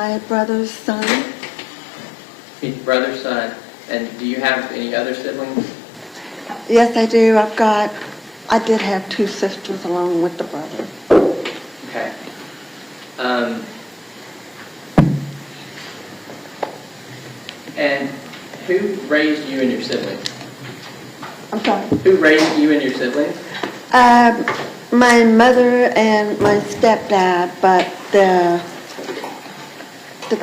My brother's son. Your brother's son. And do you have any other siblings? Yes, I do. I did have two sisters along with the brother. Okay. And who raised you and your siblings? I'm sorry. Who raised you and your siblings? My mother and my stepdad, but the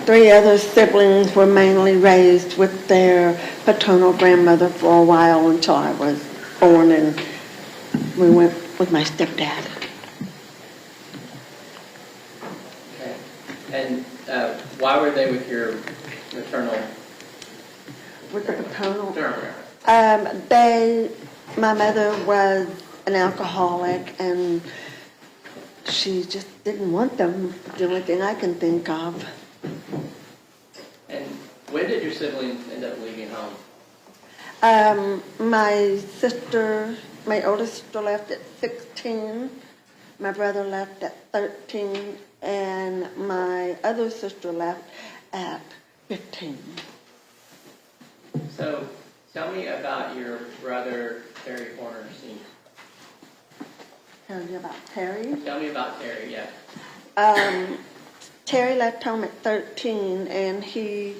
three other siblings were mainly raised with their paternal grandmother for a while until I was born, and we went with my stepdad. Okay. And why were they with your maternal? With the paternal? Maternal. My mother was an alcoholic, and she just didn't want them. The only thing I can think of. And when did your siblings end up leaving home? My oldest sister left at 16, my brother left at 13, and my other sister left at 15. So tell me about your brother, Terry Horner Sr. Tell you about Terry? Tell me about Terry, yeah. Terry left home at 13, and he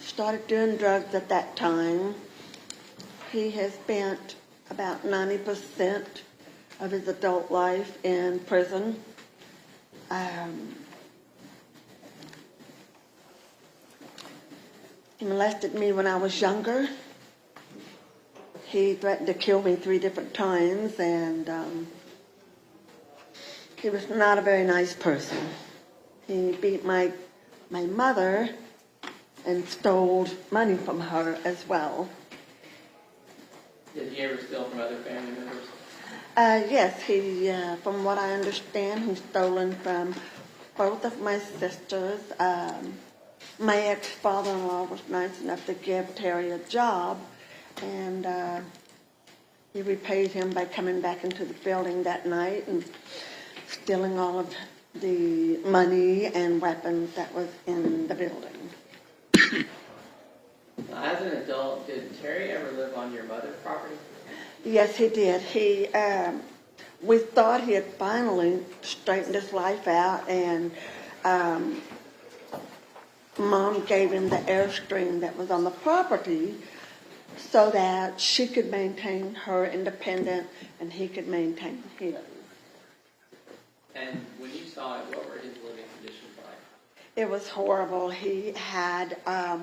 started doing drugs at that time. He has spent about 90% of his adult life in prison. He molested me when I was younger. He threatened to kill me 3 different times, and he was not a very nice person. He beat my mother and stole money from her as well. Did he ever steal from other family members? Yes, from what I understand, he's stolen from both of my sisters. My ex-father-in-law was nice enough to give Terry a job, and he repaid him by coming back into the building that night and stealing all of the money and weapons that was in the building. As an adult, did Terry ever live on your mother's property? Yes, he did. We thought he had finally straightened his life out, and Mom gave him the Airstream that was on the property so that she could maintain her independence and he could maintain his. And when you saw it, what were his living conditions like? It was horrible. He had, a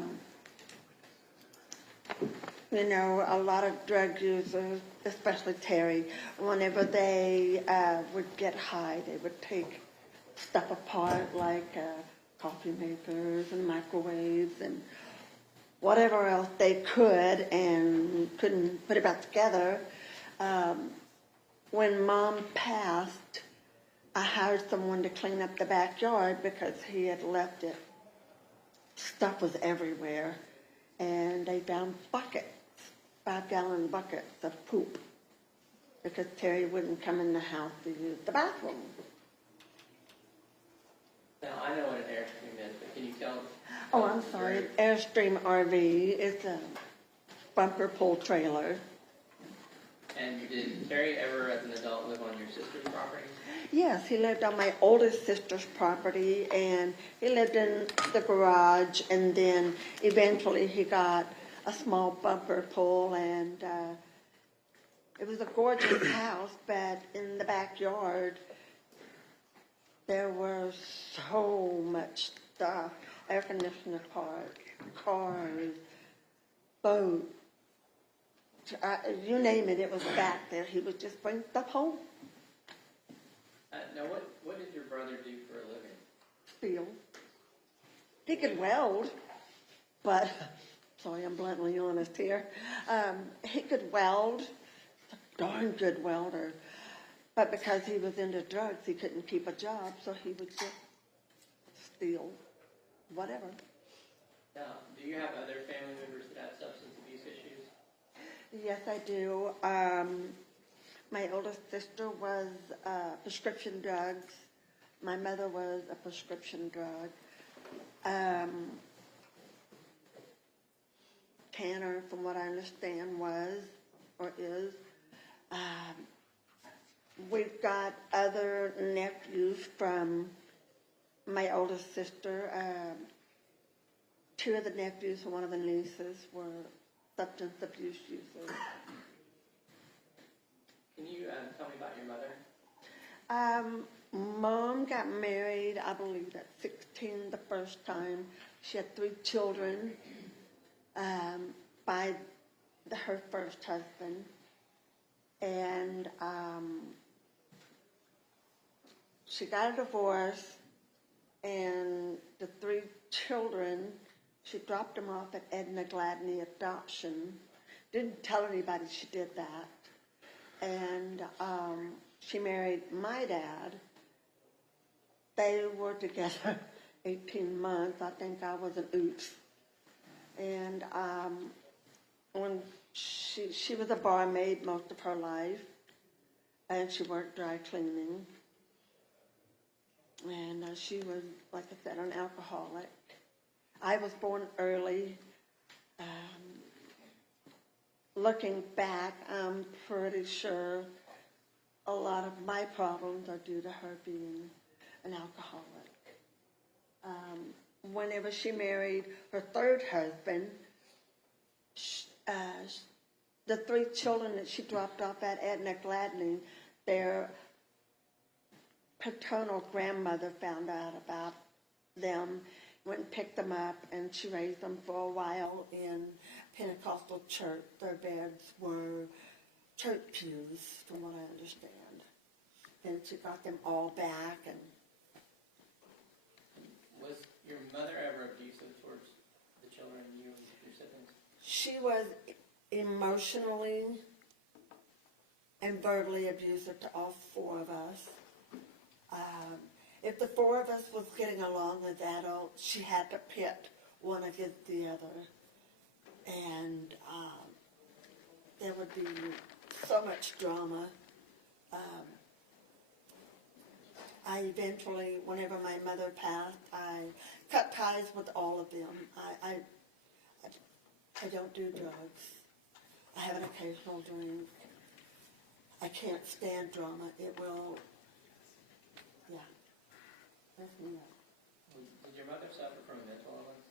lot of drug users, especially Terry. Whenever they would get high, they would take stuff apart like coffee makers and microwaves and whatever else they could, and couldn't put it back together. When Mom passed, I hired someone to clean up the backyard because he had left it. Stuff was everywhere. And they found buckets, 5-gallon buckets of poop, because Terry wouldn't come in the house to use the bathroom. Now, I know what an Airstream is, but can you tell? Oh, I'm sorry. Airstream RV is a bumper pull trailer. And did Terry ever, as an adult, live on your sister's property? Yes, he lived on my oldest sister's property, and he lived in the garage, and then eventually he got a small bumper pull, and it was a gorgeous house, but in the backyard there was so much stuff: air conditioner parts, cars, boats, you name it, it was back there. He would just bring stuff home. Now, what did your brother do for a living? Steel. He could weld, but, sorry, I'm bluntly honest here. He could weld, a darn good welder, but because he was into drugs, he couldn't keep a job, so he would just steal whatever. Now, do you have other family members that have substance abuse issues? Yes, I do. My oldest sister was prescription drugs My mother was a prescription drug. Tanner, from what I understand, was or is. We've got other nephews from my oldest sister. Two of the nephews and one of the nieces were substance abuse users. Can you tell me about your mother? Mom got married, I believe, at 16 the first time. She had 3 children by her first husband. And she got a divorce, and the 3 children, she dropped them off at Edna Gladney Adoption. Didn't tell anybody she did that. And she married my dad. They were together 18 months. I think I was an oops. And when she was a barmaid most of her life, and she worked dry cleaning. And she was, like I said, an alcoholic. I was born early. Looking back, I'm pretty sure a lot of my problems are due to her being an alcoholic. Whenever she married her 3rd husband, the 3 children that she dropped off at Edna Gladney, their paternal grandmother found out about them, went and picked them up, and she raised them for a while in Pentecostal church. Their beds were church pews, from what I understand. And she got them all back. And was your mother ever abusive towards the children, you and your siblings? she was emotionally and verbally abusive to all 4 of us. If the 4 of us was getting along as adults, she had to pit one against the other. And there would be so much drama. I eventually, whenever my mother passed, I cut ties with all of them. I don't do drugs. I have an occasional drink. I can't stand drama. It will, yeah. Did your mother suffer from mental illness?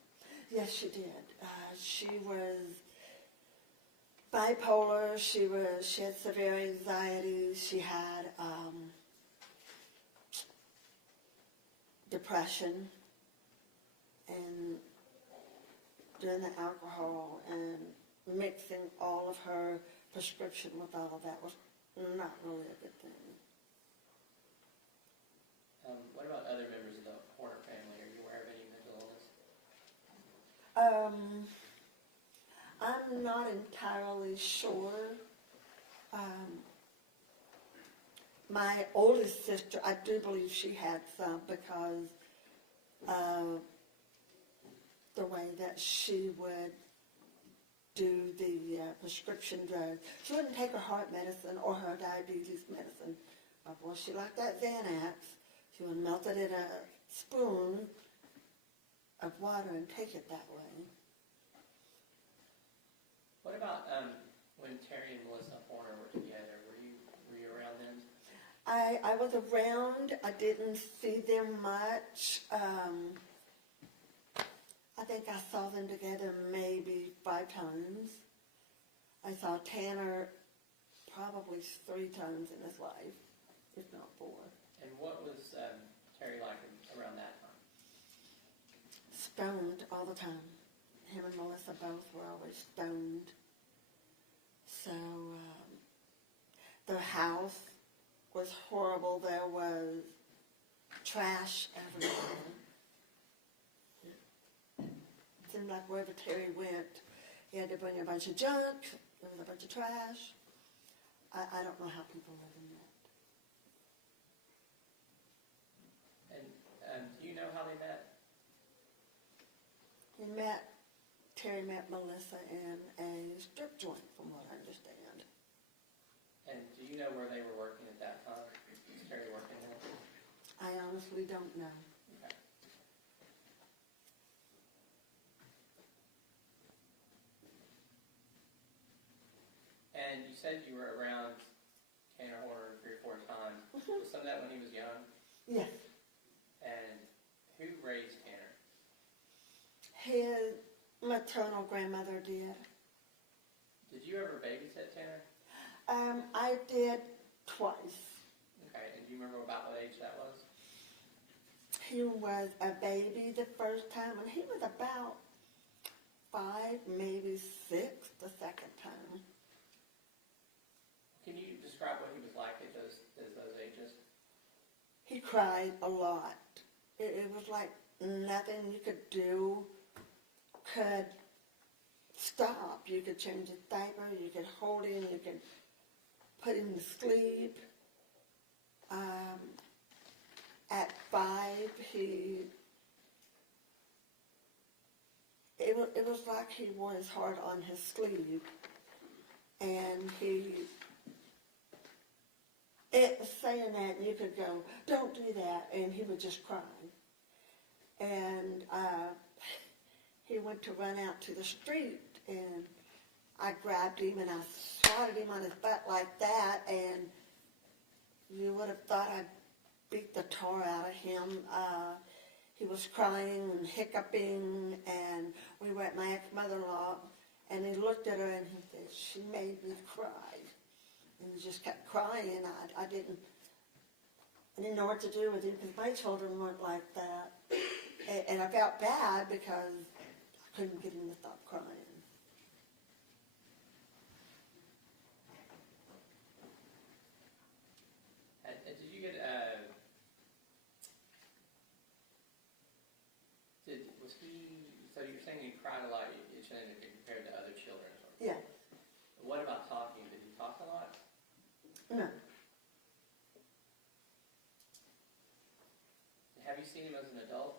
Yes, she did. She was bipolar. She had severe anxiety. She had depression, and doing the alcohol and mixing all of her prescription with all of that was not really a good thing. What about other members of the Horner family? Are you aware of any mental illness? I'm not entirely sure. My oldest sister, I do believe she had some because of the way that she would do the prescription drugs. She wouldn't take her heart medicine or her diabetes medicine. Well, she liked that Xanax. She would melt it in a spoon of water and take it that way. What about when Terry and Melissa Horner were together? Were you around then? I was around. I didn't see them much. I think I saw them together maybe 5 times. I saw Tanner probably 3 times in his life, if not 4. And what was Terry like around that time? Stoned all the time. Him and Melissa both were always stoned. So the house was horrible. There was trash everywhere. It seemed like wherever Terry went, he had to bring a bunch of junk. There was a bunch of trash. I don't know how people live in that. And do you know how they met? Terry met Melissa in a strip joint, from what I understand. And do you know where they were working at that time? Was Terry working there? I honestly honestly don't know. Okay. And you said you were around Tanner Horner 3 or 4 times. Was some of that when he was young? Yes. And who raised Tanner? His maternal grandmother did. Did you ever babysit Tanner? I did twice. Okay, and do you remember about what age that was? He was a baby the first time, and he was about 5, maybe 6 the second time. Can you describe what he was like at those ages? He cried a lot. It was like nothing you could do could stop. You could change his diaper, you could hold him, you could put him to sleep. At 5, it was like he wore his heart on his sleeve, and saying that, you could go, don't do that, and he would just cry. And he went to run out to the street, and I grabbed him and I swatted him on his butt like that, and you would have thought I'd beat the tar out of him. He was crying and hiccuping, and we were at my ex-mother-in-law, and he looked at her and he said, she made me cry. And he just kept crying, and I didn't know what to do with him because my children weren't like that. And I felt bad because I couldn't get him to stop crying. Did you get was he? So you're saying he cried a lot. You're saying that compared to other children. Yeah. What about talking? Did he talk a lot? No. Have you seen him as an adult?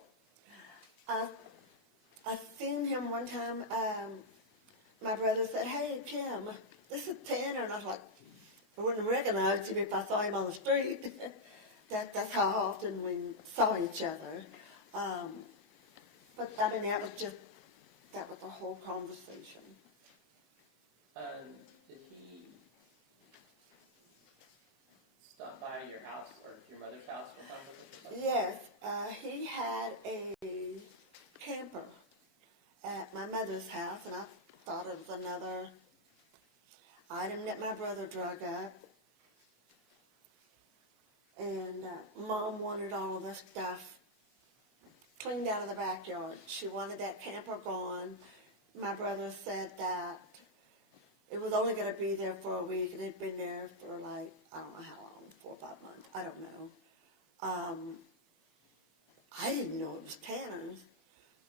I seen him one time. My brother said, "Hey Kim, this is Tanner," and I was like, I wouldn't recognize him if I saw him on the street. That's how often we saw each other. But I mean, that was the whole conversation. Did he stop by your house or your mother's house one time with us or something? Yes, he had a camper at my mother's house, and I thought it was another item that my brother drug up. And Mom wanted all of this stuff cleaned out of the backyard. She wanted that camper gone. My brother said that it was only going to be there for a week, and it'd been there for like, I don't know how long, 4 or 5 months. I don't know. I didn't know it was Tanner's.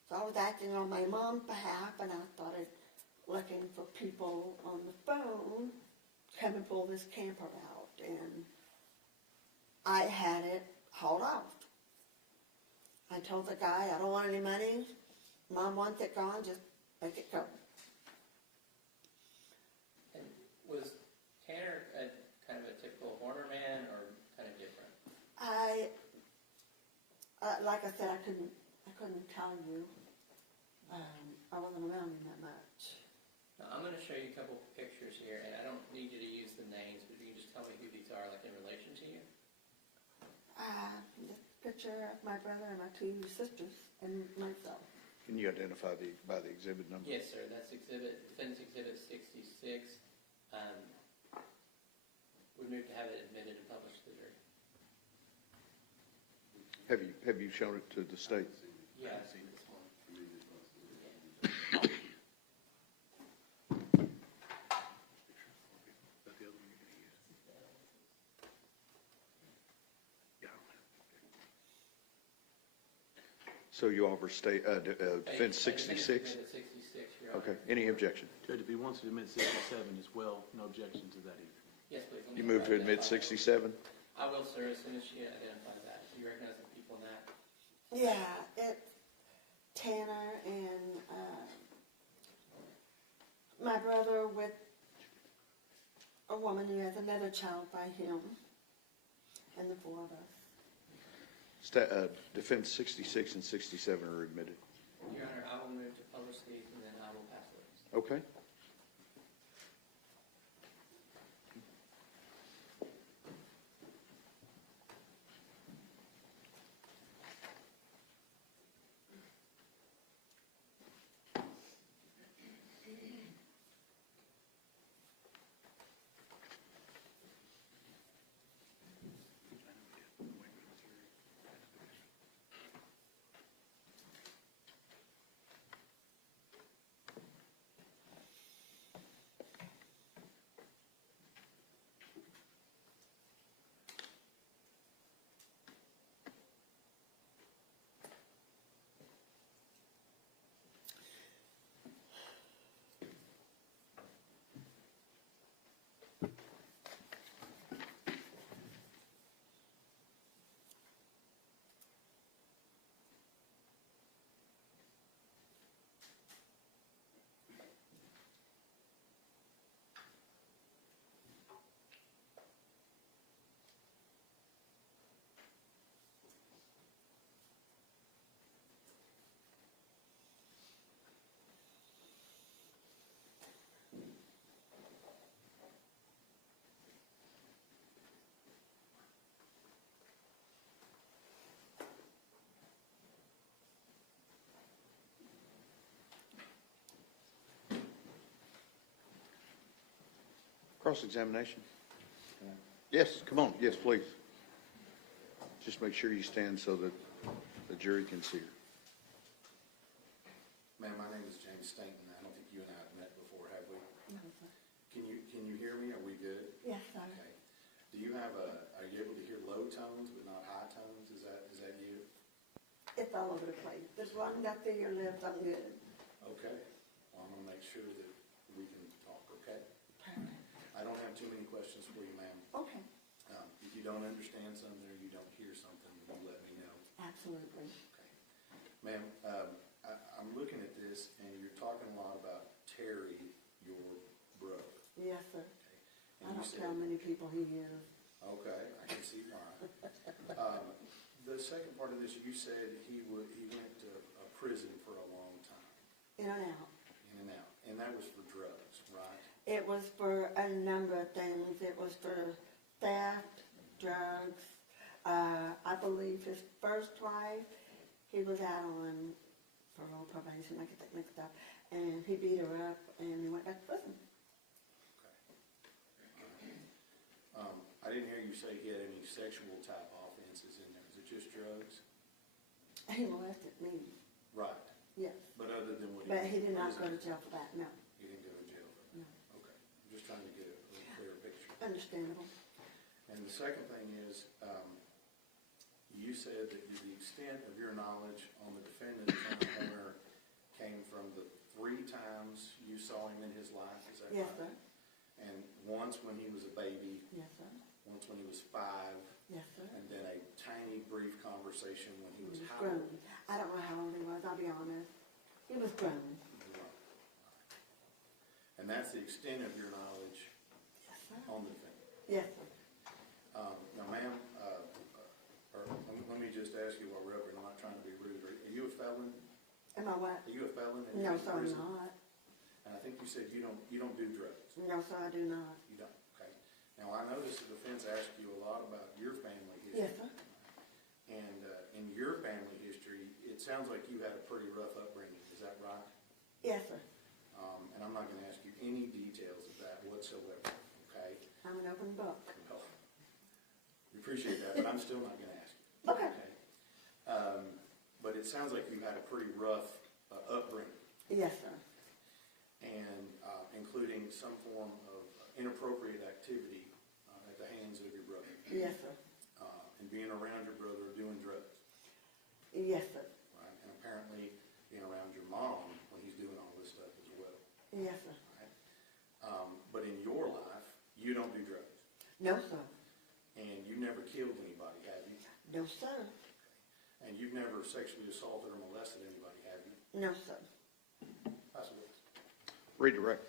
So I was acting on my mom's behalf, and I started looking for people on the phone to come and pull this camper out. And I had it hauled off. I told the guy, I don't want any money. Mom wants it gone, just make it go. And was Tanner kind of a typical Horner man or kind of different? Like I said, I couldn't tell you. I wasn't around him that much. Now, I'm going to show you a couple pictures here, and I don't need you to use the names, but you can just tell me who these are, like in relation to you. This picture of my brother and my 2 sisters and myself. Can you identify by the exhibit number? Yes, sir. That's Defense Exhibit 66. We moved to have it admitted and published to the jury. Have you shown it to the state? Yeah. So you offer state Defense 66? Exhibit 66, Your Honor. Okay. Any objection? Judge, if he wants to admit 67 as well, no objection to that either. Yes, please. Let me You move to admit identify. 67? I will, sir, as soon as she identifies that. Do you recognize the people in that? Yeah, it's Tanner and my brother with a woman who has another child by him, and the 4 of us. Defense 66 and 67 are admitted. Your Honor, I will move to publish these and then I will pass those. Okay. Cross-examination? Yes, come on. Yes, please. Just make sure you stand so that the jury can see her. Ma'am, my name is James Stanton. I don't think you and I have met before, have we? No, sir. Can you hear me? Are we good? Yes, sir. Okay. Do you have are you able to hear low tones but not high tones? Is that you? It's all over the place. There's one got through your lips, I'm good. Okay. Well, I'm gonna make sure that we can talk, okay? Perfect. I don't have too many questions for you, ma'am. Okay, If you don't understand something or you don't hear something, you let me know. absolutely. Okay. Ma'am, I'm looking at this and you're talking a lot about Terry, your brother. Yes, sir. Okay. I And you don't said, tell many people he is. okay, I can see why. The second part of this, you said he went to a prison for a long time, In and out. in and out, and that was for drugs, right? It was for a number of things. It was for theft, drugs. I believe his first wife, he was out on parole probation, I get that mixed up, and he beat her up and he went back to prison. Okay. I didn't hear you say he had any sexual type offenses in there. Is it just drugs? He molested me, Right. yes. But other than what he. But he did not go to prison, jail for that, no. He didn't go to jail for that? No. Okay. I'm just trying to get a clearer picture. Understandable. And the second thing is, you said that the extent of your knowledge on the defendant, Turner, came from the 3 times you saw him in his life, is that right? Yes, sir. And once when he was a baby, Yes, sir. once when he was 5, Yes, sir. and then a tiny brief conversation when he He was was how old? grown. I don't know how old he was, I'll be honest. He was grown. And that's the extent of your knowledge Yes, sir. on the defendant. Yes, sir. Now, ma'am, or let me just ask you while we're up here, I'm not trying to be rude. Are you a felon? Am I what? Are you a felon? in No, sir, I'm prison? not. And I think you said you don't do drugs. No, sir, I do not. You don't, okay. Now, I noticed the defense asked you a lot about your family history. Yes, sir. And in your family history, it sounds like you had a pretty rough upbringing, is that right? Yes, sir. And I'm not gonna ask you any details of that whatsoever, okay? I'm an open book. Well, we appreciate that, but I'm still not gonna ask you. Okay. But it sounds like you had a pretty rough upbringing, Yes, sir. and including some form of inappropriate activity at the hands of your brother, Yes, sir. and being around your brother doing drugs, Yes, sir. right? And apparently being around your mom when he's doing all this stuff as well, Yes, sir. right? But in your life, you don't do drugs, No, sir. and you never killed anybody, have you? No, sir. And you've never sexually assaulted or molested anybody, have you? No, sir. That's what it is. Redirect.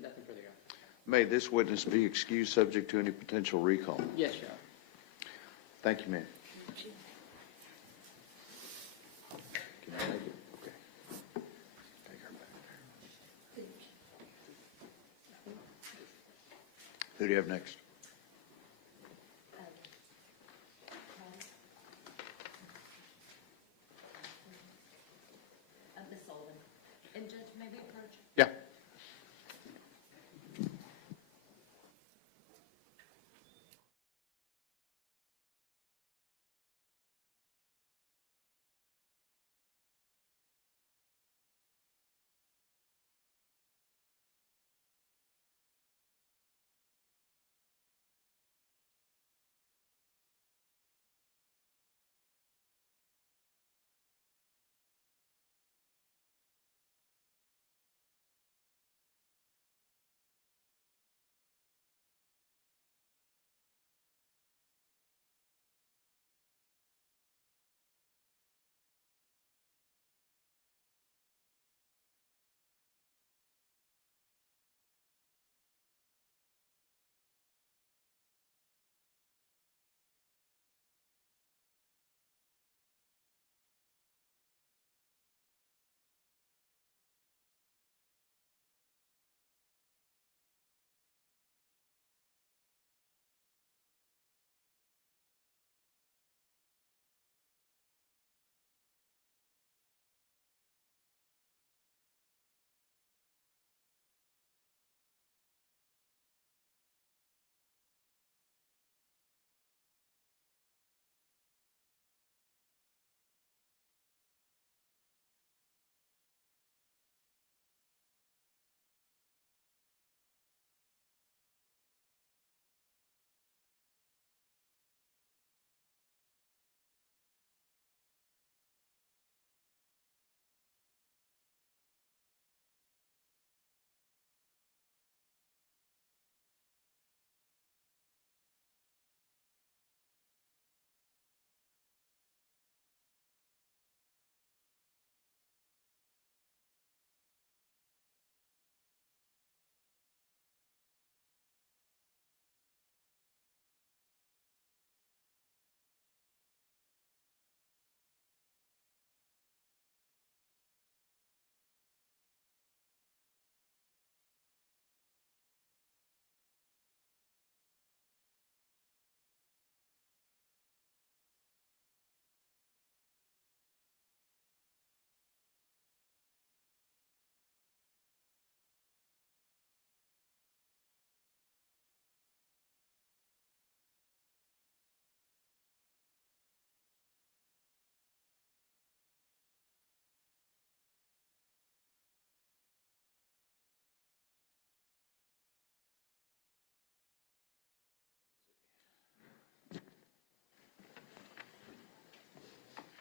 Nothing further, Your Honor. May this witness be excused subject to any potential recall? Yes, Your Honor. Thank you, ma'am. Can I take it? Okay. Take her back there. Who do you have next? Miss Sullivan. And Judge, maybe approach. Yeah.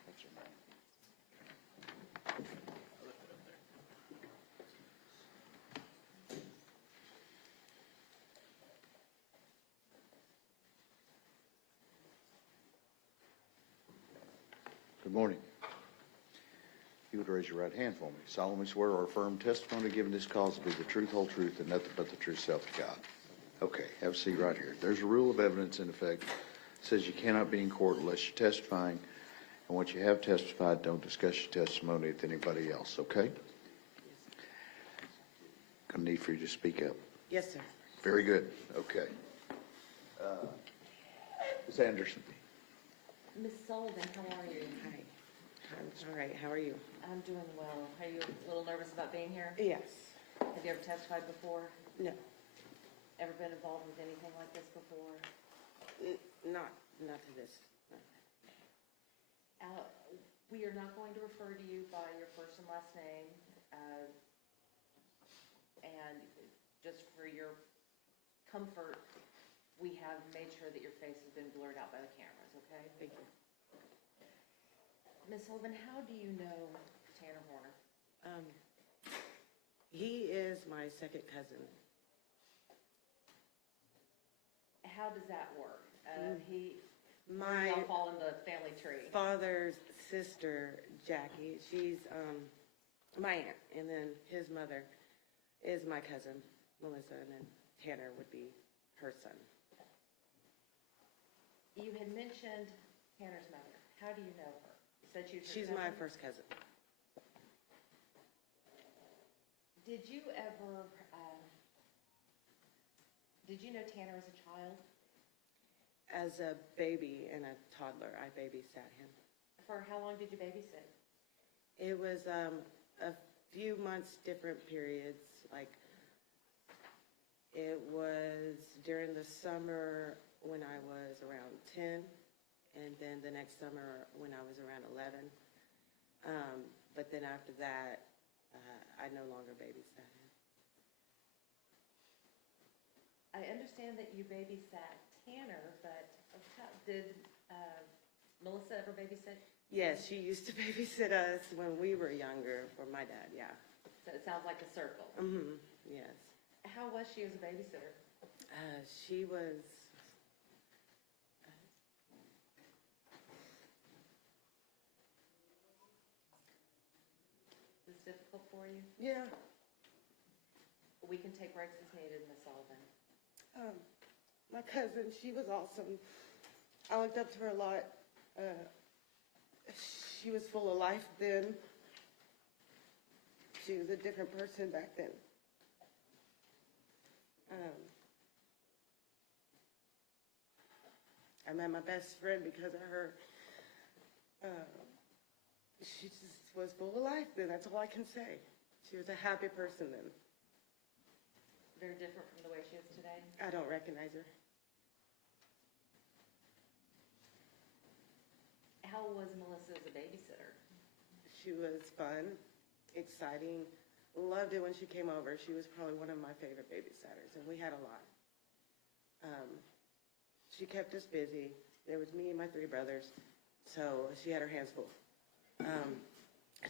What's your name? Good morning. You would raise your right hand for me. Solemnly swear or affirm testimony given this cause to be the truth, whole truth, and nothing but the true self of God. Okay, have a seat right here. There's a rule of evidence in effect. It says you cannot be in court unless you're testifying, and once you have testified, don't discuss your testimony with anybody else, okay? Gonna need for you to speak up. Yes, sir. Very good, okay. Ms. Anderson. Miss Sullivan, how are you? Hi. I'm all right. How are you? I'm doing well. Are you a little nervous about being here? Yes. Have you ever testified before? No. Ever been involved with anything like this before? Not to this. We are not going to refer to you by your first and last name. And just for your comfort, we have made sure that your face has been blurred out by the cameras, okay? Thank you. Ms. Sullivan, how do you know Tanner Horner? He is my second cousin. How does that work? He My now fall in the family tree. father's sister, Jackie, she's my aunt, and then his mother is my cousin, Melissa, and then Tanner would be her son. You had mentioned Tanner's mother. How do you know her? You said she was your She's my cousin? first cousin. Did you ever, did you know Tanner as a child? As a baby and a toddler, I babysat him. For how long did you babysit? It was a few months, different periods. Like, it was during the summer when I was around 10, and then the next summer when I was around 11. But then after that, I no longer babysat him. I understand that you babysat Tanner, but did Melissa ever babysit? Yes, she used to babysit us when we were younger for my dad, yeah. So it sounds like a circle. Mm-hmm, yes. How was she as a babysitter? She was, Is this difficult for you? yeah. We can take breaks as needed, Miss Sullivan. My cousin, she was awesome. I looked up to her a lot. She was full of life then. She was a different person back then. I met my best friend because of her. She just was full of life then, that's all I can say. She was a happy person then. Very different from the way she is today. I don't recognize her. How was Melissa as a babysitter? She was fun, exciting, loved it when she came over. She was probably one of my favorite babysitters, and we had a lot. She kept us busy. There was me and my 3 brothers, so she had her hands full.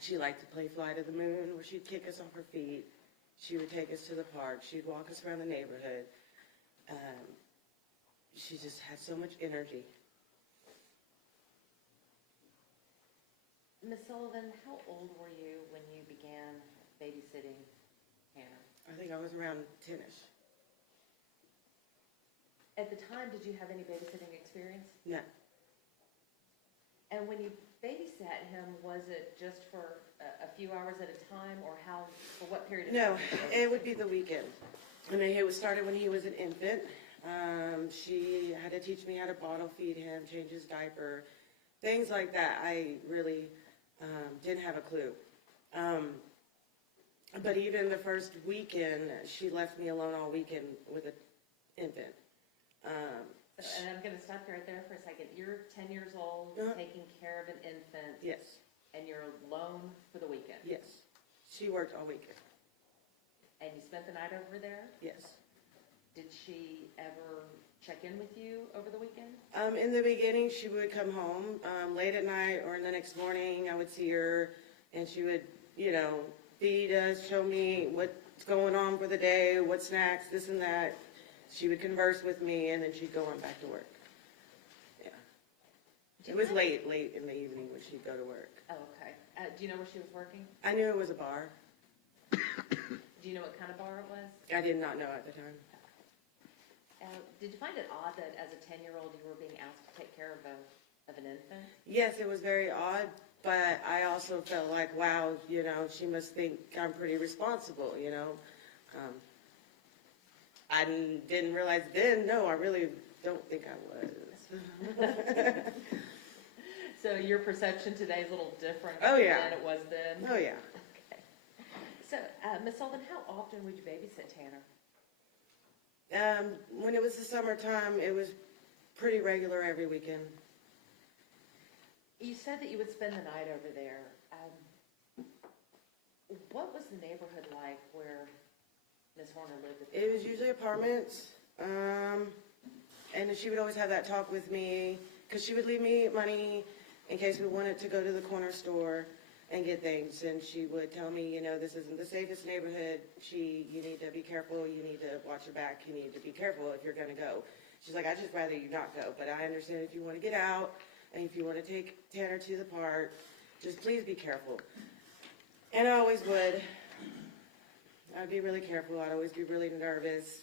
She liked to play Fly to the Moon, where she'd kick us off her feet. She would take us to the park. She'd walk us around the neighborhood. She just had so much energy. Miss Sullivan, how old were you when you began babysitting Tanner? I think I was around 10-ish. At the time, did you have any babysitting experience? No. And when you babysat him, was it just for a few hours at a time, or for what period of time? No, it would be the weekend. I mean, it was started when he was an infant. She had to teach me how to bottle feed him, change his diaper, things like that. I really didn't have a clue. But even the first weekend, she left me alone all weekend with an infant. And I'm going to stop you right there for a second. You're 10 years old, taking care of an infant. Yes, And you're alone for the weekend. yes. She worked all weekend. And you spent the night over there? Yes. Did she ever check in with you over the weekend? In the beginning, she would come home late at night or in the next morning. I would see her, and she would, feed us, show me what's going on for the day, what snacks, this and that. She would converse with me, and then she'd go on back to work. Yeah. It was late in the evening when she'd go to work. Oh, okay. Do you know where she was working? I knew it was a bar. Do you know what kind of bar it was? I did not know at the time. Did you find it odd that as a 10-year-old you were being asked to take care of an infant? Yes, it was very odd, but I also felt like, wow, she must think I'm pretty responsible, I didn't realize then, no, I really don't think I was. So your perception today is a little different Oh, yeah. than it was then? Oh, yeah. Okay. So, Ms. Sullivan, how often would you babysit Tanner? When it was the summertime, it was pretty regular every weekend. You said that you would spend the night over there. What was the neighborhood like where Ms. Horner lived at the It was time? usually apartments, and then she would always have that talk with me, because she would leave me money in case we wanted to go to the corner store and get things, and she would tell me, this isn't the safest neighborhood. You need to be careful. You need to watch your back. You need to be careful if you're going to go. She's like, I'd just rather you not go, but I understand if you want to get out and if you want to take Tanner to the park, just please be careful. And I always would. I'd be really careful. I'd always be really nervous.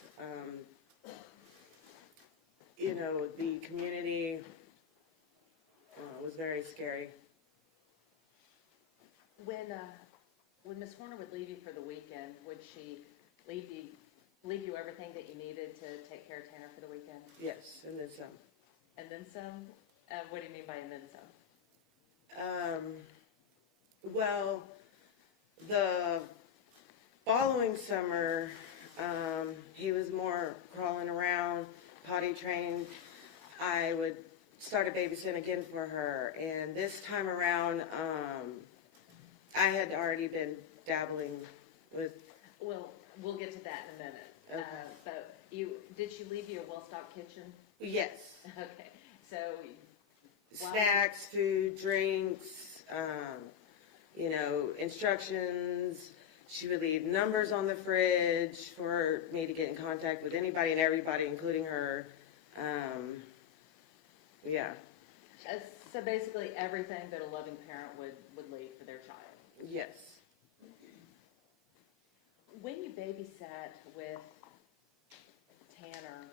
you know, the community was very scary. When Miss Horner would leave you for the weekend, would she leave you everything that you needed to take care of Tanner for the weekend? Yes, and then some. And then some? What do you mean by and then some? Well, the following summer, he was more crawling around, potty trained. I would start a babysitting again for her, and this time around, I had already been dabbling with. Well, we'll get to that in a minute. Okay. But did she leave you a well-stocked kitchen? Yes. Okay, so. Snacks, food, drinks, you know, instructions. She would leave numbers on the fridge for me to get in contact with anybody and everybody, including her. Yeah. So basically, everything that a loving parent would leave for their child. Yes. When you babysat with Tanner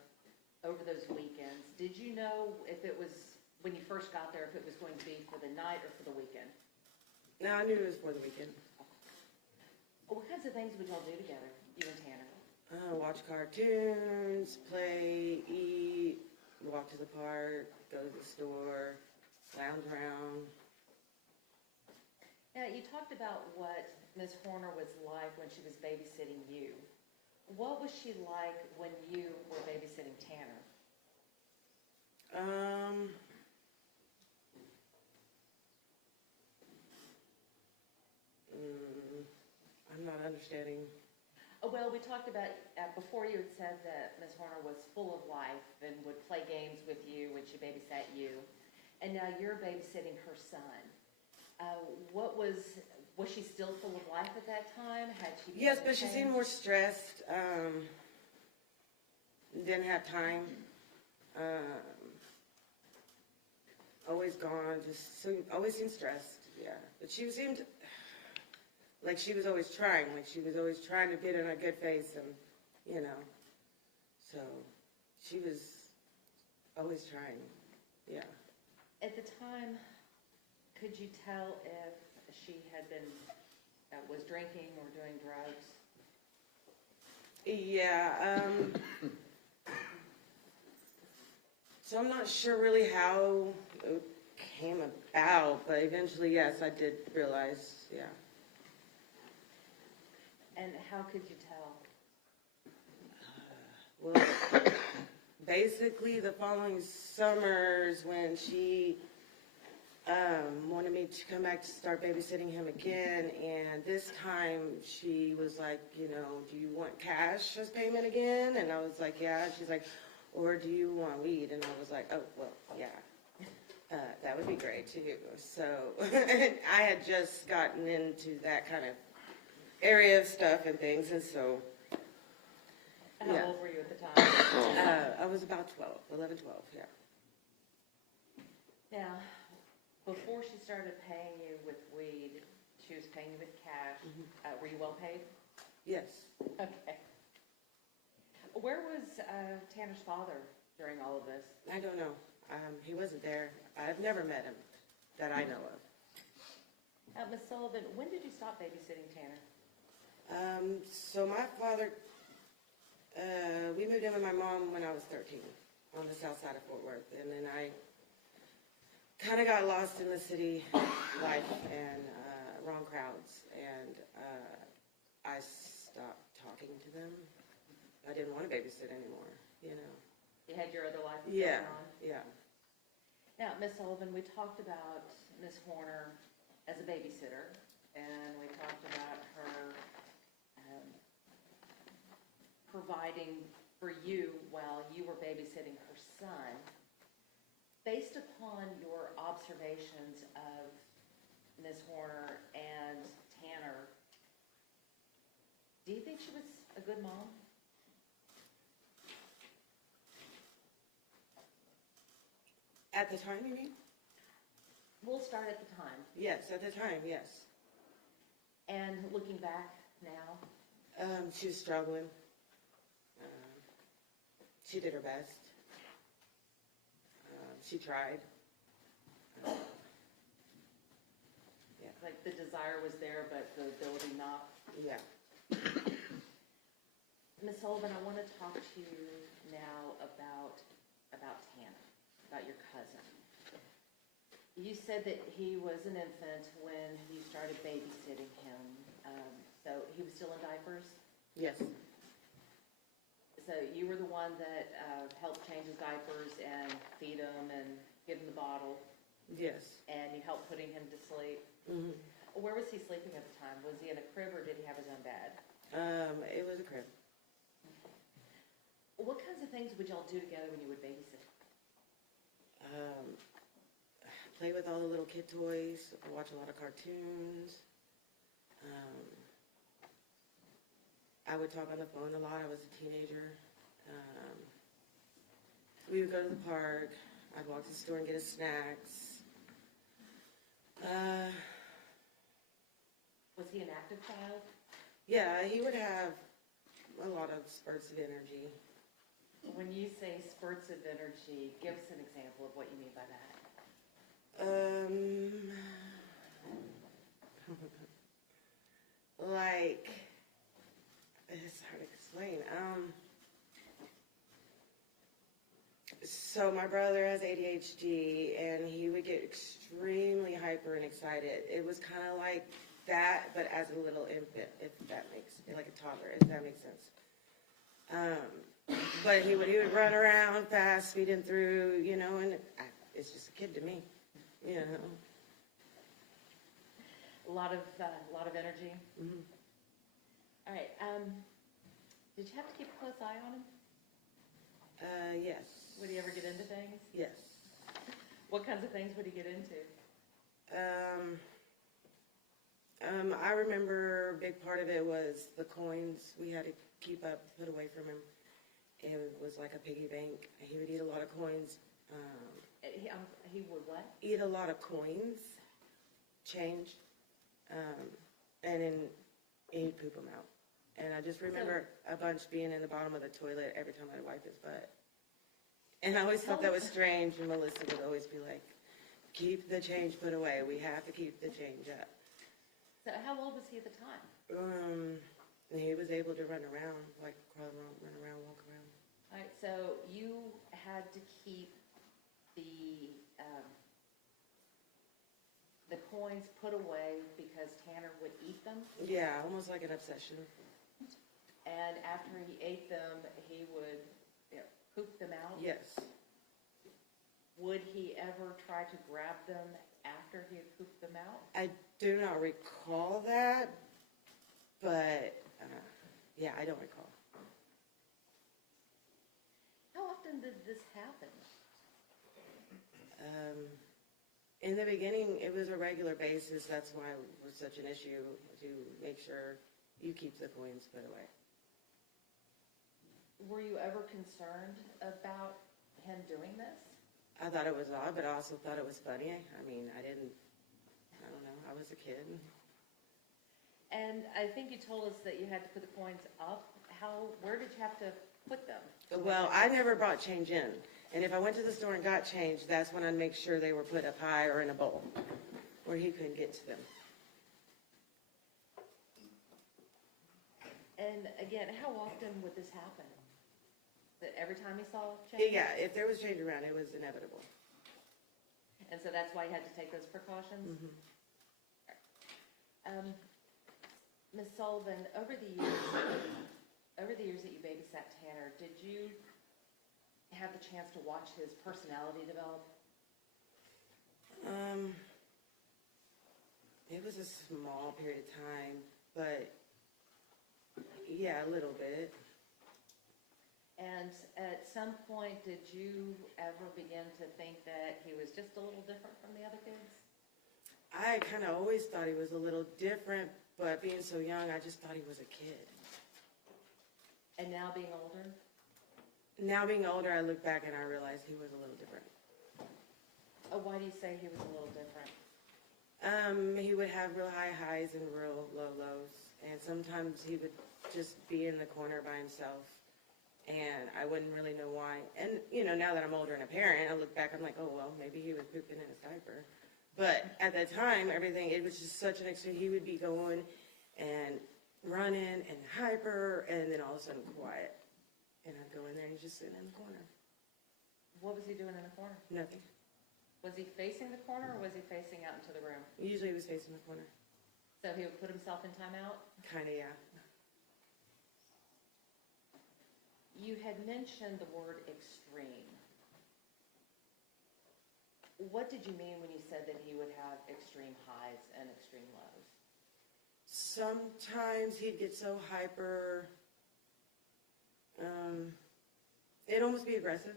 over those weekends, did you know if it was, when you first got there, if it was going to be for the night or for the weekend? No, I knew it was for the weekend. What kinds of things would y'all do together, you and Tanner? Watch cartoons, play, eat, walk to the park, go to the store, lounge around. Now, you talked about what Miss Horner was like when she was babysitting you. What was she like when you were babysitting Tanner? I'm not understanding. Well, we talked about, before you had said that Miss Horner was full of life and would play games with you when she babysat you. And now you're babysitting her son. Was she still full of life at that time? Had she? Yes, but she seemed more stressed. Didn't have time. Always gone. Always seemed stressed. Yeah, but she seemed like she was always trying. Like she was always trying to put in a good face, and you know. So she was always trying. Yeah. At the time, could you tell if she had been, was drinking or doing drugs? Yeah, so I'm not sure really how it came about, but eventually, yes, I did realize, yeah. And how could you tell? Well, basically, the following summers when she wanted me to come back to start babysitting him again, and this time she was like, you know, do you want cash as payment again? And I was like, yeah. She's like, or do you want weed? And I was like, oh, well, yeah. That would be great too. So I had just gotten into that kind of area of stuff and things, and so. How Yeah. old were you at the time? I was about 11, 12, yeah. Now, before she started paying you with weed, she was paying you with cash. Were you well paid? Yes. Okay. Where was Tanner's father during all of this? I don't know. He wasn't there. I've never met him that I know of. Ms. Sullivan, when did you stop babysitting Tanner? So my father, we moved in with my mom when I was 13 on the south side of Fort Worth. And then I kind of got lost in the city life and wrong crowds. And I stopped talking to them. I didn't want to babysit anymore, you know. You had your other life Yeah, going on? yeah. Now, Ms. Sullivan, we talked about Ms. Horner as a babysitter, and we talked about her providing for you while you were babysitting her son. Based upon your observations of Ms. Horner and Tanner, do you think she was a good mom? At the time, you mean? We'll start at the time. Yes, at the time, yes. And looking back now, She was struggling. She did her best. She tried. Like the desire was there, but the ability not. Yeah. Ms. Sullivan, I want to talk to you now about Tanner, about your cousin. You said that he was an infant when you started babysitting him. So he was still in diapers? Yes. So you were the one that helped change his diapers and feed him and give him the bottle, Yes. and you helped putting him to sleep. Hmm. Where was he sleeping at the time? Was he in a crib or did he have his own bed? It was a crib. What kinds of things would y'all do together when you would babysit? Play with all the little kid toys. Watch a lot of cartoons. I would talk on the phone a lot. I was a teenager. We would go to the park. I'd walk to the store and get his snacks. Was he an active child? Yeah, he would have a lot of spurts of energy. When you say spurts of energy, give us an example of what you mean by that. Like, it's hard to explain. So my brother has ADHD, and he would get extremely hyper and excited. It was kind of like that, but as a little infant, if that makes, like a toddler, if that makes sense. But he would run around fast, speeding through, you know, and it's just a kid to me, you know. A lot of energy. Mhm. All right. Did you have to keep a close eye on him? Yes. Would he ever get into things? Yes. What kinds of things would he get into? I remember a big part of it was the coins we had to keep up, put away from him. It was like a piggy bank. He would eat a lot of coins. He would what? Eat a lot of coins, change, and then he'd poop them out. And I just remember a bunch being in the bottom of the toilet every time I'd wipe his butt. And I always thought that was strange, and Melissa would always be like, keep the change put away. We have to keep the change up. So how old was he at the time? And he was able to run around, like crawl around, run around, walk around. All right, so you had to keep the coins put away because Tanner would eat them, Yeah, almost like an obsession. and after he ate them, he would poop them out? Yes. Would he ever try to grab them after he had pooped them out? I do not recall that, but yeah, I don't recall. How often did this happen? In the beginning, it was a regular basis. That's why it was such an issue, to make sure you keep the coins put away. Were you ever concerned about him doing this? I thought it was odd, but I also thought it was funny. I mean, I don't know, I was a kid. And I think you told us that you had to put the coins up. Where did you have to put them? Well, I never brought change in. And if I went to the store and got change, that's when I'd make sure they were put up high or in a bowl where he couldn't get to them. And again, how often would this happen? That every time he saw change? Yeah, if there was change around, it was inevitable. And so that's why you had to take those precautions? Mhm. Ms. Sullivan, over the years that you babysat Tanner, did you have the chance to watch his personality develop? It was a small period of time, but yeah, a little bit. And at some point, did you ever begin to think that he was just a little different from the other kids? I kind of always thought he was a little different, but being so young, I just thought he was a kid. And now being older? Now being older, I look back and I realize he was a little different. Why do you say he was a little different? He would have real high highs and real low lows, and sometimes he would just be in the corner by himself, and I wouldn't really know why. And, you know, now that I'm older and a parent, I look back, I'm like, oh, well, maybe he was pooping in his diaper. But at that time, everything, it was just such an extreme. He would be going and running and hyper, and then all of a sudden quiet. And I'd go in there and he's just sitting in the corner. What was he doing in the corner? Nothing. Was he facing the corner, or was he facing out into the room? Usually he was facing the corner. So he would put himself in timeout? Kinda, yeah. You had mentioned the word extreme. What did you mean when you said that he would have extreme highs and extreme lows? Sometimes he'd get so hyper, it'd almost be aggressive.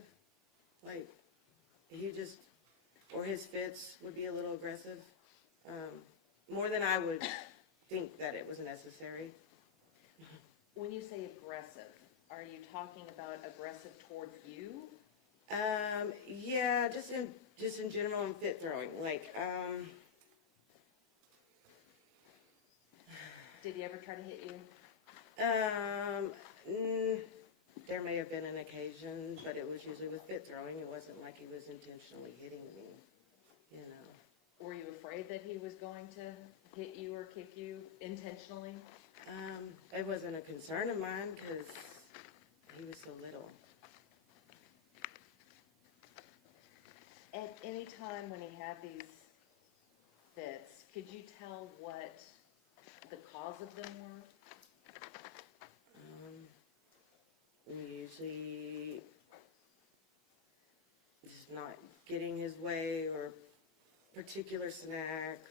Like, he just, or his fits would be a little aggressive, more than I would think that it was necessary. When you say aggressive, are you talking about aggressive towards you? Yeah, just in general in fit throwing, like, Did he ever try to hit you? There may have been an occasion, but it was usually with fit throwing. It wasn't like he was intentionally hitting me, you know. Were you afraid that he was going to hit you or kick you intentionally? It wasn't a concern of mine because he was so little. At any time when he had these fits, could you tell what the cause of them were? Usually just not getting his way, or particular snack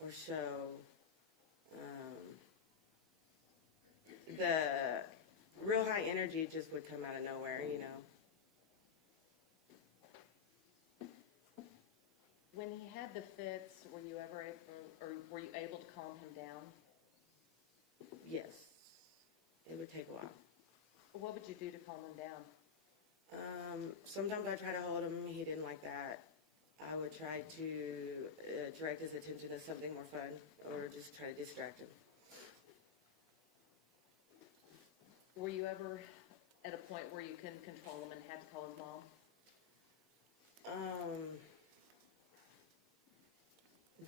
or show. The real high energy just would come out of nowhere, you know. When he had the fits, were you ever able, or were you able to calm him down? Yes, it would take a while. What would you do to calm him down? Sometimes I try to hold him. He didn't like that. I would try to direct his attention to something more fun, or just try to distract him. Were you ever at a point where you couldn't control him and had to call his mom?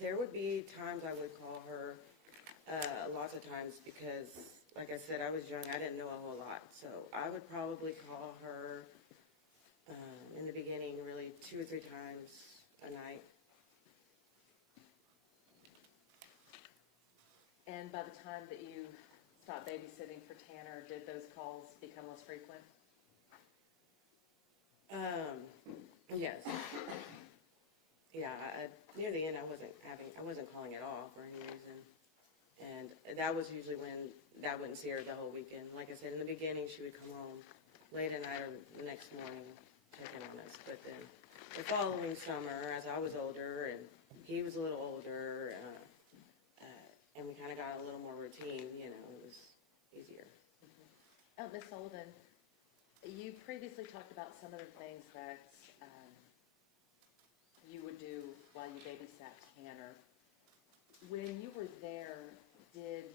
There would be times I would call her, lots of times, because, like I said, I was young. I didn't know a whole lot. So I would probably call her in the beginning really 2 or 3 times a night. And by the time that you stopped babysitting for Tanner, did those calls become less frequent? Yes. Yeah, near the end, I wasn't calling at all for any reason. And that was usually when I wouldn't see her the whole weekend. Like I said, in the beginning, she would come home late at night or the next morning, checking on us. But then the following summer, as I was older and he was a little older, and we kind of got a little more routine, you know, it was easier. Oh, Ms. Sullivan, you previously talked about some of the things that you would do while you babysat Tanner. When you were there, did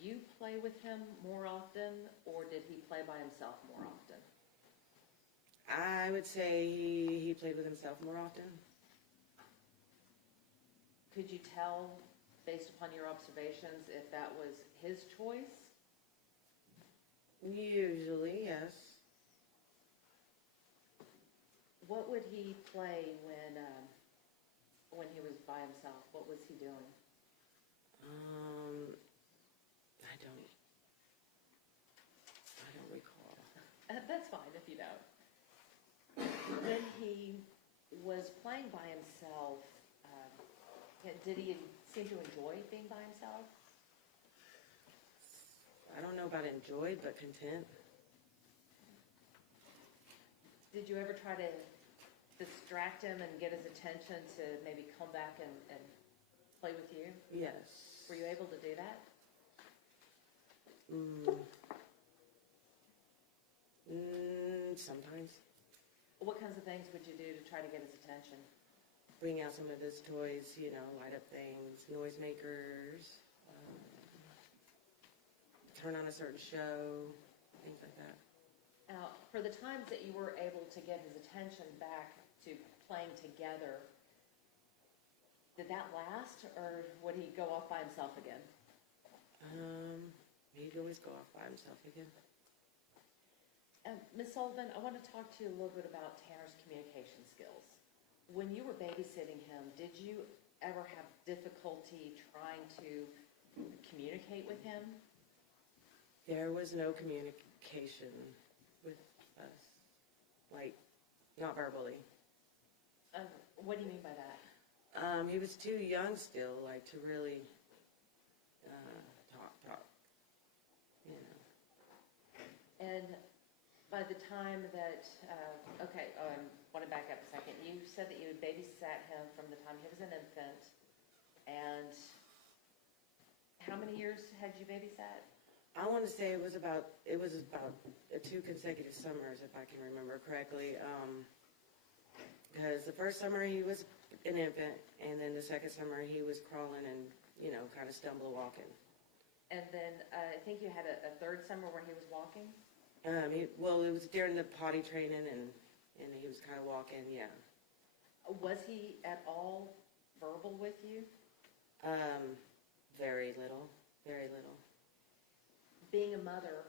you play with him more often, or did he play by himself more often? I would say he played with himself more often. Could you tell, based upon your observations, if that was his choice? Usually, yes. What would he play when he was by himself? What was he doing? I don't recall. That's fine if you don't. When he was playing by himself, did he seem to enjoy being by himself? I don't know about enjoyed, but content. Did you ever try to distract him and get his attention to maybe come back and play with you? Yes. Were you able to do that? Sometimes. What kinds of things would you do to try to get his attention? Bring out some of his toys, you know, light up things, noisemakers, turn on a certain show, things like that. Now, for the times that you were able to get his attention back to playing together, did that last, or would he go off by himself again? He'd always go off by himself again. Ms. Sullivan, I want to talk to you a little bit about Tanner's communication skills. When you were babysitting him, did you ever have difficulty trying to communicate with him? There was no communication with us, like, not verbally. What do you mean by that? He was too young still, like, to really talk, you know. And by the time that, I want to back up a second. You said that you had babysat him from the time he was an infant, and how many years had you babysat? I want to say it was about 2 consecutive summers, if I can remember correctly. Because the first summer he was an infant, and then the second summer he was crawling and, kind of stumble walking. And then I think you had a third summer where he was walking? It was during the potty training, and he was kind of walking, yeah. Was he at all verbal with you? Very little, very little. Being a mother,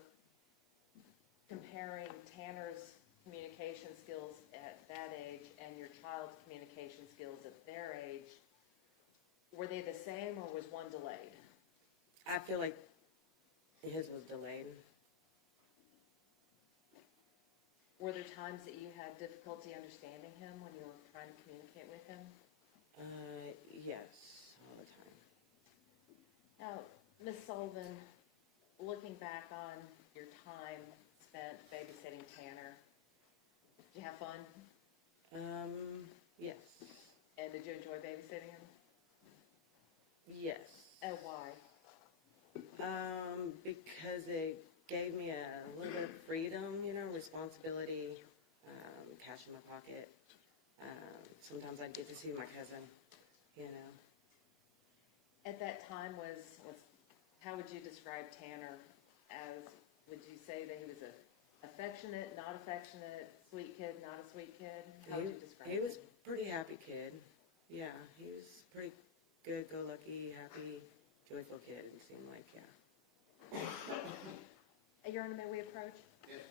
comparing Tanner's communication skills at that age and your child's communication skills at their age, were they the same or was one delayed? I feel like his was delayed. Were there times that you had difficulty understanding him when you were trying to communicate with him? Yes, all the time. Now, Ms. Sullivan, looking back on your time spent babysitting Tanner, did you have fun? Yes. And did you enjoy babysitting him? Yes. And why? Because it gave me a little bit of freedom, responsibility, cash in my pocket. Sometimes I'd get to see my cousin, At that time how would you describe Tanner as, would you say that he was affectionate, not affectionate, sweet kid, not a sweet kid? How would you describe him? He was a pretty happy kid. Yeah, he was pretty good, go-lucky, happy, joyful kid, it seemed like, yeah. Your Honor, may we approach? Yes.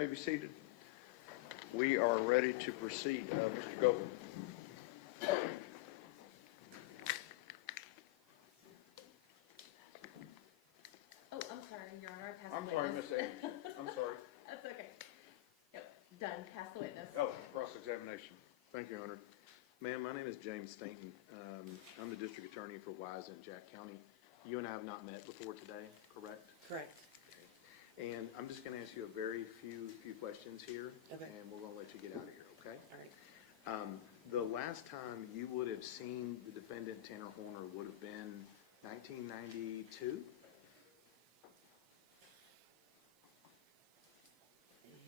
may be seated. We are ready to proceed. Mr. Goble. Oh, I'm sorry, Your Honor, I passed I'm the sorry, witness. Miss Amy. I'm sorry. That's okay. Yep, done, pass the witness. Oh, cross-examination. Thank you, Your Honor. Ma'am, my name is James Stainton. I'm the district attorney for Wise in Jack County. You and I have not met before today, correct? Correct. And I'm just going to ask you a very few questions here. Okay. And we're going to let you get out of here, okay? All right. The last time you would have seen the defendant, Tanner Horner, would have been 1992?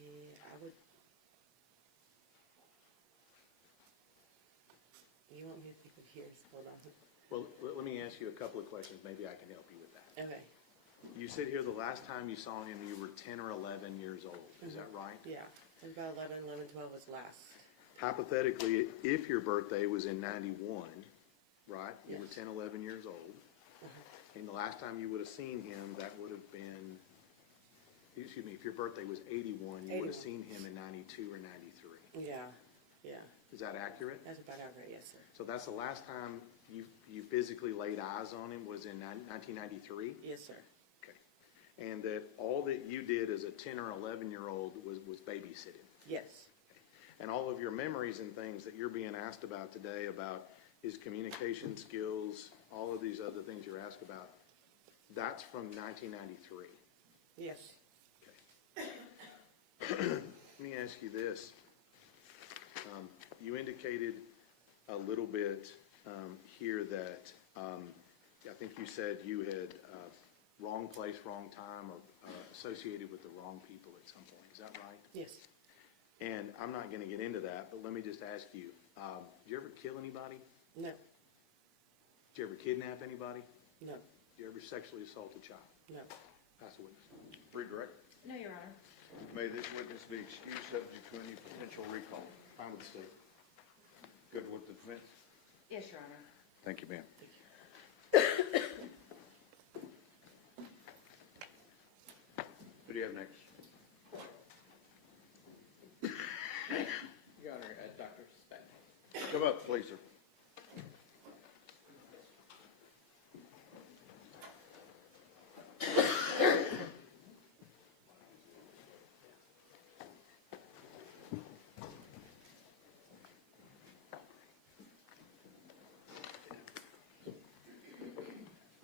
Yeah, I would. You want me to think of years? Hold on. Well, let me ask you a couple of questions. Maybe I can help you with that. Okay. You said here the last time you saw him, you were 10 or 11 years old. Is that right? Yeah, it was about 11, 12 was last. Hypothetically, if your birthday was in 91, right? You were Yes. 10, 11 years old. And the last time you would have seen him, that would have been, excuse me, if your birthday was 81, you would have 81. seen him in 92 or 93. Yeah, yeah, Is that accurate? that's about accurate, yes, sir. So that's the last time you physically laid eyes on him was in 1993? Yes, sir. Okay. And that all that you did as a 10 or 11-year-old was babysitting? Yes, And all of your memories and things that you're being asked about today, about his communication skills, all of these other things you're asked about, that's from 1993. yes. Let me ask you this. You indicated a little bit here that I think you said you had wrong place, wrong time, or associated with the wrong people at some point. Is that right? Yes. And I'm not going to get into that, but let me just ask you, did you ever kill anybody? No, Did you ever kidnap anybody? no, Did you ever sexually assault a child? no. Pass the witness. Redirect. No, Your Honor. May this witness be excused subject to any potential recall. Fine with the state. Good with the defense? Yes, Your Honor. Thank you, ma'am. Who do you have next? Your Honor, Dr. Speck. Come up, please, sir.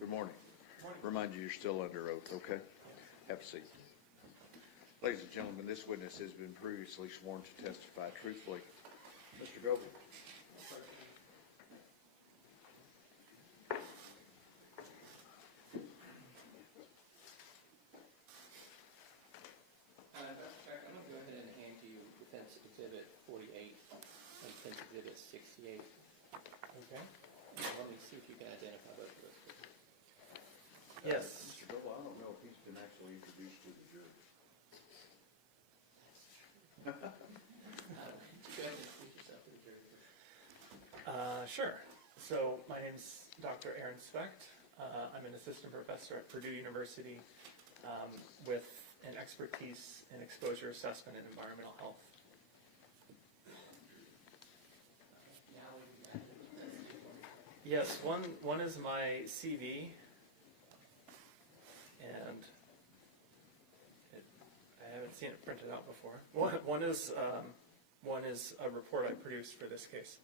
Good morning. Remind you, you're still under oath, okay? Have a seat. Ladies and gentlemen, this witness has been previously sworn to testify truthfully. Mr. Goble. Dr. Speck, I'm going to go ahead and hand you Defense Exhibit 48 and Defense Exhibit 68. Okay. And let me see if you can identify both of those. Yes. Mr. Goble, I don't know if he's been actually introduced to the jury. Go ahead and introduce yourself to the jury. Sure. So my name's Dr. Aaron Specht. I'm an assistant professor at Purdue University with an expertise in exposure assessment and environmental health. Now we've got Yes, one is my CV, and I haven't seen it printed out before. One is a report I produced for this case.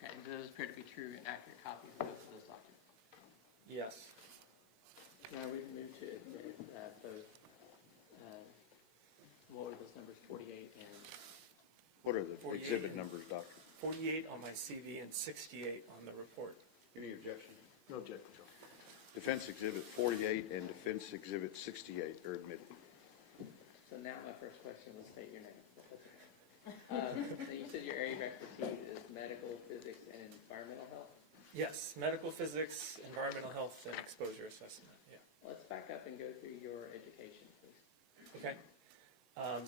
Okay, those appear to be true and accurate copies of both of those documents. Yes. Now we've moved to admit both, what were those numbers, 48 and, What are the 48. exhibit numbers, Doctor? 48 on my CV and 68 on the report. Any objection? No objection, Joe. Defense Exhibit 48 and Defense Exhibit 68 are admitted. so now my first question will state your name. So you said your area of expertise is medical, physics, and environmental health? Yes, medical physics, environmental health, and exposure assessment. Yeah. Let's back up and go through your education, please. Okay.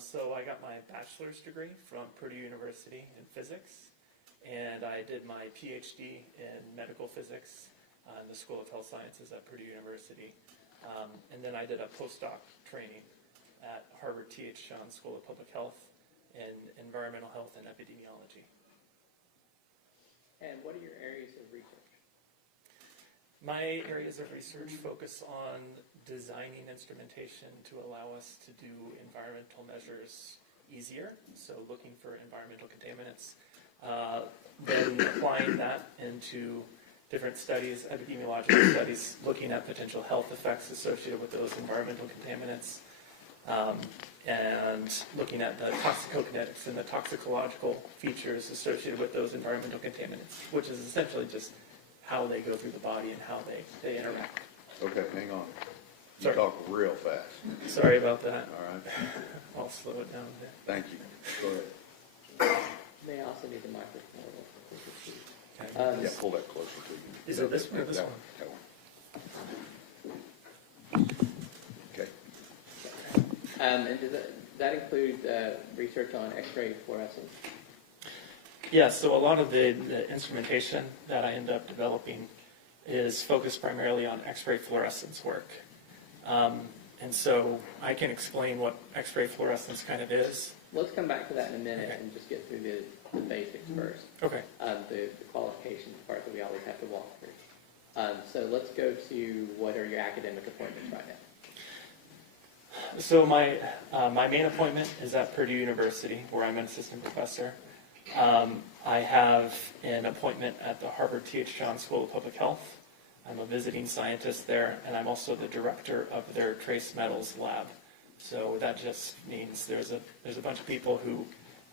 So I got my bachelor's degree from Purdue University in physics, and I did my PhD in medical physics in the School of Health Sciences at Purdue University. And then I did a postdoc training at Harvard T.H. John School of Public Health in environmental health and epidemiology. And what are your areas of research? My areas of research focus on designing instrumentation to allow us to do environmental measures easier, so looking for environmental contaminants, then applying that into different studies, epidemiological studies, looking at potential health effects associated with those environmental contaminants, and looking at the toxicokinetics and the toxicological features associated with those environmental contaminants, which is essentially just how they go through the body and how they interact. Okay, hang on. You Sorry. talk real fast. Sorry about that. All right, I'll slow it down a bit. thank you. Go ahead. May also need the microphone. Okay. Yeah, pull that closer to you. Is it this one or this That one? That one. Okay. And does that include research on X-ray fluorescence? Yeah, so a lot of the instrumentation that I end up developing is focused primarily on X-ray fluorescence work. And so I can explain what X-ray fluorescence kind of is. Let's come back to that in a minute Okay. and just get through the basics first. Okay. The qualifications part that we always have to walk through. So let's go to what are your academic appointments right now? So my main appointment is at Purdue University, where I'm an assistant professor. I have an appointment at the Harvard T.H. John School of Public Health. I'm a visiting scientist there, and I'm also the director of their trace metals lab. So that just means there's a bunch of people who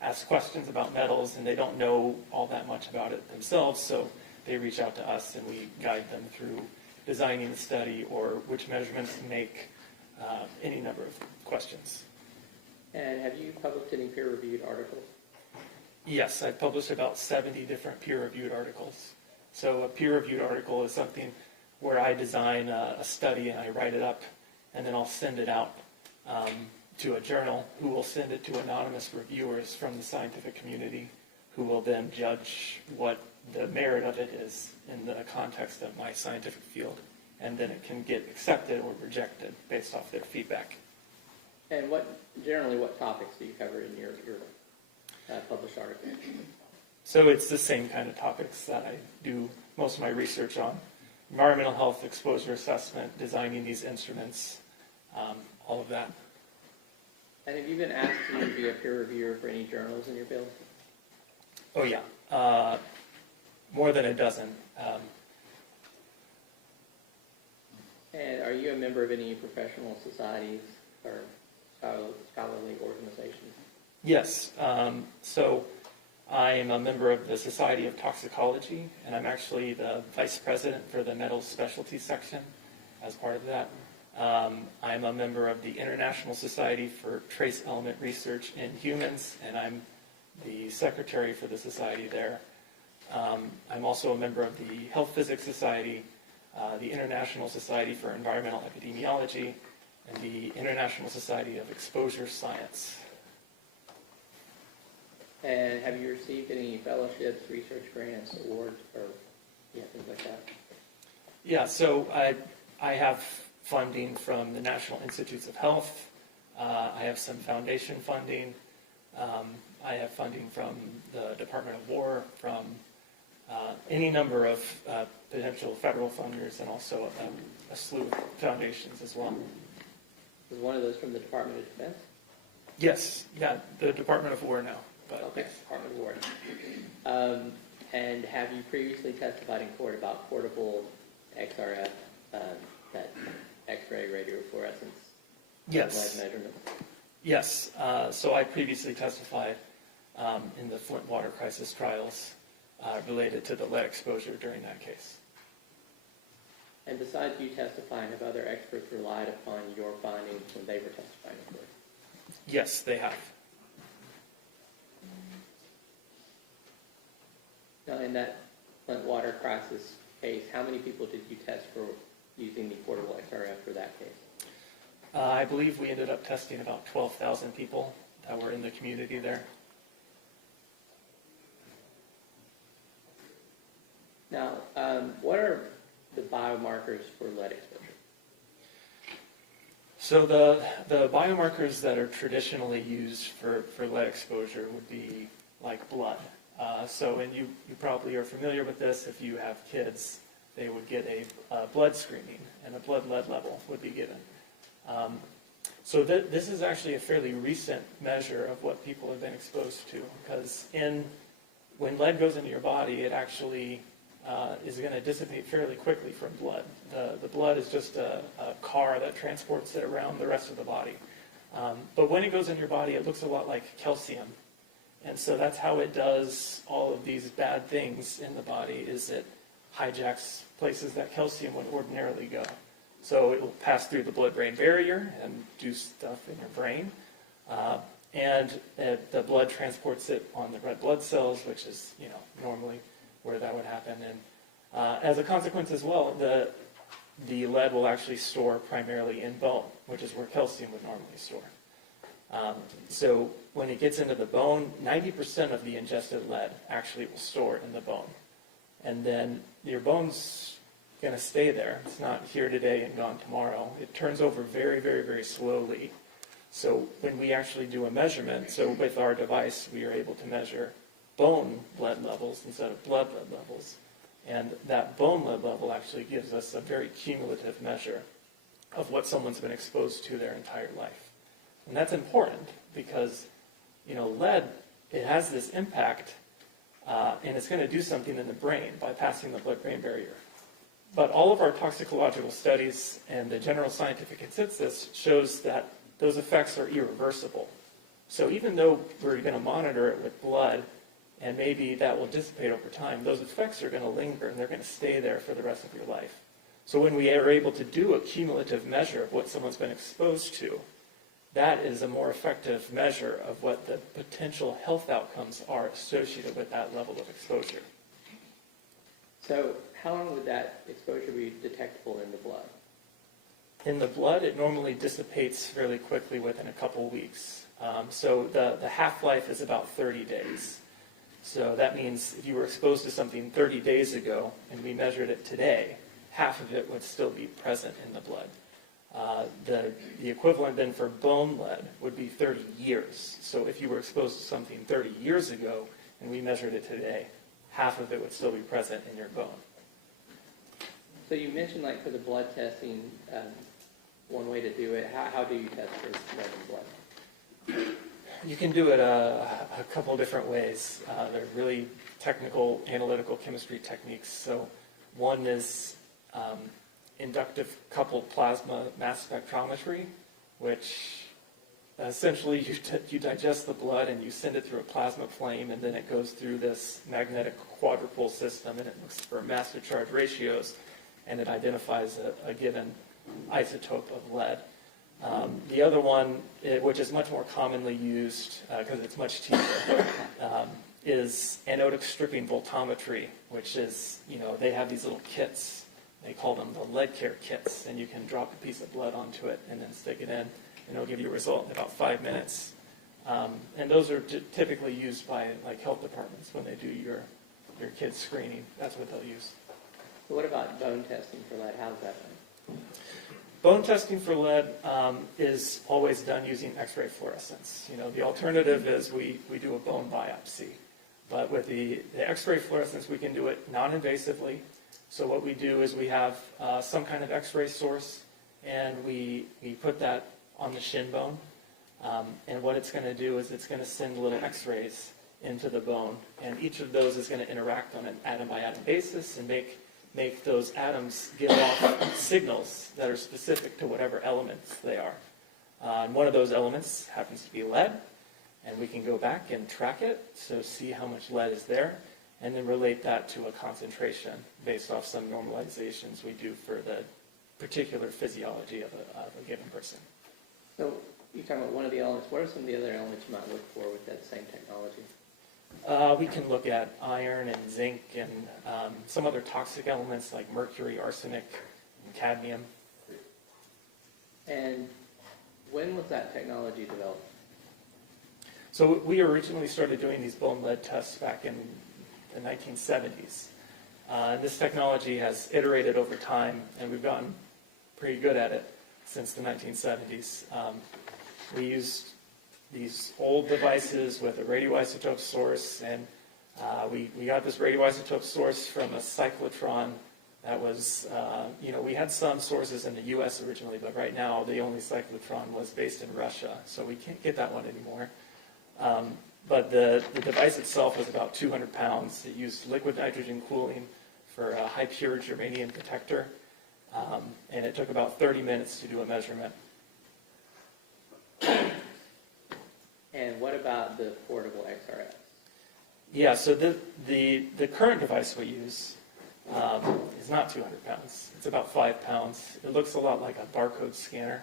ask questions about metals, and they don't know all that much about it themselves, so they reach out to us, and we guide them through designing the study or which measurements to make, any number of questions. And have you published any peer-reviewed articles? Yes, I've published about 70 different peer-reviewed articles. So a peer-reviewed article is something where I design a study and I write it up, and then I'll send it out to a journal who will send it to anonymous reviewers from the scientific community who will then judge what the merit of it is in the context of my scientific field. And then it can get accepted or rejected based off their feedback. And generally what topics do you cover in your published articles? So it's the same kind of topics that I do most of my research on. Environmental health, exposure assessment, designing these instruments, all of that. And have you been asked to be a peer reviewer for any journals in your field? Oh yeah, more than a dozen. And are you a member of any professional societies or scholarly organizations? Yes, so I am a member of the Society of Toxicology, and I'm actually the vice president for the metals specialty section as part of that. I'm a member of the International Society for Trace Element Research in Humans, and I'm the secretary for the society there. I'm also a member of the Health Physics Society, the International Society for Environmental Epidemiology, and the International Society of Exposure Science. And have you received any fellowships, research grants, awards, or things like that? Yeah, so I have funding from the National Institutes of Health. I have some foundation funding. I have funding from the Department of War, from any number of potential federal funders, and also a slew of foundations as well. Was one of those from the Department of Defense? Yes, yeah, the Department of War now. But Okay, yes. Department of War. And have you previously testified in court about portable XRF, that X-ray radiofluorescence Yes. lead measurements? Yes, so I previously testified in the Flint water crisis trials related to the lead exposure during that case. And besides you testifying, have other experts relied upon your findings when they were testifying in court? Yes, they have. Now, in that Flint water crisis case, how many people did you test for using the portable XRF for that case? I believe we ended up testing about 12,000 people that were in the community there. Now, what are the biomarkers for lead exposure? So the biomarkers that are traditionally used for lead exposure would be like blood. And you probably are familiar with this. If you have kids, they would get a blood screening, and a blood lead level would be given. This is actually a fairly recent measure of what people have been exposed to, because when lead goes into your body, it actually is going to dissipate fairly quickly from blood. The blood is just a car that transports it around the rest of the body. But when it goes in your body, it looks a lot like calcium. And so that's how it does all of these bad things in the body, is it hijacks places that calcium would ordinarily go. So it will pass through the blood-brain barrier and do stuff in your brain. The blood transports it on the red blood cells, which is, normally where that would happen. And as a consequence as well, the lead will actually store primarily in bone, which is where calcium would normally store. So when it gets into the bone, 90% of the ingested lead actually will store in the bone. And then your bone's going to stay there. It's not here today and gone tomorrow. It turns over very, very, very slowly. So when we actually do a measurement, so with our device, we are able to measure bone lead levels instead of blood lead levels. And that bone lead level actually gives us a very cumulative measure of what someone's been exposed to their entire life. And that's important because, lead, it has this impact, and it's going to do something in the brain by passing the blood-brain barrier. But all of our toxicological studies and the general scientific consensus shows that those effects are irreversible. So even though we're going to monitor it with blood, and maybe that will dissipate over time, those effects are going to linger, and they're going to stay there for the rest of your life. So when we are able to do a cumulative measure of what someone's been exposed to, that is a more effective measure of what the potential health outcomes are associated with that level of exposure. So how long would that exposure be detectable in the blood? In the blood, it normally dissipates fairly quickly within a couple weeks. So the half-life is about 30 days. So that means if you were exposed to something 30 days ago and we measured it today, half of it would still be present in the blood. The equivalent then for bone lead would be 30 years. So if you were exposed to something 30 years ago and we measured it today, half of it would still be present in your bone. So you mentioned, for the blood testing, one way to do it. How do you test for lead in blood? You can do it a couple different ways. They're really technical analytical chemistry techniques. So one is inductive coupled plasma mass spectrometry, which essentially you digest the blood and you send it through a plasma flame, and then it goes through this magnetic quadrupole system, and it looks for mass to charge ratios, and it identifies a given isotope of lead. The other one, which is much more commonly used because it's much cheaper, is anodic stripping voltammetry, which is, they have these little kits. They call them the lead care kits, and you can drop a piece of blood onto it and then stick it in, and it'll give you a result in about 5 minutes. And those are typically used by health departments when they do your kids' screening. That's what they'll use. So what about bone testing for lead? How's that done? Bone testing for lead is always done using X-ray fluorescence. The alternative is we do a bone biopsy. But with the X-ray fluorescence, we can do it non-invasively. So what we do is we have some kind of X-ray source, and we put that on the shin bone. And what it's going to do is it's going to send little X-rays into the bone. And each of those is going to interact on an atom-by-atom basis and make those atoms give off signals that are specific to whatever elements they are. And one of those elements happens to be lead, and we can go back and track it, so see how much lead is there, and then relate that to a concentration based off some normalizations we do for the particular physiology of a given person. So you're talking about one of the elements. What are some of the other elements you might look for with that same technology? We can look at iron and zinc and some other toxic elements like mercury, arsenic, and cadmium. And when was that technology developed? So we originally started doing these bone lead tests back in the 1970s. And this technology has iterated over time, and we've gotten pretty good at it. since the 1970s. We used these old devices with a radioisotope source, and we got this radioisotope source from a cyclotron that was, we had some sources in the U.S. originally, but right now the only cyclotron was based in Russia, so we can't get that one anymore. But the device itself was about 200 pounds. It used liquid nitrogen cooling for a high pure germanium detector, and it took about 30 minutes to do a measurement. And what about the portable XRF? Yeah, so the current device we use is not 200 pounds. It's about 5 pounds. It looks a lot like a barcode scanner.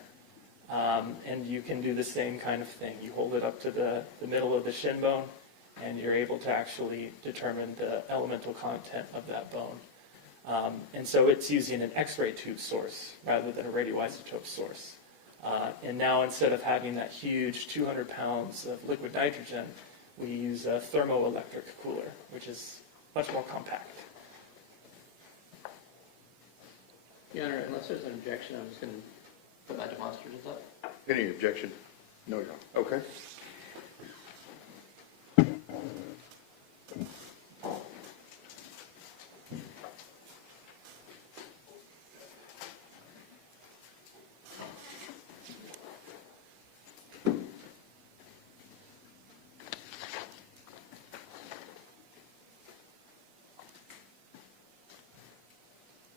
And you can do the same kind of thing. You hold it up to the middle of the shin bone, and you're able to actually determine the elemental content of that bone. And so it's using an X-ray tube source rather than a radioisotope source. And now instead of having that huge 200 pounds of liquid nitrogen, we use a thermoelectric cooler, which is much more compact. Your Honor, unless there's an objection, I'm just going to put my demonstrators up. Any objection? No, Your Honor. Okay.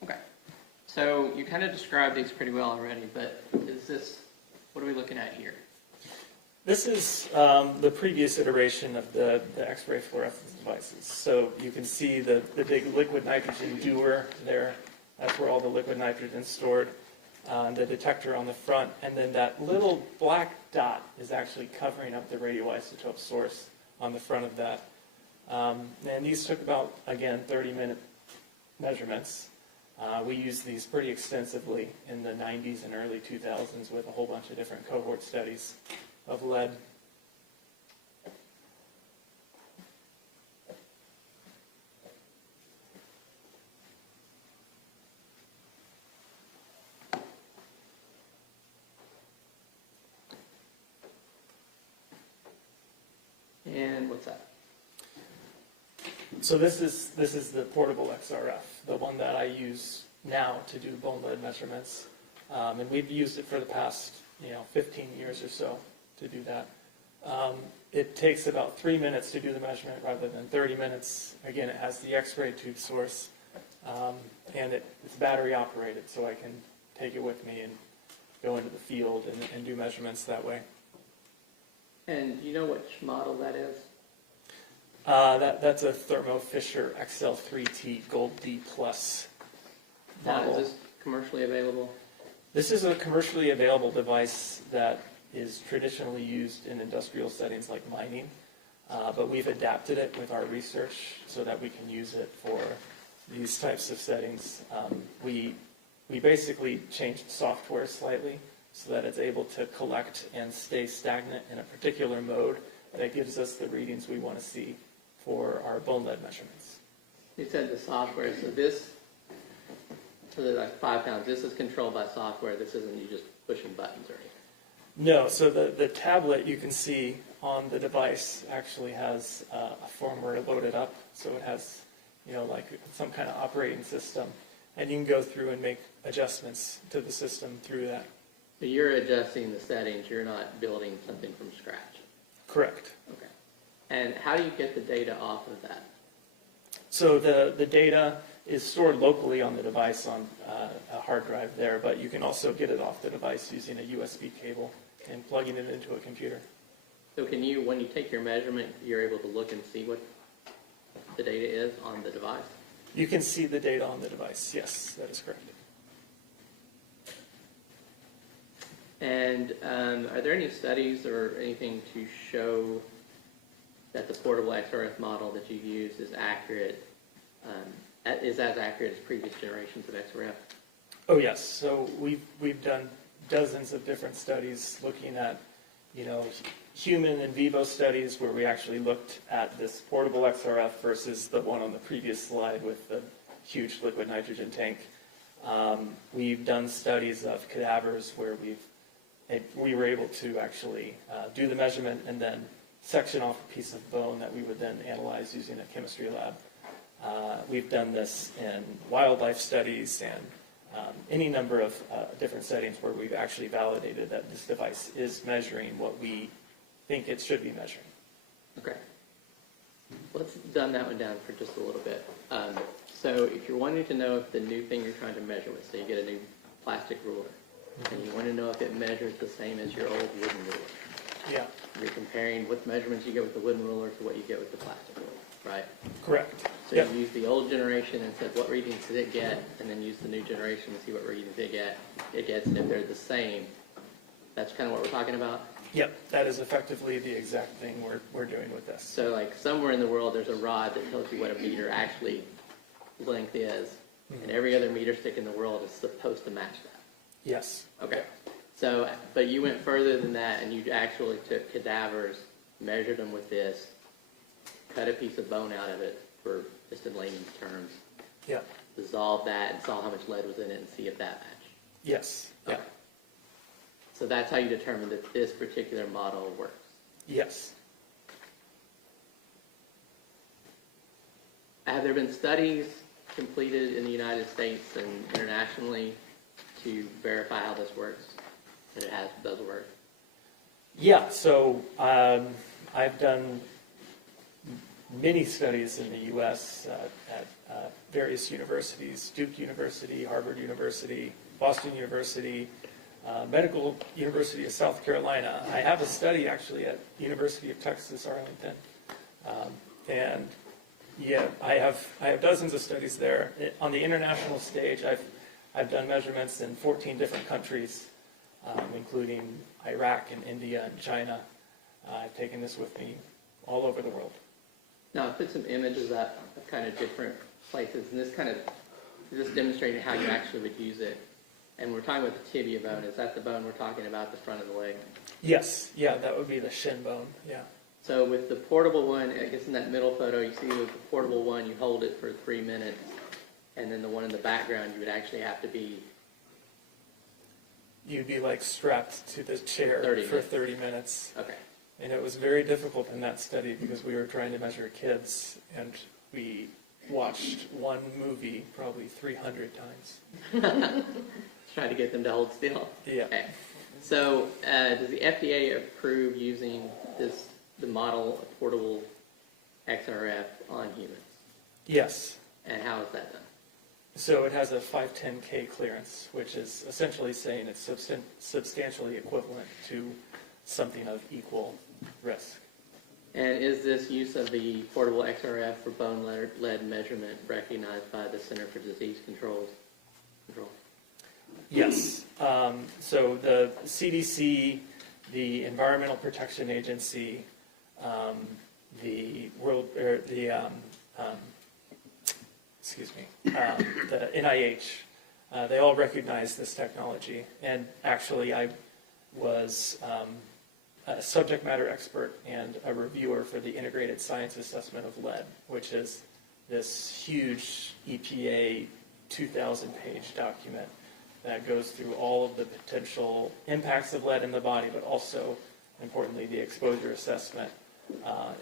Okay. So you kind of described these pretty well already, but what are we looking at here? This is the previous iteration of the X-ray fluorescence devices. So you can see the big liquid nitrogen dewar there. That's where all the liquid nitrogen is stored. The detector on the front, and then that little black dot is actually covering up the radioisotope source on the front of that. And these took about, again, 30-minute measurements. We used these pretty extensively in the 90s and early 2000s with a whole bunch of different cohort studies of lead. And what's that? So this is the portable XRF, the one that I use now to do bone lead measurements, and we've used it for the past 15 years or so to do that. It takes about 3 minutes to do the measurement rather than 30 minutes. Again, it has the X-ray tube source, and it's battery operated, so I can take it with me and go into the field and do measurements that way. And do you know which model that is? That's a Thermo Fisher XL3T Gold D Plus model. Is this commercially available? This is a commercially available device that is traditionally used in industrial settings like mining, but we've adapted it with our research so that we can use it for these types of settings. We basically changed software slightly so that it's able to collect and stay stagnant in a particular mode that gives us the readings we want to see for our bone lead measurements. You said the software, so they're like 5 pounds. This is controlled by software. This isn't you just pushing buttons or anything. No, so the tablet you can see on the device actually has a firmware loaded up, so it has like some kind of operating system, and you can go through and make adjustments to the system through that. So you're adjusting the settings. You're not building something from scratch. Correct. Okay. And how do you get the data off of that? So the data is stored locally on the device on a hard drive there, but you can also get it off the device using a USB cable and plugging it into a computer. So can you, when you take your measurement, you're able to look and see what the data is on the device? You can see the data on the device. Yes, that is correct. And are there any studies or anything to show that the portable XRF model that you use is accurate, is as accurate as previous generations of XRF? Oh yes. So we've done dozens of different studies looking at, human in vivo studies where we actually looked at this portable XRF versus the one on the previous slide with the huge liquid nitrogen tank. We've done studies of cadavers where we were able to actually do the measurement and then section off a piece of bone that we would then analyze using a chemistry lab. We've done this in wildlife studies and any number of different settings where we've actually validated that this device is measuring what we think it should be measuring. Okay. Let's dumb that one down for just a little bit. So if you're wanting to know if the new thing you're trying to measure with, so you get a new plastic ruler, and you want to know if it measures the same as your old wooden ruler. Yeah, You're comparing what measurements you get with the wooden ruler to what you get with the plastic ruler, right? correct. So Yep. you use the old generation and said, what readings did it get? And then use the new generation to see what readings it gets. And if they're the same, that's kind of what we're talking about. Yep, that is effectively the exact thing we're doing with this. So like somewhere in the world, there's a rod that tells you what a meter actually length is. And every other meter stick in the world is supposed to match that. Yes. Okay. So, but you went further than that and you actually took cadavers, measured them with this, cut a piece of bone out of it, for just in layman's terms, Yep. dissolve that and saw how much lead was in it and see if that matched. Yes. Okay. Yep. So that's how you determine that this particular model works. Yes. Have there been studies completed in the United States and internationally to verify how this works? That it does work? Yeah, so I've done many studies in the U.S. At various universities, Duke University, Harvard University, Boston University, Medical University of South Carolina. I have a study actually at University of Texas, Arlington. And yeah, I have dozens of studies there. On the international stage, I've done measurements in 14 different countries, including Iraq and India and China. I've taken this with me all over the world. Now, I put some images up of kind of different places, and this kind of just demonstrating how you actually would use it. And we're talking about the tibia bone. Is that the bone we're talking about, the front of the leg? Yes, yeah, that would be the shin bone, yeah. So with the portable one, I guess in that middle photo, you see with the portable one, you hold it for 3 minutes, and then the one in the background, you would actually have to be... You'd be like strapped to the chair 30 for minutes. 30 minutes. Okay. And it was very difficult in that study because we were trying to measure kids, and we watched one movie probably 300 times. Try to get them to hold still. Yeah. Okay. So does the FDA approve using the model portable XRF on humans? Yes. And how is that done? So it has a 510K clearance, which is essentially saying it's substantially equivalent to something of equal risk. And is this use of the portable XRF for bone lead measurement recognized by the Center for Disease Control? Yes. So the CDC, the Environmental Protection Agency, the NIH, they all recognize this technology. And actually, I was a subject matter expert and a reviewer for the Integrated Science Assessment of Lead, which is this huge EPA 2,000-page document that goes through all of the potential impacts of lead in the body, but also, importantly, the exposure assessment.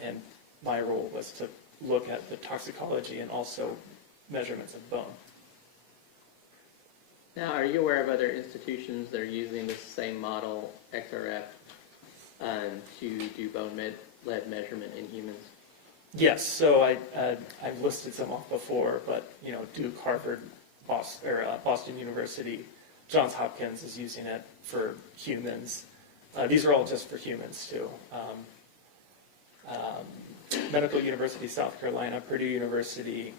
And my role was to look at the toxicology and also measurements of bone. Now, are you aware of other institutions that are using the same model, XRF, to do bone lead measurement in humans? Yes, so I've listed some off before, but Duke, Harvard, Boston University, Johns Hopkins is using it for humans. These are all just for humans too. Medical University, South Carolina, Purdue University,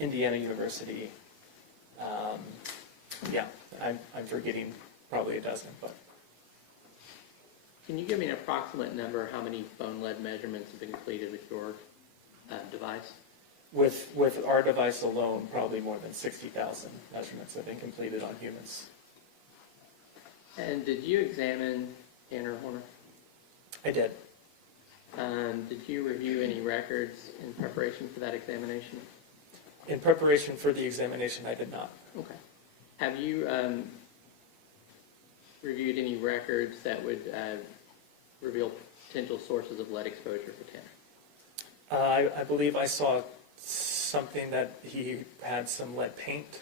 Indiana University. Yeah, I'm forgetting probably a dozen, but. Can you give me an approximate number how many bone lead measurements have been completed with your device? With our device alone, probably more than 60,000 measurements have been completed on humans. And did you examine Tanner Horner? I did. Did you review any records in preparation for that examination? In preparation for the examination, I did not. Okay. Have you reviewed any records that would reveal potential sources of lead exposure for Tanner? I believe I saw something that he had some lead paint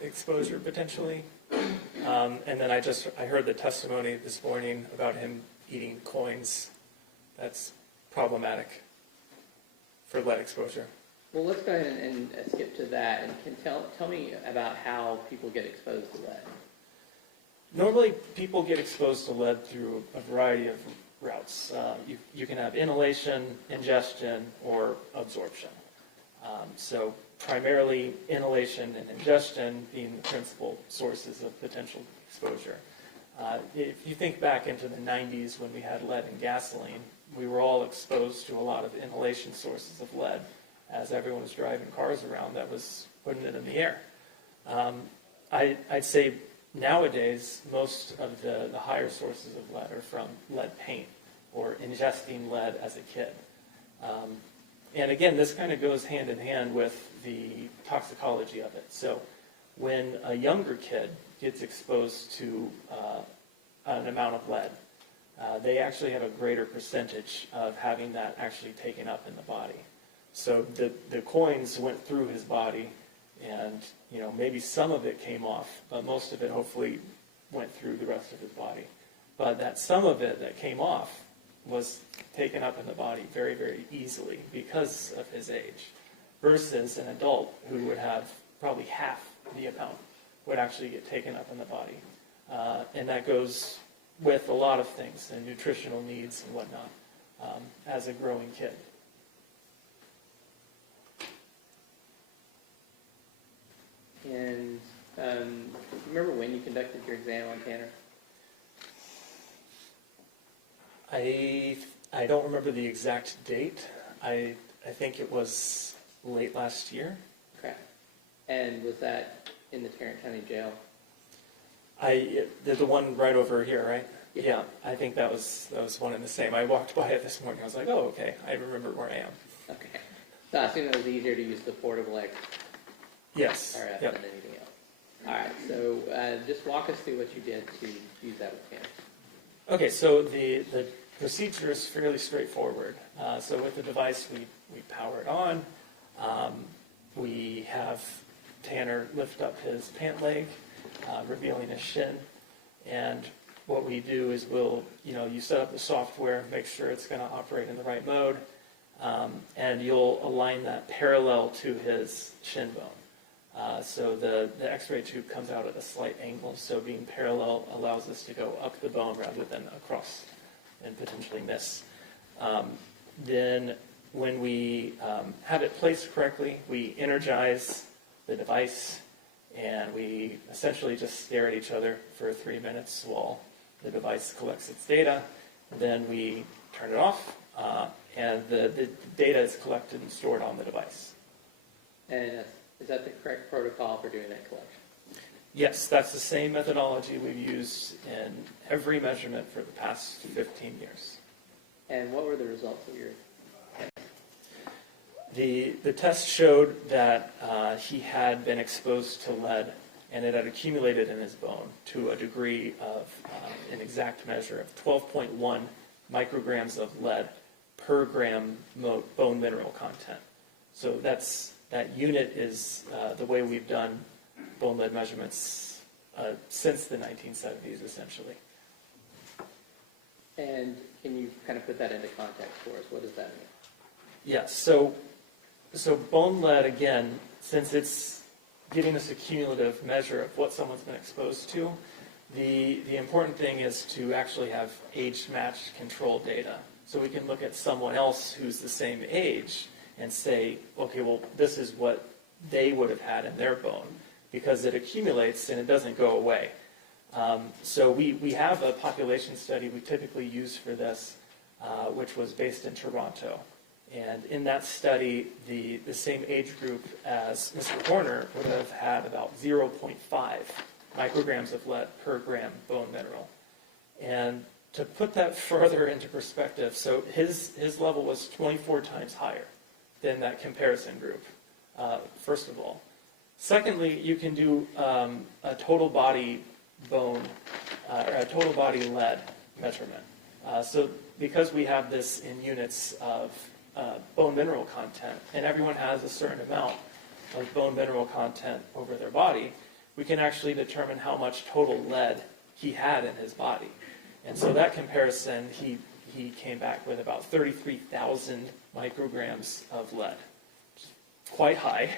exposure potentially. And then I heard the testimony this morning about him eating coins. That's problematic for lead exposure. Well, let's go ahead and skip to that, and can tell me about how people get exposed to lead. Normally, people get exposed to lead through a variety of routes. You can have inhalation, ingestion, or absorption. So primarily inhalation and ingestion being the principal sources of potential exposure. If you think back into the 90s when we had lead in gasoline, we were all exposed to a lot of inhalation sources of lead as everyone was driving cars around that was putting it in the air. I'd say nowadays most of the higher sources of lead are from lead paint or ingesting lead as a kid. And again, this kind of goes hand in hand with the toxicology of it. So when a younger kid gets exposed to an amount of lead, they actually have a greater percentage of having that actually taken up in the body. So the coins went through his body, and maybe some of it came off, but most of it hopefully went through the rest of his body. But that some of it that came off was taken up in the body very, very easily because of his age, versus an adult who would have probably half the amount would actually get taken up in the body. And that goes with a lot of things, and nutritional needs and whatnot, as a growing kid. And remember when you conducted your exam on Tanner? I don't remember the exact date. I think it was late last year. Okay. And was that in the Tarrant County Jail? The one right over here, right? Yeah. I think that was one and the same. I walked by it this morning. I was like, oh, okay. I remember where I am. Okay. So I assume it was easier to use the portable Yes. XRF Yep. than anything else. All right. So just walk us through what you did to use that with Tanner. Okay, so the procedure is fairly straightforward. So with the device, we power it on. We have Tanner lift up his pant leg, revealing his shin. And what we do is you set up the software, make sure it's going to operate in the right mode, and you'll align that parallel to his shin bone. So the X-ray tube comes out at a slight angle, so being parallel allows us to go up the bone rather than across and potentially miss. Then when we have it placed correctly, we energize the device, and we essentially just stare at each other for 3 minutes while the device collects its data. Then we turn it off, and the data is collected and stored on the device. And is that the correct protocol for doing that collection? Yes, that's the same methodology we've used in every measurement for the past 15 years. And what were the results of your test? The test showed that he had been exposed to lead, and it had accumulated in his bone to a degree of an exact measure of 12.1 micrograms of lead per gram bone mineral content. So that unit is the way we've done bone lead measurements since the 1970s, essentially. And can you kind of put that into context for us? What does that mean? Yes, so bone lead, again, since it's giving us a cumulative measure of what someone's been exposed to, the important thing is to actually have age-matched control data. So we can look at someone else who's the same age and say, okay, well, this is what they would have had in their bone, because it accumulates and it doesn't go away. So we have a population study we typically use for this, which was based in Toronto. And in that study, the same age group as Mr. Horner would have had about 0.5 micrograms of lead per gram bone mineral. And to put that further into perspective, so his level was 24 times higher than that comparison group, first of all. Secondly, you can do a total body bone, or a total body lead measurement. So because we have this in units of bone mineral content, and everyone has a certain amount of bone mineral content over their body, we can actually determine how much total lead he had in his body. And so that comparison, he came back with about 33,000 micrograms of lead. Quite high,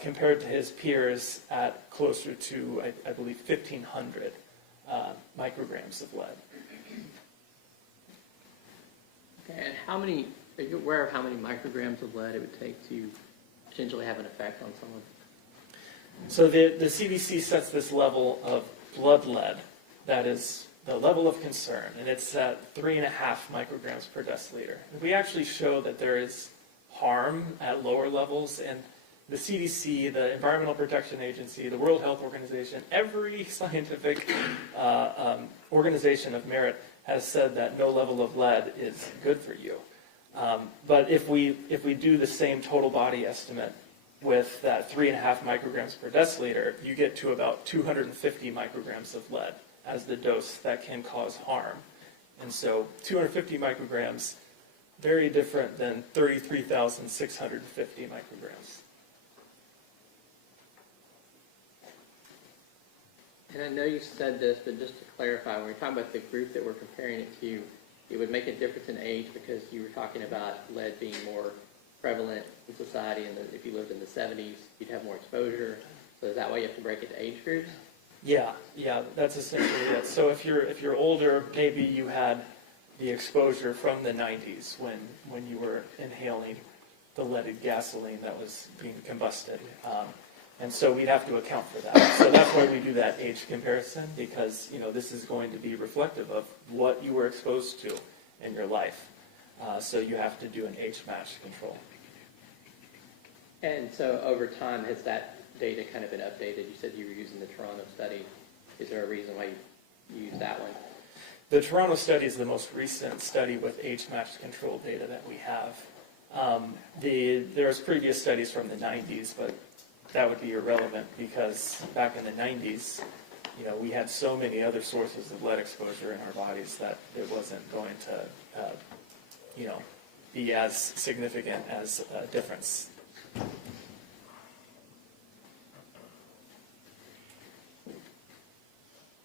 compared to his peers at closer to, I believe, 1,500 micrograms of lead. Okay, and are you aware of how many micrograms of lead it would take to potentially have an effect on someone? So the CDC sets this level of blood lead, that is the level of concern, and it's at 3.5 micrograms per deciliter. And we actually show that there is harm at lower levels, and the CDC, the Environmental Protection Agency, the World Health Organization, every scientific organization of merit has said that no level of lead is good for you. But if we do the same total body estimate with that 3.5 micrograms per deciliter, you get to about 250 micrograms of lead as the dose that can cause harm. And so 250 micrograms, very different than 33,650 micrograms. And I know you said this, but just to clarify, when we're talking about the group that we're comparing it to, it would make a difference in age because you were talking about lead being more prevalent in society, and if you lived in the 70s, you'd have more exposure. So is that why you have to break it to age groups? Yeah, that's essentially it. So if you're older, maybe you had the exposure from the 90s when you were inhaling the leaded gasoline that was being combusted. And so we'd have to account for that. So that's why we do that age comparison, because this is going to be reflective of what you were exposed to in your life. So you have to do an age-matched control. And so over time, has that data kind of been updated? You said you were using the Toronto study. Is there a reason why you use that one? The Toronto study is the most recent study with age-matched control data that we have. There's previous studies from the 90s, but that would be irrelevant because back in the 90s, we had so many other sources of lead exposure in our bodies that it wasn't going to, be as significant as a difference.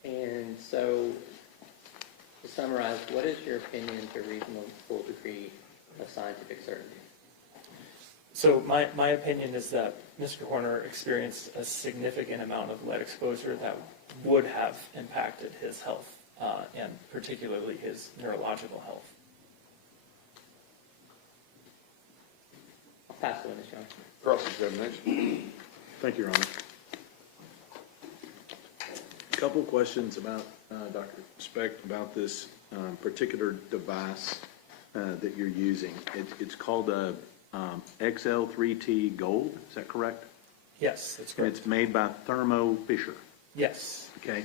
And so, to summarize, what is your opinion to a reasonable degree of scientific certainty? So my opinion is that Mr. Horner experienced a significant amount of lead exposure that would have impacted his health, and particularly his neurological health. I'll pass it on, Ms. Johnson. Cross-examination. Thank you, Your Honor. A couple of questions about, Dr. Specht, about this particular device that you're using. It's called a XL3T Gold, is that correct? Yes, that's And correct. it's made by Thermo Fisher, Yes. okay?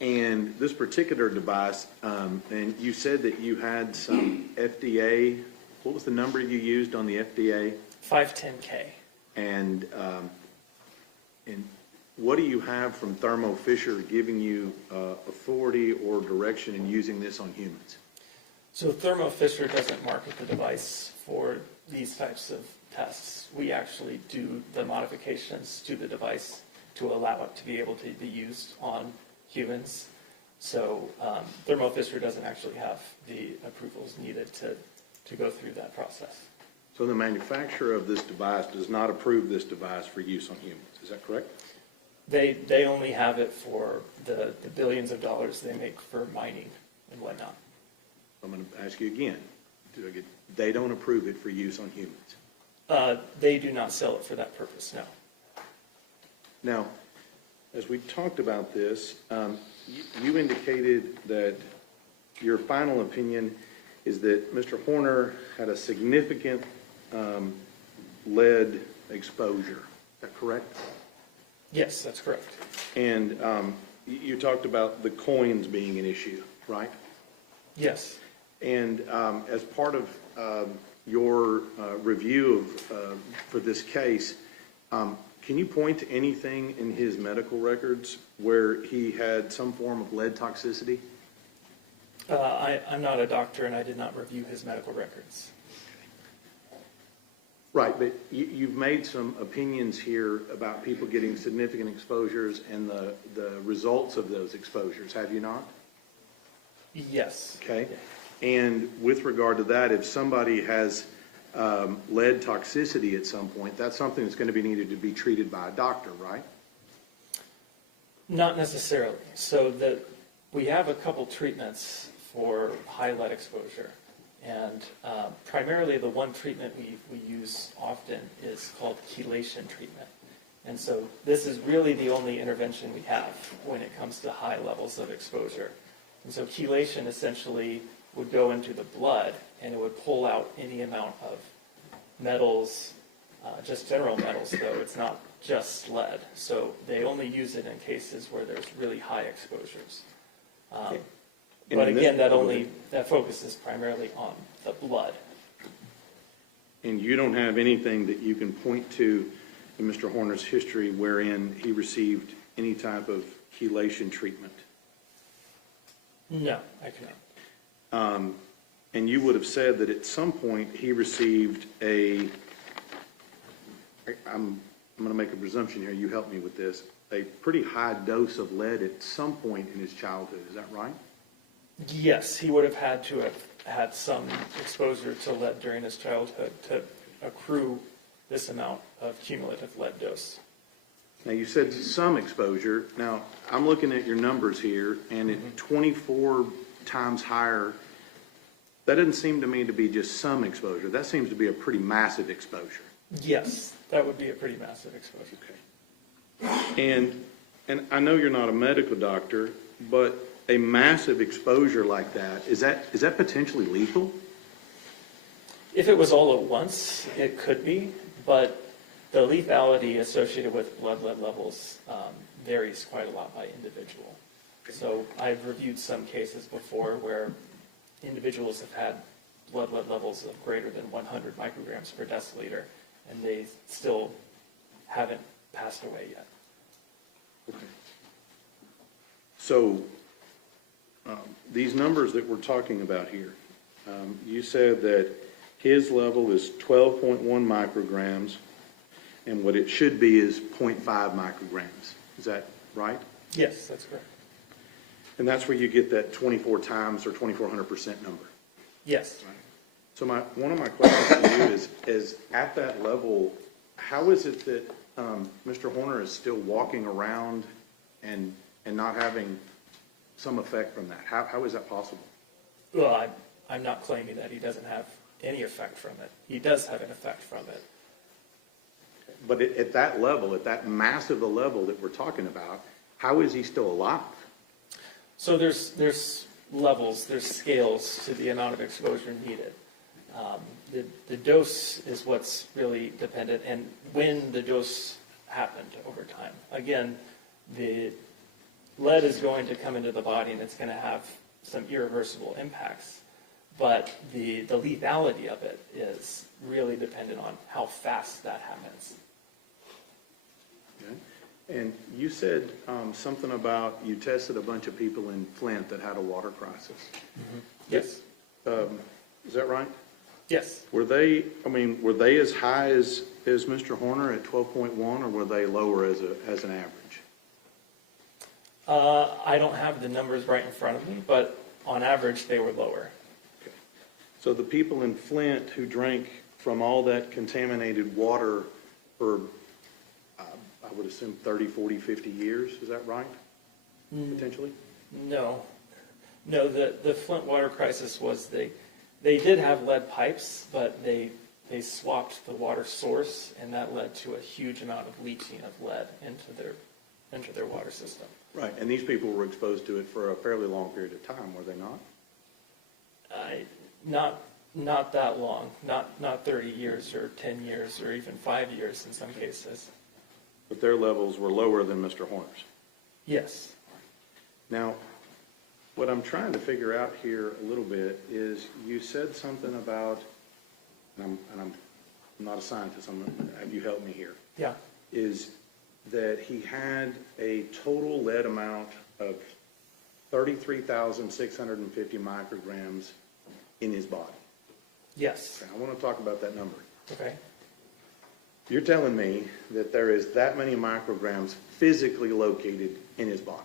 And this particular device, and you said that you had some FDA, what was the number you used on the FDA? 510K. And what do you have from Thermo Fisher giving you authority or direction in using this on humans? So Thermo Fisher doesn't market the device for these types of tests. We actually do the modifications to the device to allow it to be able to be used on humans. So Thermo Fisher doesn't actually have the approvals needed to go through that process. So the manufacturer of this device does not approve this device for use on humans, is that correct? They only have it for the billions of dollars they make for mining and whatnot. I'm going to ask you again. They don't approve it for use on humans? They do not sell it for that purpose, no. Now, as we talked about this, you indicated that your final opinion is that Mr. Horner had a significant lead exposure. Is that correct? Yes, that's correct. And you talked about the coins being an issue, right? Yes. And as part of your review for this case, Can you point to anything in his medical records where he had some form of lead toxicity? I'm not a doctor, and I did not review his medical records. Right, but you've made some opinions here about people getting significant exposures and the results of those exposures, have you not? Yes. Okay. And with regard to that, if somebody has lead toxicity at some point, that's something that's going to be needed to be treated by a doctor, right? Not necessarily. So we have a couple treatments for high lead exposure. And primarily the one treatment we use often is called chelation treatment. And so this is really the only intervention we have when it comes to high levels of exposure. And so chelation essentially would go into the blood and it would pull out any amount of metals, just general metals though, it's not just lead. So they only use it in cases where there's really high exposures. But again, that focuses primarily on the blood. And you don't have anything that you can point to in Mr. Horner's history wherein he received any type of chelation treatment? No, I cannot. And you would have said that at some point he received I'm going to make a presumption here, you help me with this, a pretty high dose of lead at some point in his childhood, is that right? Yes, he would have had to have had some exposure to lead during his childhood to accrue this amount of cumulative lead dose. Now, you said some exposure. Now, I'm looking at your numbers here, and at 24 times higher, that doesn't seem to me to be just some exposure. That seems to be a pretty massive exposure. Yes, that would be a pretty massive exposure. Okay. And I know you're not a medical doctor, but a massive exposure like that, is that potentially lethal? If it was all at once, it could be, but the lethality associated with blood lead levels varies quite a lot by individual. So I've reviewed some cases before where individuals have had blood lead levels of greater than 100 micrograms per deciliter, and they still haven't passed away yet. Okay. So these numbers that we're talking about here, you said that his level is 12.1 micrograms, and what it should be is 0.5 micrograms. Is that right? Yes, that's correct. And that's where you get that 24 times or 2,400% number. Yes. Right. So one of my questions to you is at that level, how is it that Mr. Horner is still walking around and not having some effect from that? How is that possible? Well, I'm not claiming that he doesn't have any effect from it. He does have an effect from it. But at that level, at that massive a level that we're talking about, how is he still alive? So there's levels, there's scales to the amount of exposure needed. The dose is what's really dependent, and when the dose happened over time. Again, the lead is going to come into the body and it's going to have some irreversible impacts, but the lethality of it is really dependent on how fast that happens. Okay. And you said something about you tested a bunch of people in Flint that had a water crisis. Mm-hmm. Yes. Is that right? Yes. Were they as high as Mr. Horner at 12.1, or were they lower as an average? I don't have the numbers right in front of me, but on average they were lower. Okay. So the people in Flint who drank from all that contaminated water for, I would assume 30, 40, 50 years, is that right? Potentially? No, the Flint water crisis was they did have lead pipes, but they swapped the water source, and that led to a huge amount of leaching of lead into their water system. Right, and these people were exposed to it for a fairly long period of time, were they not? Not that long, not 30 years or 10 years or even 5 years in some cases. But their levels were lower than Mr. Horner's. Yes. Now, what I'm trying to figure out here a little bit is you said something about, and I'm not a scientist, I'm going to have you help me here. Yeah. is that he had a total lead amount of 33,650 micrograms in his body. Yes. I want to talk about that number. Okay. You're telling me that there is that many micrograms physically located in his body?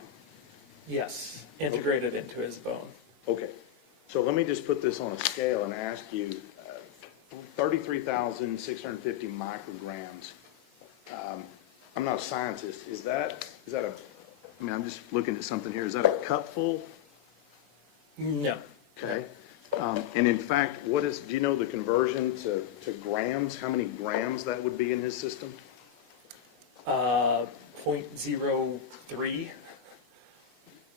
Yes. Integrated into his bone. Okay. So let me just put this on a scale and ask you, 33,650 micrograms. I'm not a scientist. Is that I mean, I'm just looking at something here. Is that a cupful? No. Okay. And in fact, do you know the conversion to grams? How many grams that would be in his system? 0.03.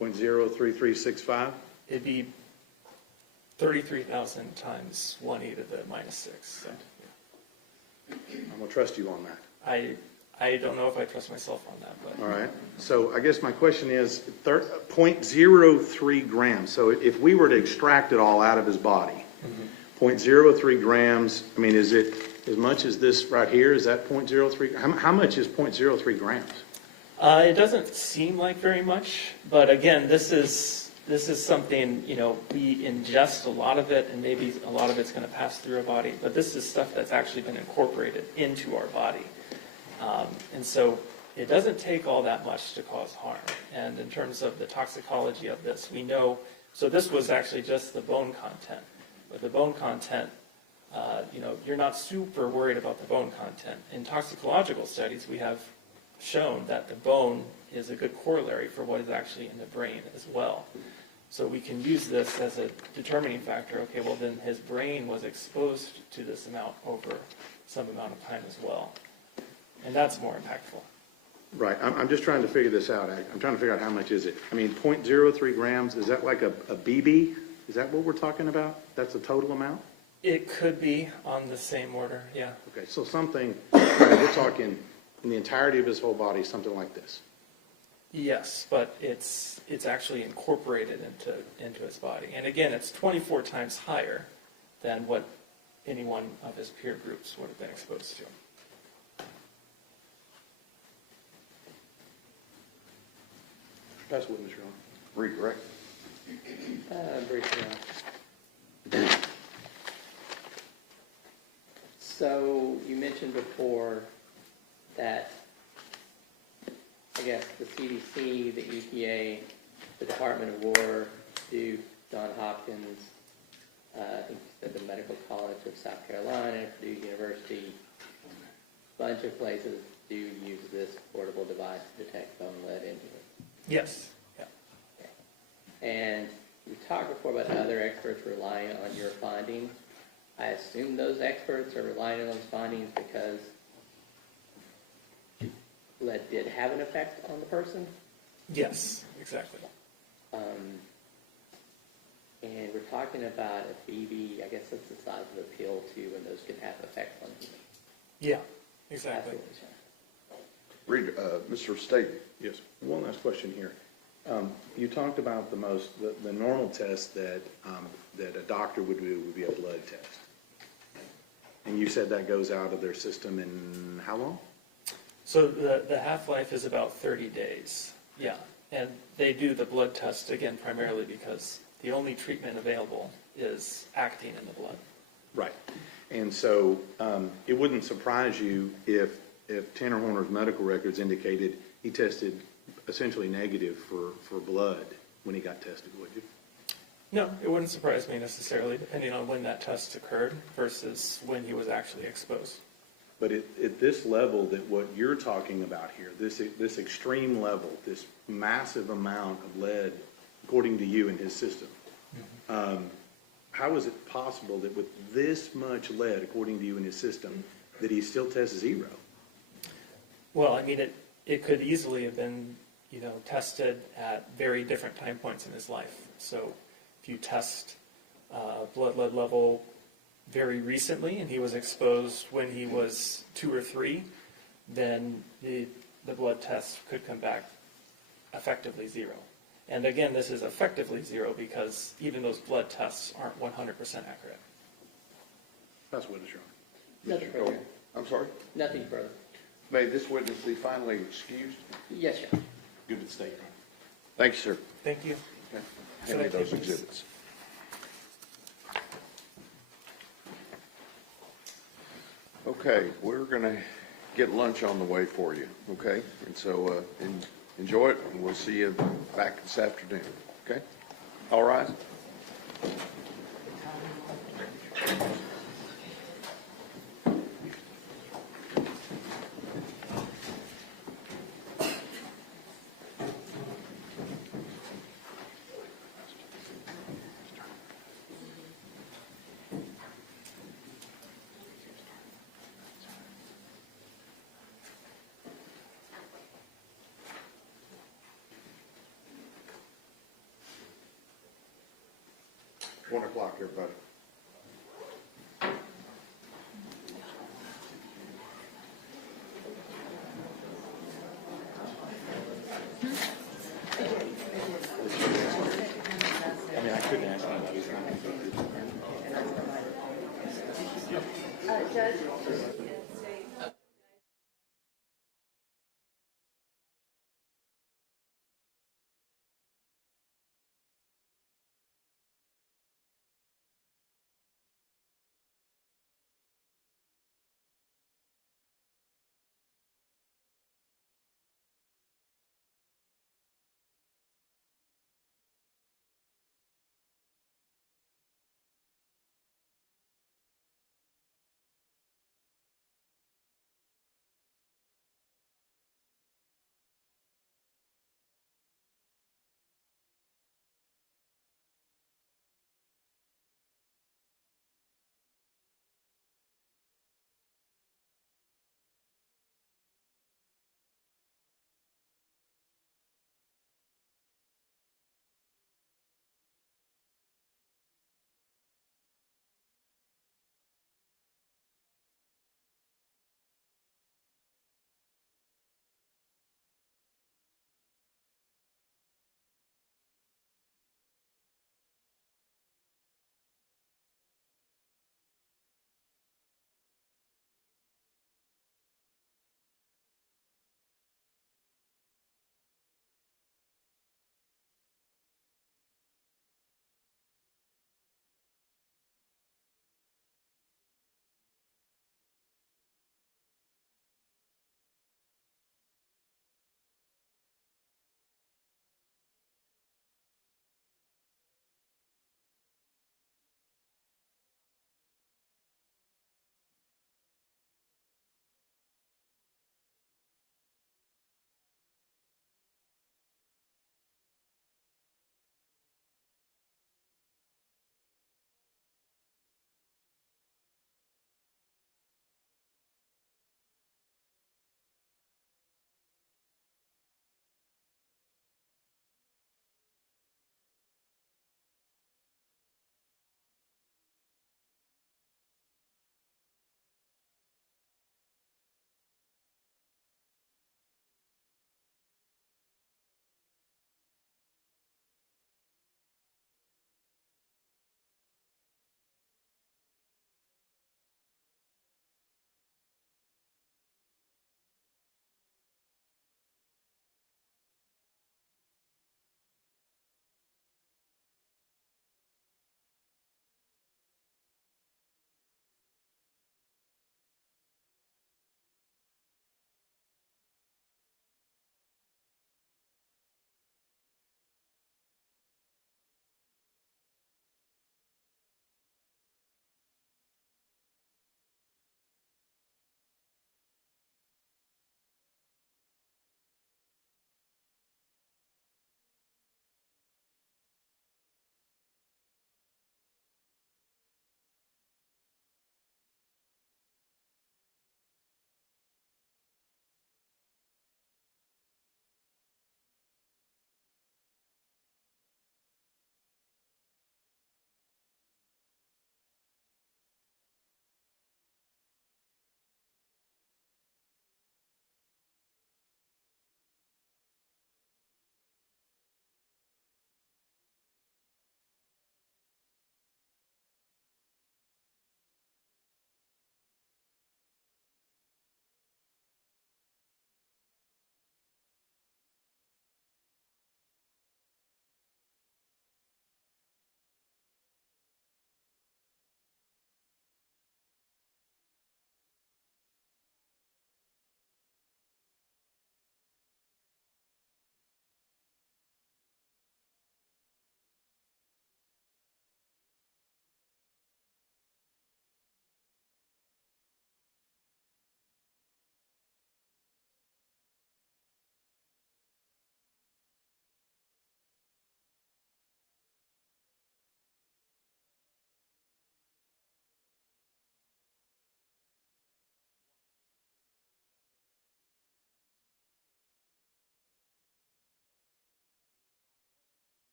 0.03365? It'd be 33,000 times 1 e to the minus 6. So, I'm going to trust you on that. I don't know if I trust myself on that, but All right. So I guess my question is 0.03 grams. So if we were to extract it all out of his body, 0.03 grams, I mean, is it as much as this right here? Is that 0.03? How much is 0.03 grams? it doesn't seem like very much. But again, this is something, we ingest a lot of it, and maybe a lot of it's going to pass through our body. But this is stuff that's actually been incorporated into our body. And so it doesn't take all that much to cause harm. And in terms of the toxicology of this, we know, so this was actually just the bone content. But the bone content, you're not super worried about the bone content. In toxicological studies, we have shown that the bone is a good corollary for what is actually in the brain as well. So we can use this as a determining factor. Okay, well then his brain was exposed to this amount over some amount of time as well. And that's more impactful. Right. I'm just trying to figure this out. I'm trying to figure out how much is it. I mean, 0.03 grams, is that like a BB? Is that what we're talking about? That's the total amount? It could be on the same order, yeah. Okay, so something, we're talking in the entirety of his whole body, something like this. Yes, but it's actually incorporated into his body. And again, it's 24 times higher than what any one of his peer groups would have been exposed to. Pass the witness, Your Honor. Recorrect. Briefly. So you mentioned before that, I guess, the CDC, the EPA, the Department of War, Duke, Johns Hopkins, I think you said the Medical College of South Carolina, Purdue University, a bunch of places do use this portable device to detect bone lead in here. Yes, yeah. And we talked before about other experts relying on your findings. I assume those experts are relying on those findings because lead did have an effect on the person. Yes, exactly. And we're talking about a BB, I guess that's the size of a pill too, and those can have effects on humans. Yeah, exactly. Absolutely. Mr. State. Yes. One last question here. You talked about the normal test that a doctor would do would be a blood test. And you said that goes out of their system in how long? So the half-life is about 30 days, yeah. And they do the blood test, again, primarily because the only treatment available is acting in the blood. Right. And so it wouldn't surprise you if Tanner Horner's medical records indicated he tested essentially negative for blood when he got tested, would you? No, it wouldn't surprise me necessarily, depending on when that test occurred versus when he was actually exposed. But at this level, that what you're talking about here, this extreme level, this massive amount of lead, according to you, in his system, how is it possible that with this much lead, according to you, in his system, that he still tests zero? Well, I mean, it could easily have been, tested at very different time points in his life. So if you test blood lead level very recently and he was exposed when he was 2 or 3, then the blood test could come back effectively 0. And again, this is effectively 0 because even those blood tests aren't 100% accurate. That's what it's showing. Nothing further. I'm sorry? Nothing further. May this witness be finally excused? Yes, sir. Good to state. Thank you, sir. Thank you. Hand me those exhibits. Okay, we're gonna get lunch on the way for you, okay? And so, enjoy it, and we'll see you back this afternoon, okay? All right? One o'clock, everybody. I mean, I couldn't ask him, but he's not going to go through. Judge,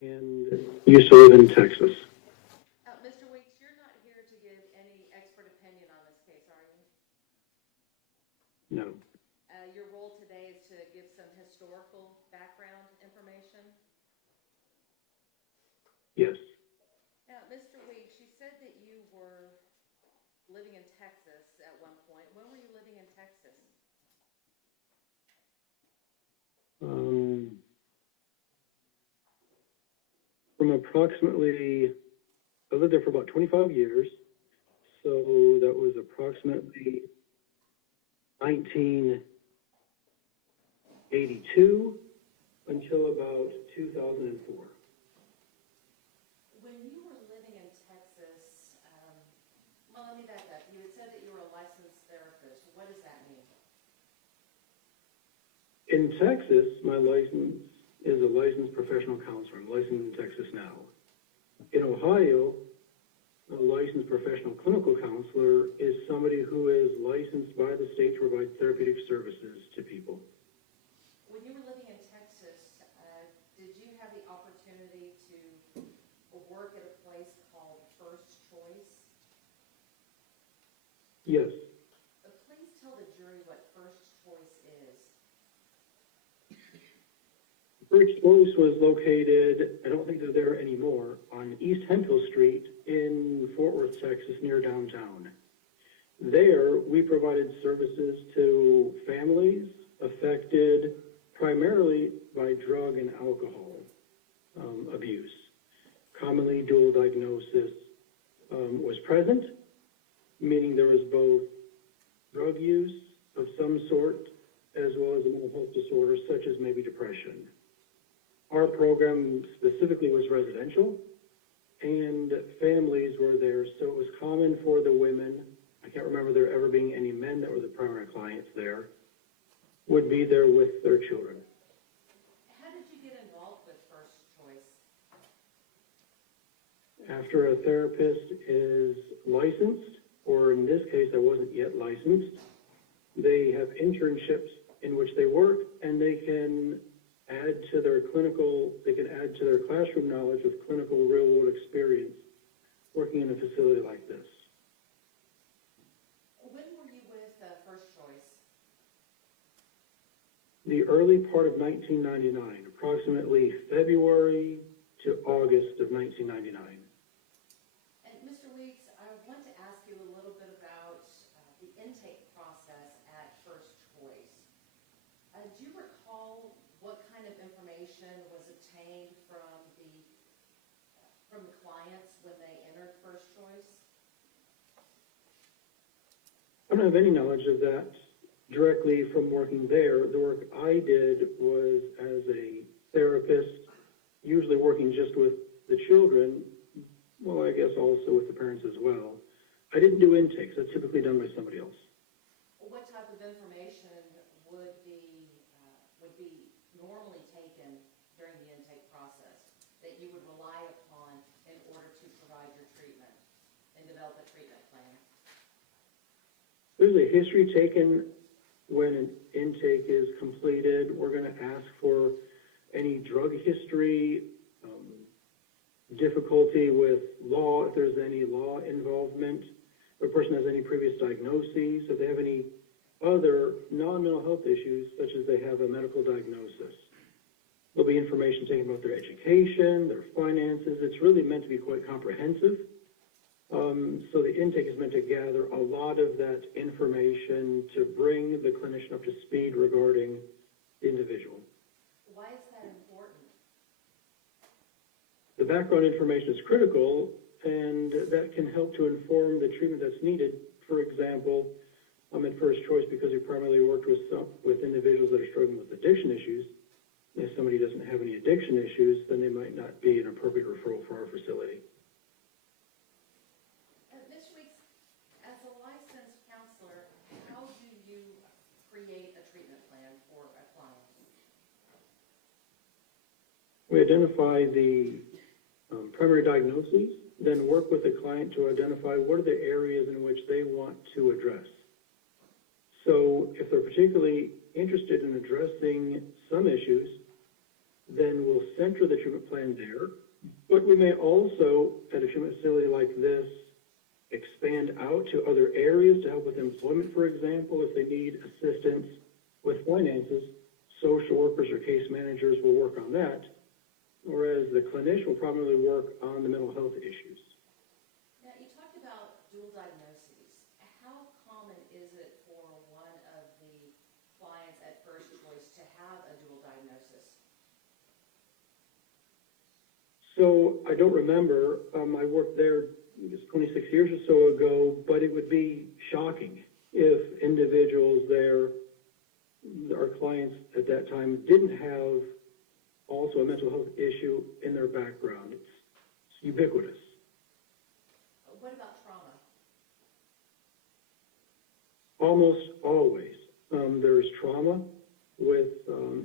and used to live in Texas. Mr. Weeks, you're not here to give any expert opinion on this case, are you? No. Your role today is to give some historical background information. Yes. Now, Mr. Weeks, you said that you were living in Texas at one point. When were you living in Texas? From approximately, I lived there for about 25 years, so that was approximately 1982 until about 2004. When you were living in Texas, well, let me back up. You had said that you were a licensed therapist. What does that mean? In Texas, my license is a licensed professional counselor. I'm licensed in Texas now. In Ohio, a licensed professional clinical counselor is somebody who is licensed by the state to provide therapeutic services to people. When you were living in Texas, did you have the opportunity to work at a place called First Choice? Yes. Please tell the jury what First Choice is. First Choice was located, I don't think they're there anymore, on East Hemphill Street in Fort Worth, Texas, near downtown. There, we provided services to families affected primarily by drug and alcohol abuse. Commonly, dual diagnosis was present, meaning there was both drug use of some sort as well as a mental health disorder such as maybe depression. Our program specifically was residential, and families were there, so it was common for the women, I can't remember there ever being any men that were the primary clients there, would be there with their children. How did you get involved with First Choice? After a therapist is licensed, or in this case I wasn't yet licensed, they have internships in which they work, and they can add to their classroom knowledge of clinical real-world experience working in a facility like this. When were you with First Choice? The early part of 1999, approximately February to August of 1999. And Mr. Weeks, I want to ask you a little bit about the intake process at First Choice. Do you recall what kind of information was obtained from the clients when they entered First Choice? I don't have any knowledge of that directly from working there. The work I did was as a therapist, usually working just with the children, well, I guess also with the parents as well. I didn't do intakes. That's typically done by somebody else. What type of information would be normally taken during the intake process that you would rely upon in order to provide your treatment and develop a treatment plan? There's a history taken when an intake is completed. We're going to ask for any drug history, difficulty with law, if there's any law involvement, if a person has any previous diagnoses, if they have any other non-mental health issues, such as they have a medical diagnosis. There'll be information taken about their education, their finances. It's really meant to be quite comprehensive. So the intake is meant to gather a lot of that information to bring the clinician up to speed regarding the individual. Why is that important? The background information is critical, and that can help to inform the treatment that's needed. For example, I'm at First Choice because we primarily worked with individuals that are struggling with addiction issues. If somebody doesn't have any addiction issues, then they might not be an appropriate referral for our facility. Ms. Weeks, as a licensed counselor, how do you create a treatment plan for a client? We identify the primary diagnoses, then work with the client to identify what are the areas in which they want to address. So if they're particularly interested in addressing some issues, then we'll send center the treatment plan there, but we may also, at a treatment facility like this, expand out to other areas to help with employment, for example, if they need assistance with finances. Social workers or case managers will work on that, whereas the clinician will probably work on the mental health issues. Now, you talked about dual diagnoses. How common is it for one of the clients at First Choice to have a dual diagnosis? So I don't remember, I worked there, I guess 26 years or so ago, but it would be shocking if individuals there, our clients at that time, didn't have also a mental health issue in their background. It's ubiquitous. What about trauma? Almost always. There's trauma with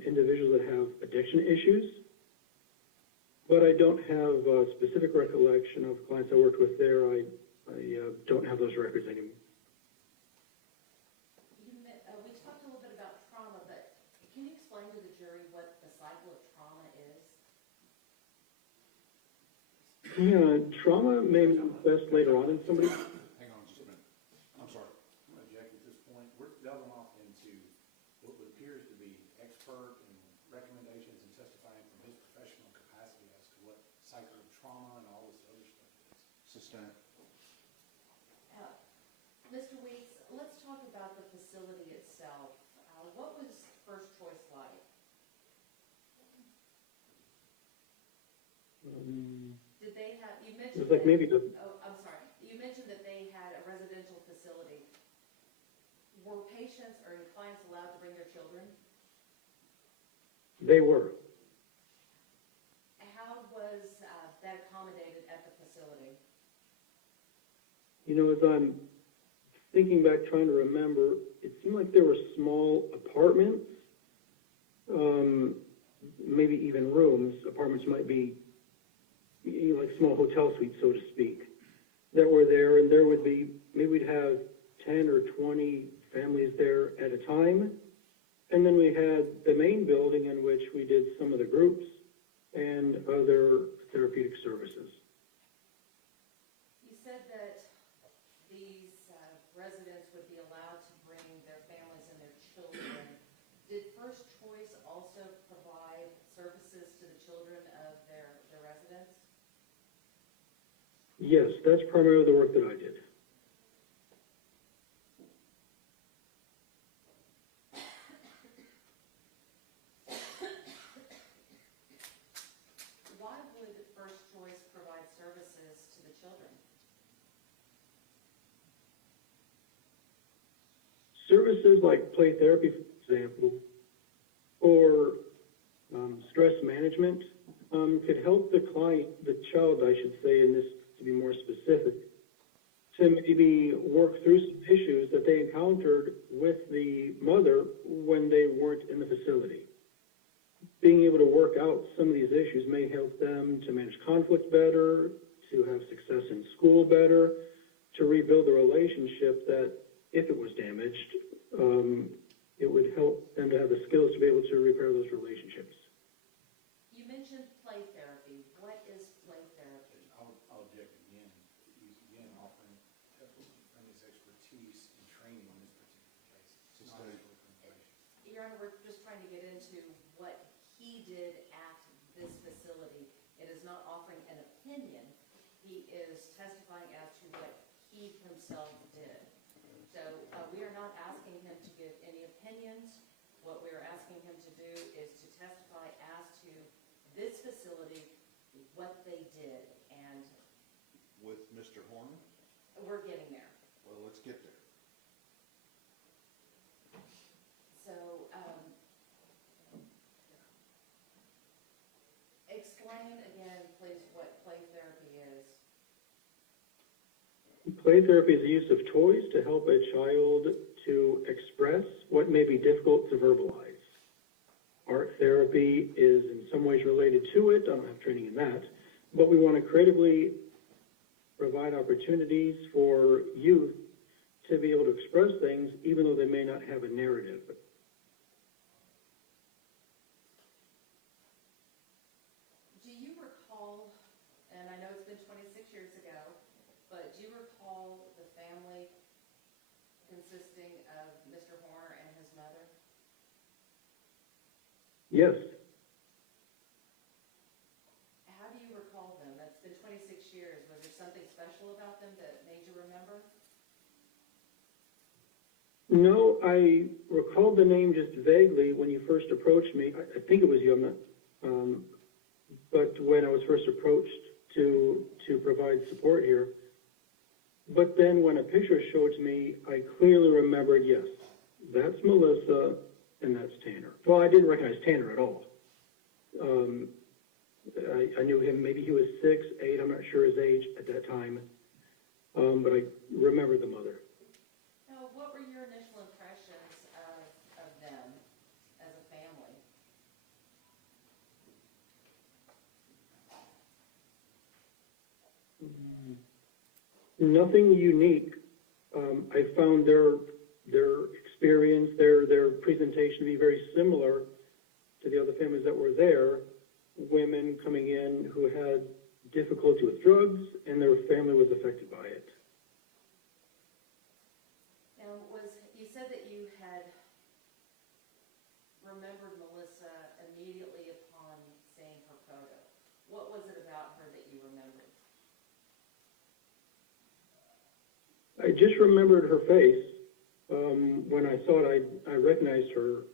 individuals that have addiction issues, but I don't have a specific recollection of clients I worked with there. I don't have those records anymore. We talked a little bit about trauma, but can you explain to the jury what the cycle of trauma is? Yeah, trauma may manifest later on in somebody. Hang on just a minute. I'm sorry. I'm going to object at this point. We're delving off into what appears to be expert and recommendations and testifying from his professional capacity as to what cycle of trauma and all this other stuff is. Sustain. Mr. Weeks, let's talk about the facility itself. What was First Choice like? Did they have, you mentioned It's like that- maybe the, Oh, I'm sorry. You mentioned that they had a residential facility. Were patients or clients allowed to bring their children? they were. How was that accommodated at the facility? You know, as I'm thinking back, trying to remember, it seemed like there were small apartments, maybe even rooms. Apartments might be like small hotel suites, so to speak, that were there, and there would be, maybe we'd have 10 or 20 families there at a time. And then we had the main building in which we did some of the groups and other therapeutic services. You said that these residents would be allowed to bring their families and their children. Did First Choice also provide services to the children of their residents? Yes, that's primarily the work that I did. Why would First Choice provide services to the children? Services like play therapy, for example, or stress management could help the client, the child, I should say, in this to be more specific, to maybe work through some issues that they encountered with the mother when they weren't in the facility. Being able to work out some of these issues may help them to manage conflict better, to have success in school better, to rebuild the relationship that, if it was damaged, it would help them to have the skills to be able to repair those relationships. You mentioned play therapy. What is play therapy? I'll object again. He's again offering testimony from his expertise and training in this particular case. It's not his recommendation. Your Honor, we're just trying to get into what he did at this facility. It is not offering an opinion. He is testifying as to what he himself did. So we are not asking him to give any opinions. What we are asking him to do is to testify as to this facility, what they did, and With Mr. Horn? we're getting there. Well, let's get there. So, explain again, please, what play therapy is. Play therapy is the use of toys to help a child to express what may be difficult to verbalize. Art therapy is in some ways related to it. I don't have training in that. But we want to creatively provide opportunities for youth to be able to express things even though they may not have a narrative. years ago, but do you recall the family consisting of Mr. Horner and his mother? Yes. How do you recall them? That's been 26 years. Was there something special about them that made you remember? No, I recalled the name just vaguely when you first approached me. I think it was you, I'm not, but when I was first approached to provide support here. But then when a picture showed to me, I clearly remembered, yes, that's Melissa and that's Tanner. Well, I didn't recognize Tanner at all. I knew him, maybe he was 6, 8, I'm not sure his age at that time, but I remembered the mother. Now, what were your initial impressions of them as a family? Nothing unique. I found their experience, their presentation to be very similar to the other families that were there. Women coming in who had difficulty with drugs, and their family was affected by it. Now, you said that you had remembered Melissa immediately upon seeing her photo. What was it about her that you remembered? I just remembered her face. When I saw it, I recognized her.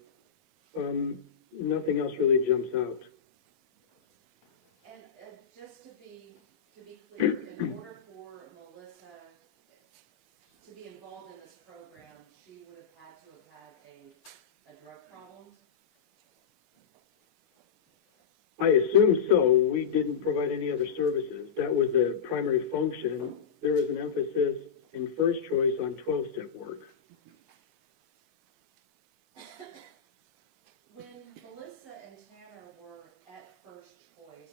Nothing else really jumps out. And just to be clear, in order for Melissa to be involved in this program, she would have had to have had a drug problem? I assume so. We didn't provide any other services. That was the primary function. There was an emphasis in first choice on 12-step work. When Melissa and Tanner were at first choice,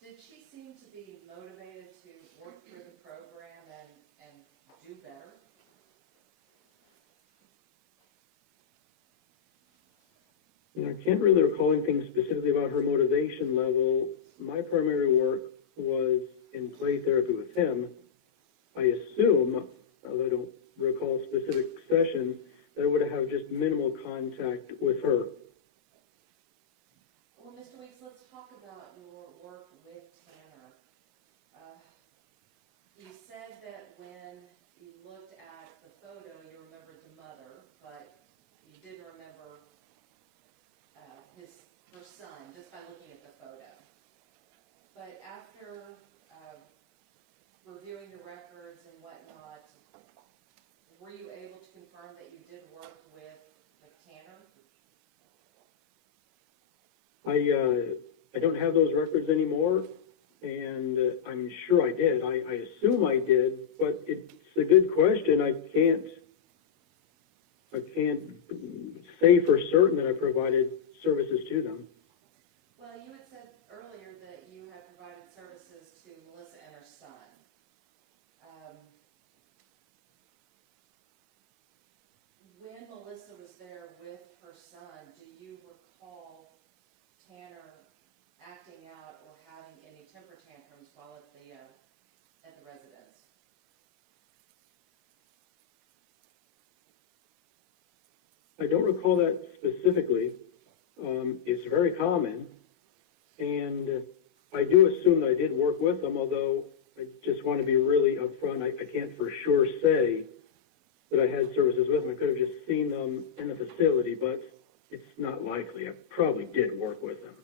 did she seem to be motivated to work through the program and do better? I can't really recall anything specifically about her motivation level. My primary work was in play therapy with him. I assume, although I don't recall specific sessions, that I would have just minimal contact with her. Well, Mr. Weeks, let's talk about your work with Tanner. You said that when you looked at the photo, you remembered the mother, but you didn't remember her son, just by looking at the photo. But after reviewing the records and whatnot, were you able to confirm that you did work with Tanner? I don't have those records anymore, and I'm sure I did. I assume I did, but it's a good question. I can't say for certain that I provided services to them. Well, you had said earlier that you had provided services to Melissa and her son. When Melissa was there with her son, do you recall Tanner acting out or having any temper tantrums while at the residence? I don't recall that specifically. It's very common, and I do assume that I did work with them, although I just want to be really upfront. I can't for sure say that I had services with them. I could have just seen them in the facility, but it's not likely. I probably did work with them.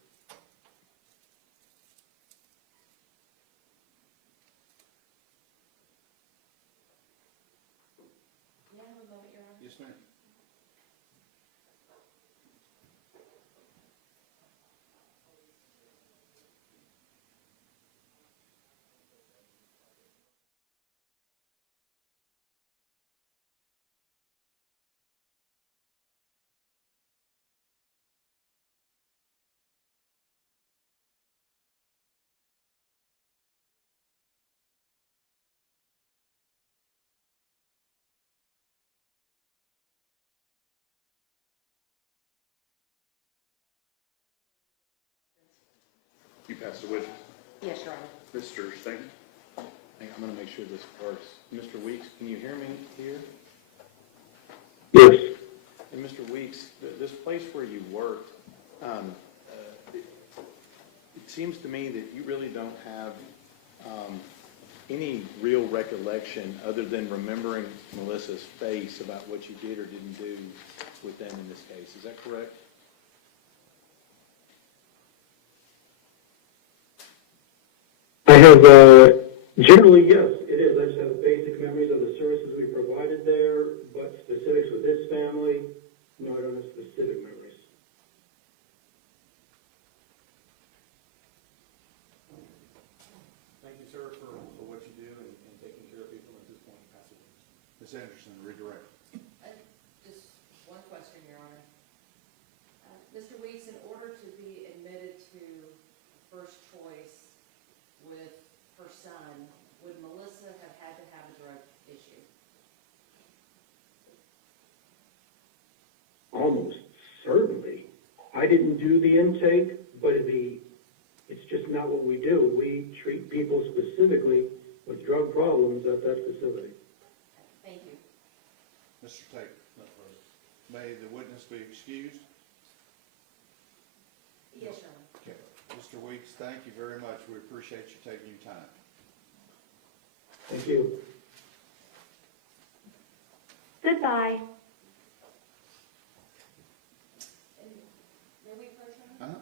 You have a moment, Your Honor? Yes, ma'am. You passed the witness. Yes, Your Honor. Mr. Stanton? I'm gonna make sure this works. Mr. Weeks, can you hear me here? Yes. And Mr. Weeks, this place where you worked, it seems to me that you really don't have any real recollection other than remembering Melissa's face about what you did or didn't do with them in this case. Is that correct? I have, generally, yes, it is. I just have basic memories of the services we provided there, but specifics with this family, no, I don't have specific memories. Thank you, sir, for what you do and taking care of people at this point in Pasadena. Ms. Anderson, redirect. Just one question, Your Honor. Mr. Weeks, in order to be admitted to first choice with her son, would Melissa have had to have a drug issue? Almost certainly. I didn't do the intake, but it's just not what we do. We treat people specifically with drug problems at that facility. Thank you. Mr. Tate, may the witness be excused? Yes, Your Honor. Okay. Mr. Weeks, thank you very much. We appreciate you taking your time. Thank you. Goodbye. And may we approach, Your Honor? Uh-huh.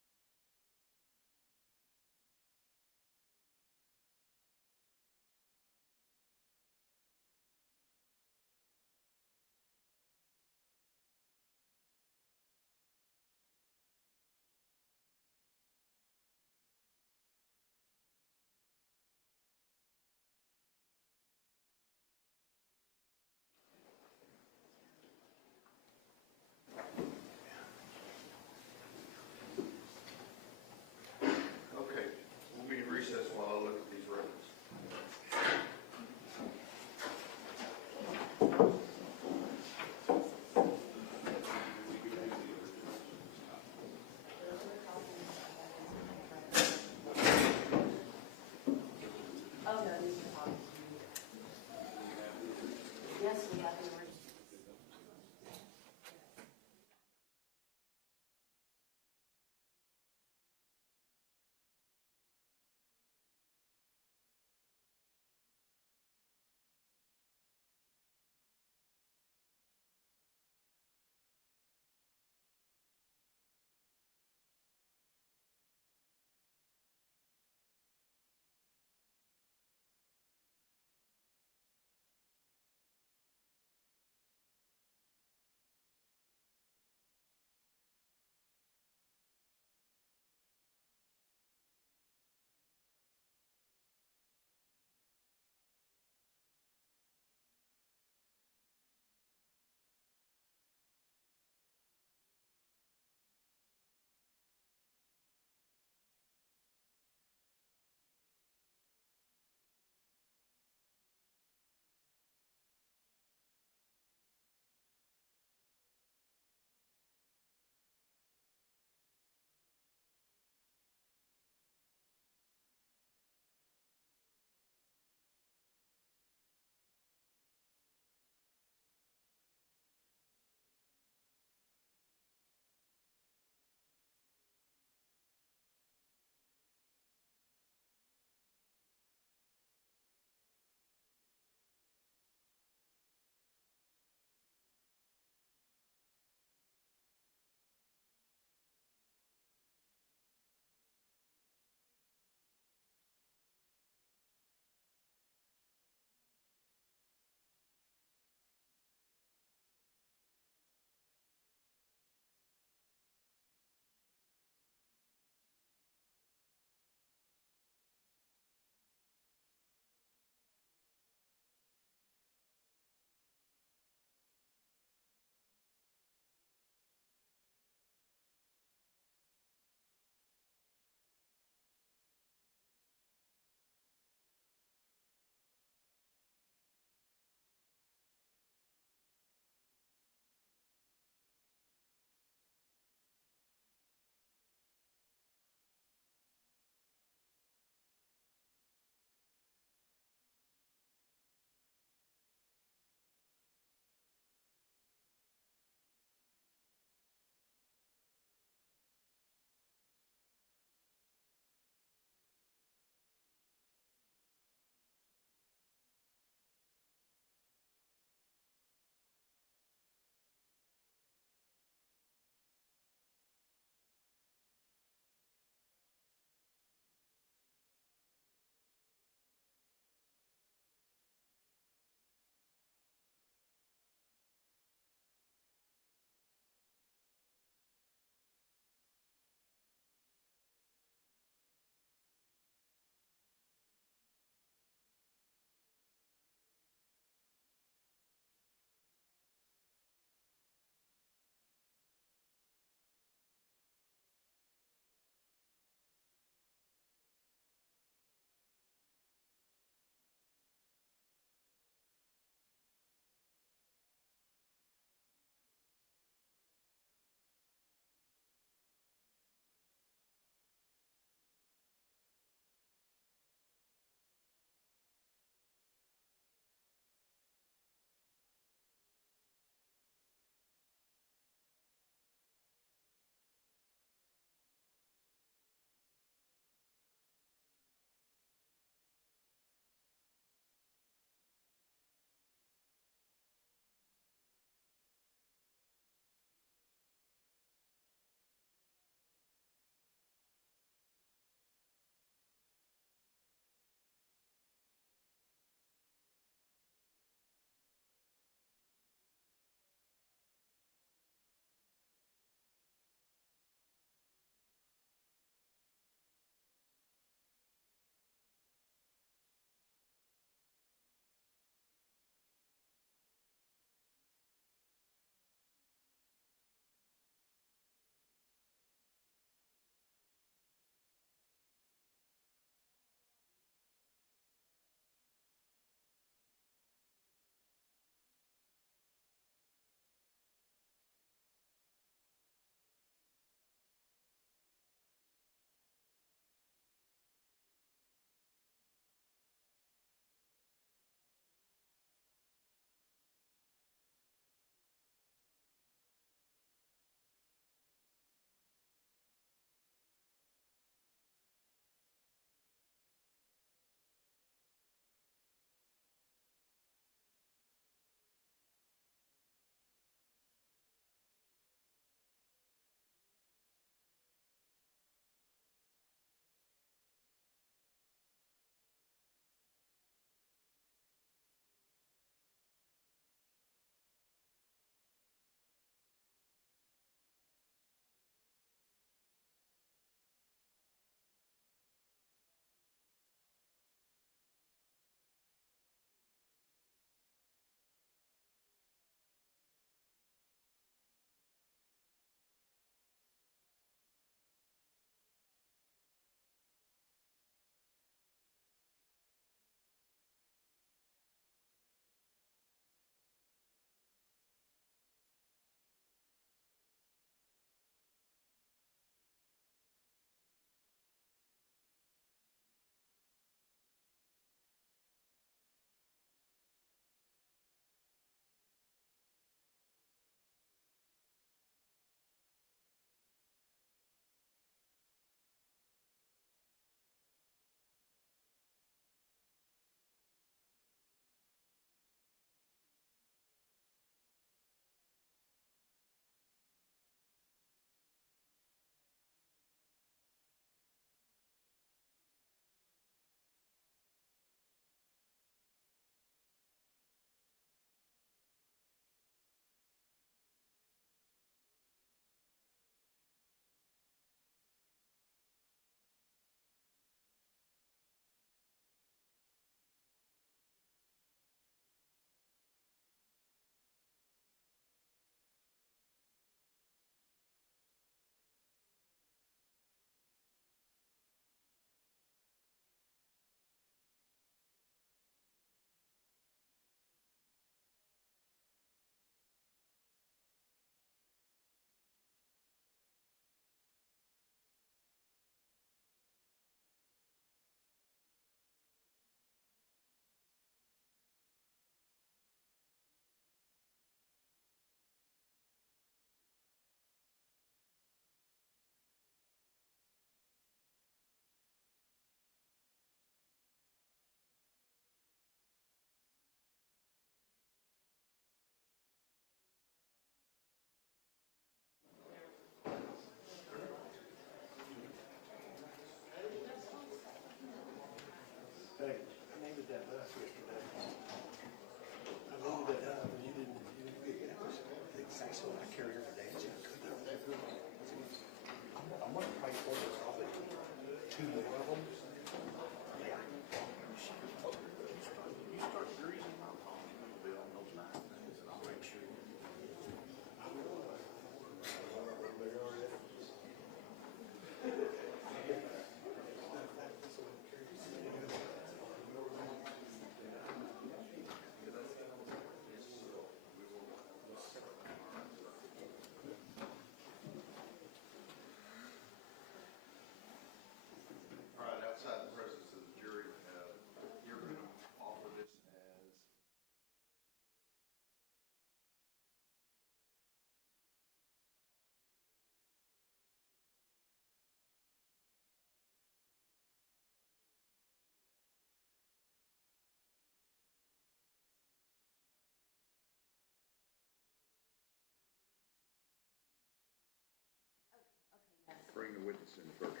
the witness in first.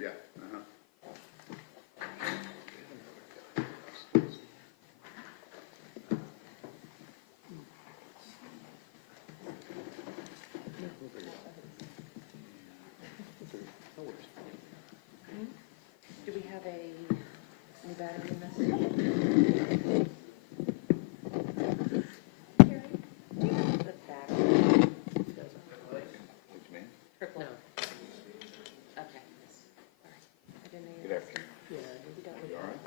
Yeah, uh-huh. Do we have any battery in this? The battery. Which man? Triple. No. Okay. All right. I didn't know Good you- afternoon. Yeah. You all right?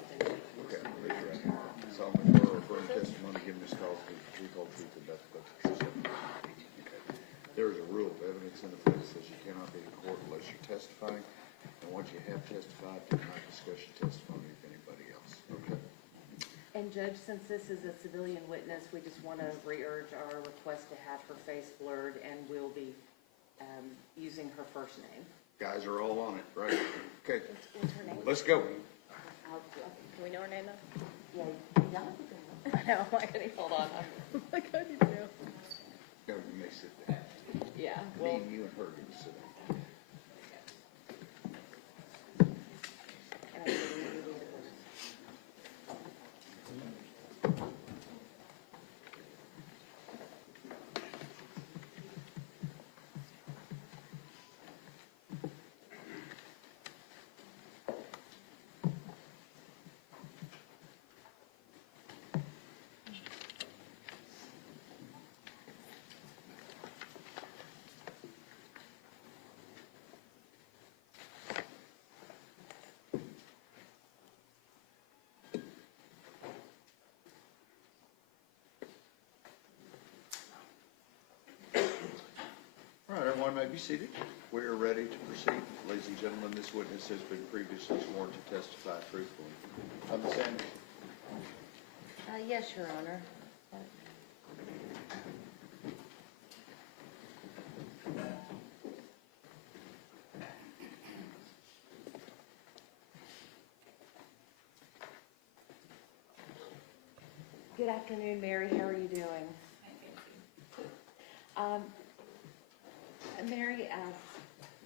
Okay, raise your right hand. Solemnly swear or affirm testimony given this cause to be the truth, whole truth, and nothing but the truth. So help you God. Okay. There is a rule of evidence in the that says you cannot be in court unless you're testifying, and once you have testified, do not discuss your testimony with anybody else. Okay? And Judge, since this is a civilian witness, we just want to re-urge our request to have her face blurred, and we'll be using her first name. Guys are all on it, right? Okay, What's her name? let's go. Can we know her name though? Yeah. I know, I'm like, hold on. I'm like, I need to know. Go, you may sit down. Yeah, Me well, and you and her can sit down. and I said, we need to do this. All right, everyone may be seated. We are ready to proceed. Ladies and gentlemen, this witness has been previously sworn to testify truthfully. Ms. Sanders? Yes, Your Honor. Good afternoon, Mary. How are you doing? Mary,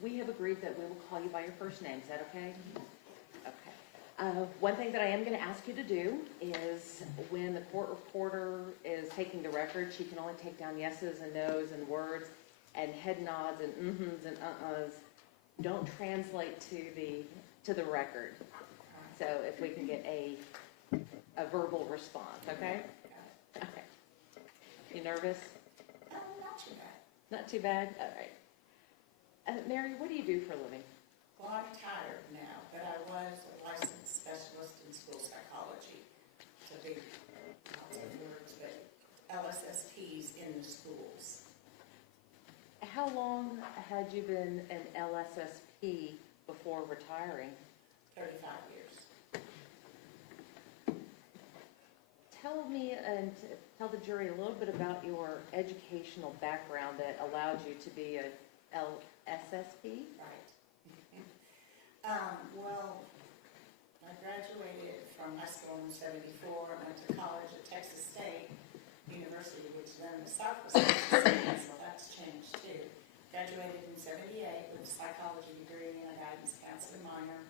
we have agreed that we will call you by your first name. Is that okay? Okay. One thing that I am going to ask you to do is when the court reporter is taking the record, she can only take down yeses and nos and words and head nods and mm-hms and uh-uhs. Don't translate to the record. So if we can get a verbal response, okay? Okay. You nervous? Not too bad. Not too bad? All right. Mary, what do you do for a living? Well, I'm retired now, but I was a licensed specialist in school psychology. To be, lots of words, but LSSPs in the schools. How long had you been an LSSP before retiring? 35 years. Tell me and tell the jury a little bit about your educational background that allowed you to be a LSSP. Right. Well, I graduated from high school in 74, went to college at Texas State University, which then was Southwest Texas State, so that's changed too. Graduated in 78 with a psychology degree and a guidance counselor minor.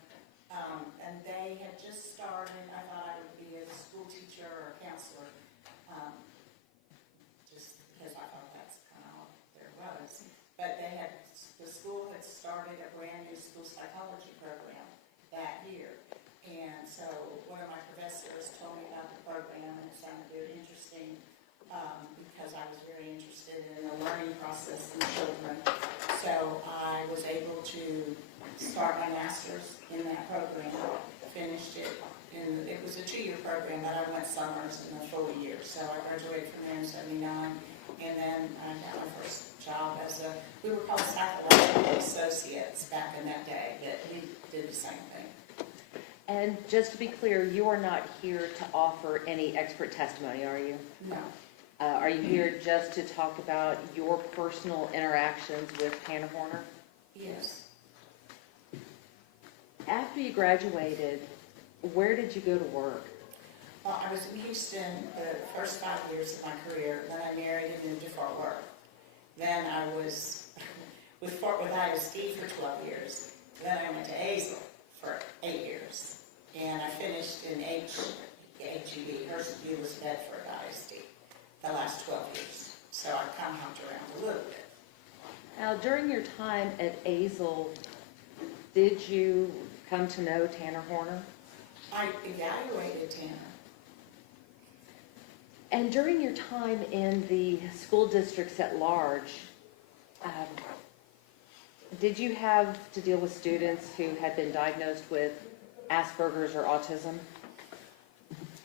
And they had just started, I thought I would be a school teacher or a counselor, just because I thought that's kind of all there was. But the school had started a brand new school psychology program that year. And so one of my professors told me about the program, and it sounded very interesting because I was very interested in the learning process in children. So I was able to start my master's in that program, finished it, and it was a 2-year program, but I went summers in a full year. So I graduated from there in 79, and then I got my first job as we were called psychological associates back in that day, that we did the same thing. And just to be clear, you are not here to offer any expert testimony, are you? No. Are you here just to talk about your personal interactions with Hannah Horner? Yes. After you graduated, where did you go to work? Well, I was in Houston the first 5 years of my career. Then I married and moved to Fort Worth. Then I was with ISD for 12 years. Then I went to Azle for 8 years. And I finished in HEB, Hurst-Euless Bedford ISD, the last 12 years. So I kind of hopped around a little bit. Now, during your time at Azle, did you come to know Tanner Horner? I evaluated Tanner. And during your time in the school districts at large, did you have to deal with students who had been diagnosed with Asperger's or autism?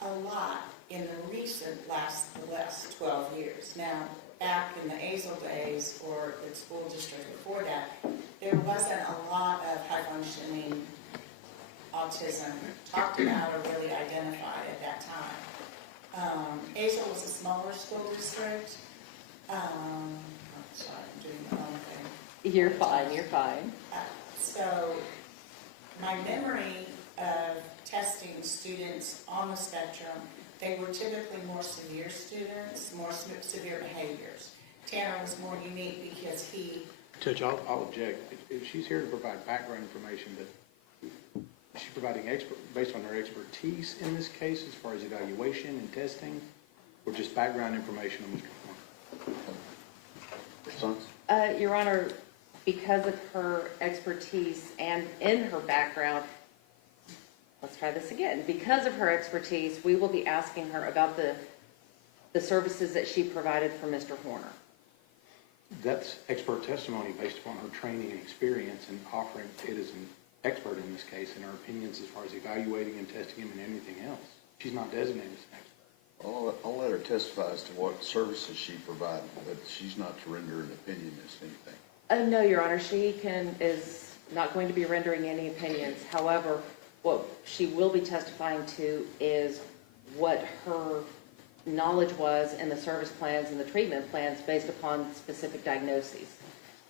A lot in the last 12 years. Now, back in the Azle days or the school district before that, there wasn't a lot of high-functioning autism talked about or really identified at that time. Azle was a smaller school district. I'm sorry, I'm doing the wrong thing. You're fine, you're fine. So my memory of testing students on the spectrum, they were typically more severe students, more severe behaviors. Tanner was more unique because he... Judge, I'll object. If she's here to provide background information, but she's providing based on her expertise in this case as far as evaluation and testing, or just background information on Mr. Horner? Your Honor, because of her expertise and in her background, let's try this again. Because of her expertise, we will be asking her about the services that she provided for Mr. Horner. That's expert testimony based upon her training and experience and offering it as an expert in this case and her opinions as far as evaluating and testing him and anything else. She's not designated as an expert. I'll let her testify as to what services she provided, but she's not to render an opinion as to anything. No, Your Honor, she is not going to be rendering any opinions. However, what she will be testifying to is what her knowledge was in the service plans and the treatment plans based upon specific diagnoses.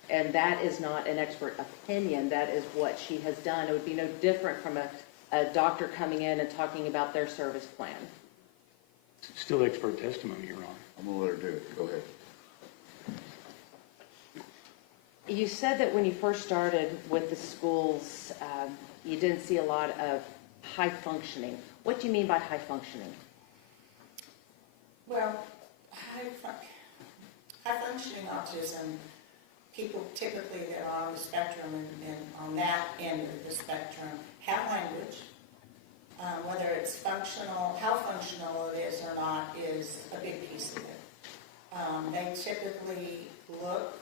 And that is not an expert opinion. That is what she has done. It would be no different from a doctor coming in and talking about their service plan. It's still expert testimony, Your Honor. I'm going to let her do it. Go ahead. You said that when you first started with the schools, you didn't see a lot of high functioning. What do you mean by high functioning? Well, high-functioning autism, people typically that are on the spectrum and on that end of the spectrum have language. Whether it's functional, how functional it is or not is a big piece of it. They typically look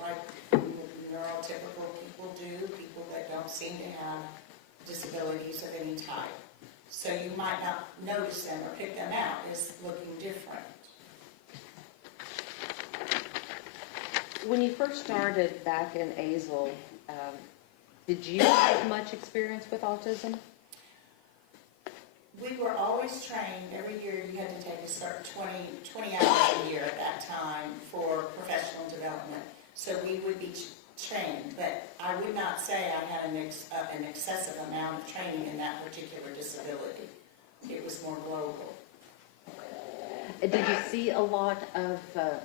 like neurotypical people do, people that don't seem to have disabilities of any type. So you might not notice them or pick them out as looking different. When you first started back in Azle, did you have much experience with autism? We were always trained. Every year you had to take a certain 20 hours a year at that time for professional development. So we would be trained, but I would not say I had an excessive amount of training in that particular disability. It was more global. Did you see a lot of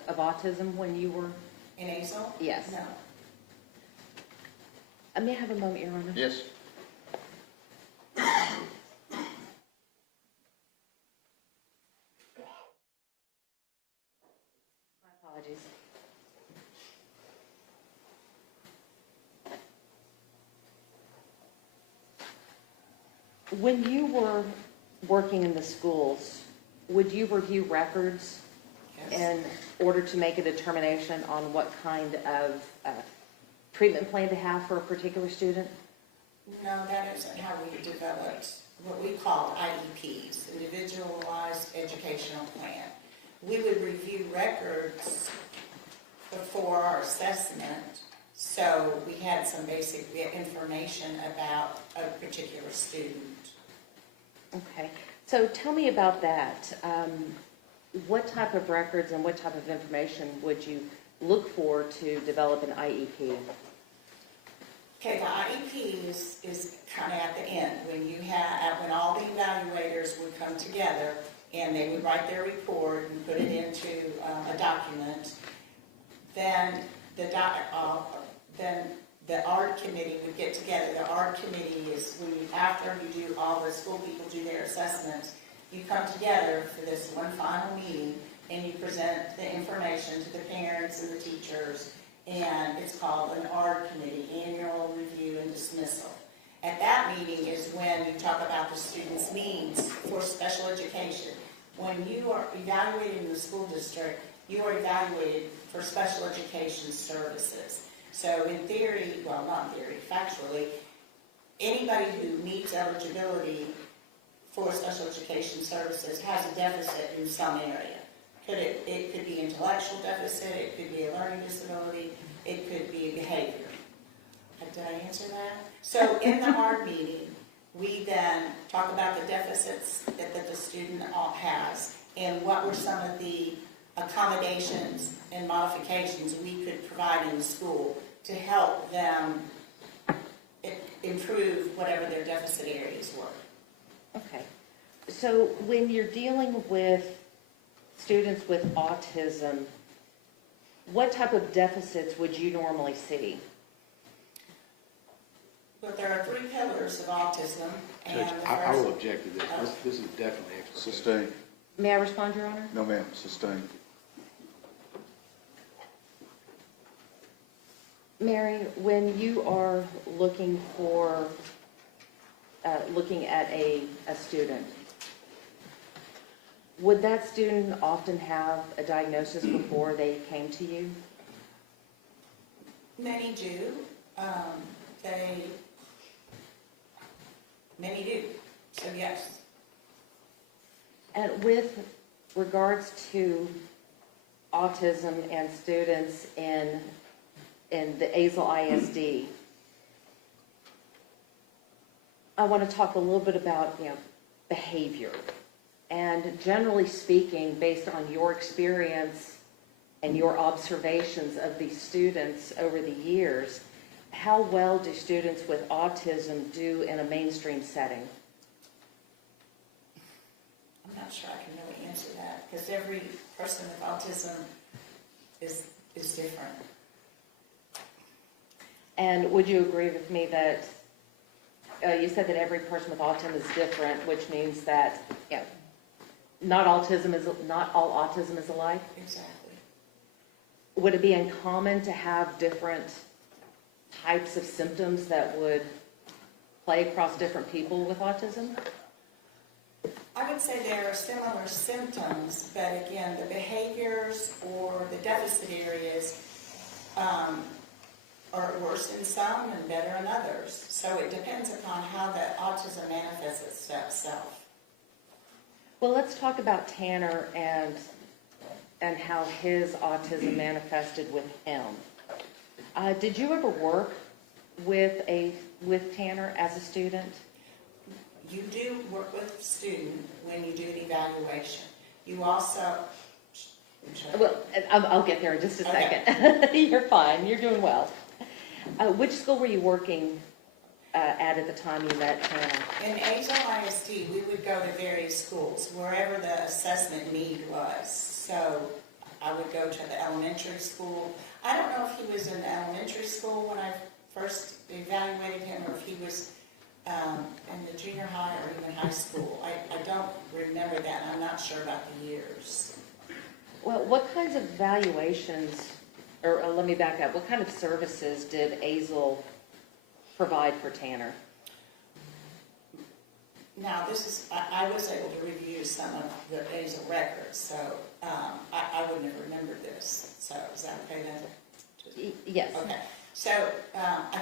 autism when you were? In Azle? Yes. No. May I have a moment, Your Honor? Yes. My apologies. When you were working in the schools, would you review records in order to make a determination on what kind of treatment plan to have for a particular student? No, that isn't how we developed what we called IEPs, Individualized Educational Plan. We would review records before our assessment, so we had some basic information about a particular student. Okay, so tell me about that. What type of records and what type of information would you look for to develop an IEP? Okay, the IEP is kind of at the end, when all the evaluators would come together and they would write their report and put it into a document. Then then the art committee would get together. The art committee is when you, after you do, all the school people do their assessments, you come together for this one final meeting and you present the information to the parents and the teachers, and it's called an art committee, annual review and dismissal. At that meeting is when you talk about the students' needs for special education. When you are evaluated in the school district, you are evaluated for special education services. So in theory, well, not in theory, factually, anybody who meets eligibility for special education services has a deficit in some area. It could be intellectual deficit, it could be a learning disability, it could be a behavior. Did I answer that? So in the art meeting, we then talk about the deficits that the student has and what were some of the accommodations and modifications we could provide in the school to help them improve whatever their deficit areas were. Okay. So when you're dealing with students with autism, what type of deficits would you normally see? But there are 3 pillars of autism. And Judge, the I will first- object to this. This is definitely expertise. Sustain. May I respond, Your Honor? No, ma'am, sustain. Mary, when you are looking for, looking at a student, would that student often have a diagnosis before they came to you? Many do. Many do. So yes. And with regards to autism and students in the ASL ISD, I want to talk a little bit about, behavior. And generally speaking, based on your experience and your observations of these students over the years, how well do students with autism do in a mainstream setting? I'm not sure I can really answer that because every person with autism is different. And would you agree with me that you said that every person with autism is different, which means that not all autism is alike? Exactly. Would it be uncommon to have different types of symptoms that would play across different people with autism? I would say there are similar symptoms, but again, the behaviors or the deficit areas are worse in some and better in others. So it depends upon how the autism manifests itself. Well, let's talk about Tanner and how his autism manifested with him. Did you ever work with Tanner as a student? You do work with the student when you do the evaluation. You also... Well, I'll get there in just a Okay. second. You're fine. You're doing well. Which school were you working at the time you met Tanner? In ASL ISD, we would go to various schools, wherever the assessment need was. So I would go to the elementary school. I don't know if he was in elementary school when I first evaluated him or if he was in the junior high or even high school. I don't remember that, and I'm not sure about the years. Well, what kinds of evaluations, or let me back up, what kind of services did ASL provide for Tanner? Now, I was able to review some of the ASL records, so I wouldn't have remembered this. So is that okay then? Yes. Okay. So I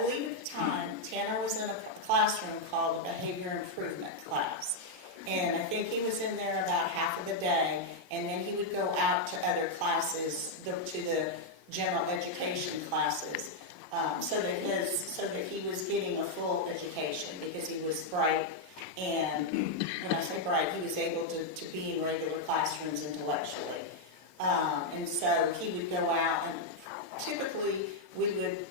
believe at the time, Tanner was in a classroom called a behavior improvement class. And I think he was in there about half of the day, and then he would go out to other classes, to the general education classes, so that he was getting a full education because he was bright. And when I say bright, he was able to be in regular classrooms intellectually. And so he would go out, and typically we would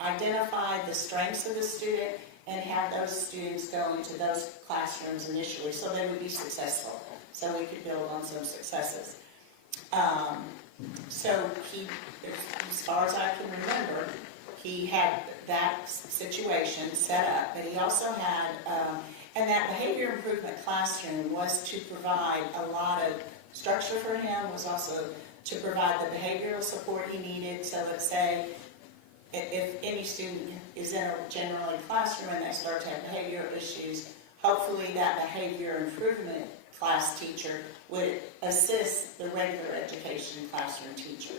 identify the strengths of the student and have those students go into those classrooms initially so they would be successful, so we could build on some successes. So he, as far as I can remember, he had that situation set up, but he also had, and that behavior improvement classroom was to provide a lot of structure for him, was also to provide the behavioral support he needed. So let's say if any student is in a general ed classroom and they start to have behavioral issues, hopefully that behavior improvement class teacher would assist the regular education classroom teacher.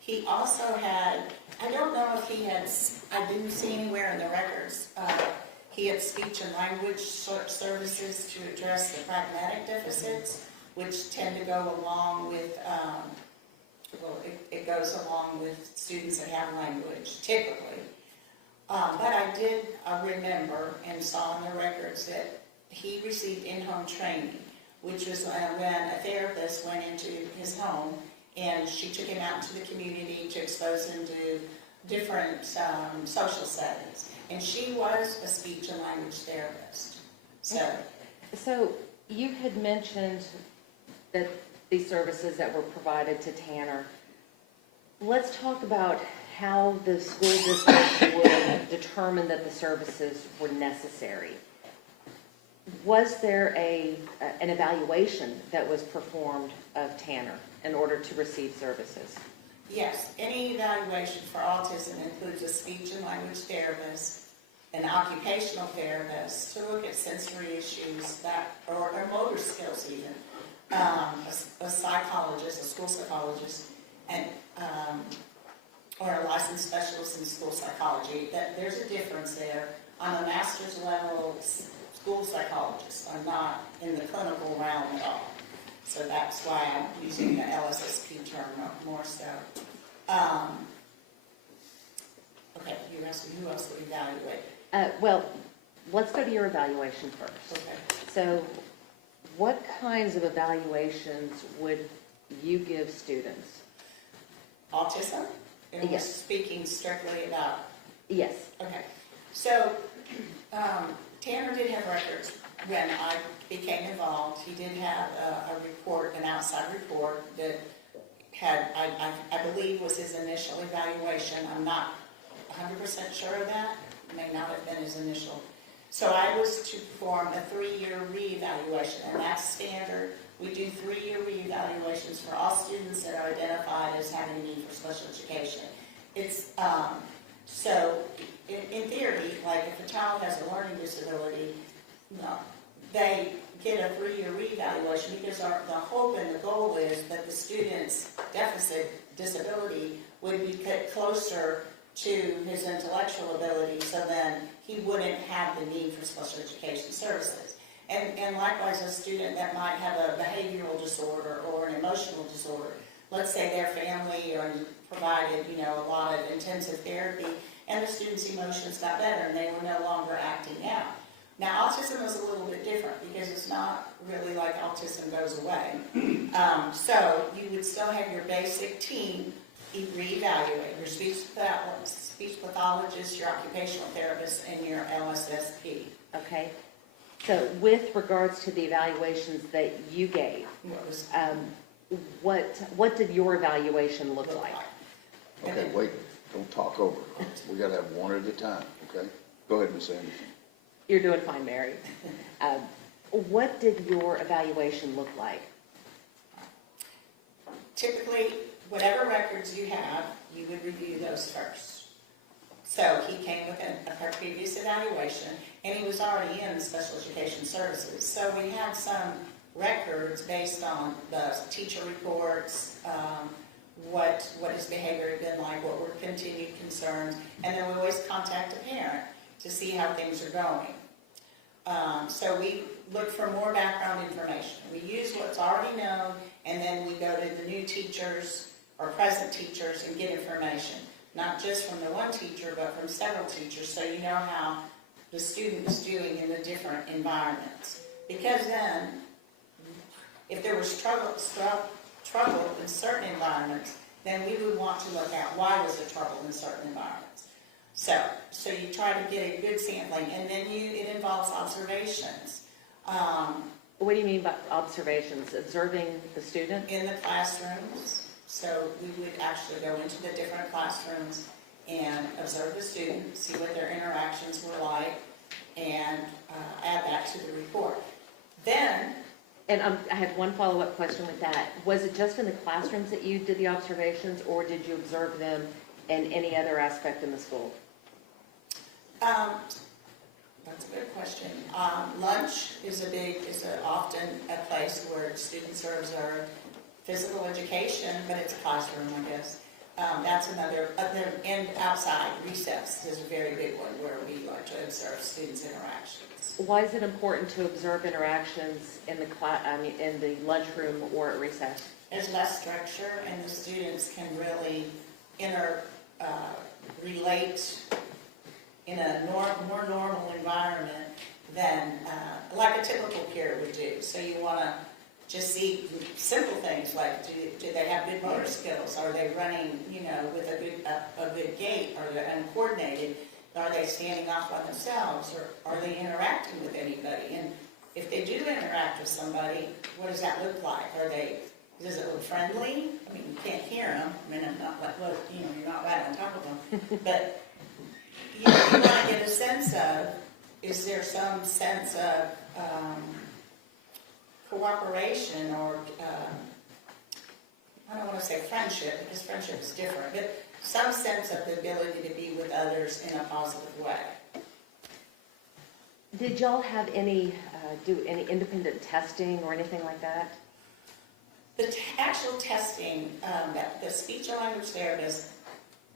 He also had, I don't know if he had, I didn't see anywhere in the records, he had speech and language services to address the pragmatic deficits, which tend to go along with, it goes along with students that have language, typically. But I did remember and saw in the records that he received in-home training, which was when a therapist went into his home and she took him out into the community to expose him to different social settings. And she was a speech and language therapist. So you had mentioned that these services that were provided to Tanner. Let's talk about how the school district would determine that the services were necessary. Was there an evaluation that was performed of Tanner in order to receive services? Yes, any evaluation for autism includes a speech and language therapist, an occupational therapist to look at sensory issues or motor skills even, a psychologist, a school psychologist, and or a licensed specialist in school psychology. There's a difference there. On a master's level, school psychologists are not in the clinical realm at all. So that's why I'm using the LSSP term more so. Okay, you asked me who else would evaluate. Well, let's go to your evaluation first. Okay. So what kinds of evaluations would you give students? Autism? And we're Yes. speaking strictly about. Yes. Okay. So Tanner did have records when I became involved. He did have a report, an outside report that had, I believe was his initial evaluation. I'm not 100% sure of that. It may not have been his initial. So I was to perform a 3-year reevaluation, and that's standard. We do 3-year reevaluations for all students that are identified as having a need for special education. It's so in theory, like if a child has a learning disability, they get a 3-year reevaluation because the hope and the goal is that the student's deficit disability would be put closer to his intellectual ability, so then he wouldn't have the need for special education services. And likewise, a student that might have a behavioral disorder or an emotional disorder, let's say their family provided, a lot of intensive therapy, and the student's emotions got better and they were no longer acting out. Now, autism is a little bit different because it's not really like autism goes away. So you would still have your basic team reevaluate, your speech pathologist, your occupational therapist, and your LSSP. Okay. So with regards to the evaluations that you gave, what did your evaluation look like? Okay, wait, don't talk over. We gotta have one at a time, okay? Go ahead, Ms. Anderson. You're doing fine, Mary. What did your evaluation look like? Typically, whatever records you have, you would review those first. So he came with a previous evaluation, and he was already in special education services. So we had some records based on the teacher reports, what his behavior had been like, what were continued concerns, and then we always contact a parent to see how things are going. So we look for more background information. We use what's already known, and then we go to the new teachers or present teachers and get information, not just from the one teacher, but from several teachers, so you know how the student is doing in the different environments. Because then, if there was trouble in certain environments, then we would want to look at why was there trouble in certain environments. So you try to get a good sampling, and then it involves observations. What do you mean by observations? Observing the student? In the classrooms. So we would actually go into the different classrooms and observe the student, see what their interactions were like, and add that to the report. Then, And I had one follow-up question with that. Was it just in the classrooms that you did the observations, or did you observe them in any other aspect in the school? that's a good question. Lunch is often a place where students are observed. Physical education, but it's a classroom, I guess. That's another, and outside, recess is a very big one where we like to observe students' interactions. Why is it important to observe interactions in the in the lunchroom or at recess? There's less structure, and the students can really relate in a more normal environment than like a typical peer would do. So you want to just see simple things like, do they have good motor skills? Are they running, with a good gait? Are they uncoordinated? Are they standing off by themselves? Or are they interacting with anybody? And if they do interact with somebody, what does that look like? Does it look friendly? I mean, you can't hear them. I mean, I'm not like, well, you're not right on top of them. But you want to get a sense of, is there some sense of cooperation or, I don't want to say friendship, because friendship is different, but some sense of the ability to be with others in a positive way. Did y'all have any, do any independent testing or anything like that? The actual testing, the speech and language therapist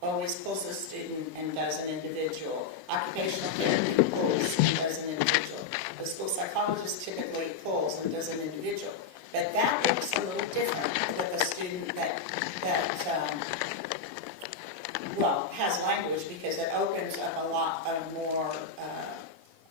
always pulls a student and does an individual. Occupational therapy pulls and does an individual. The school psychologist typically pulls and does an individual. But that looks a little different with a student that has language, because it opens up a lot of more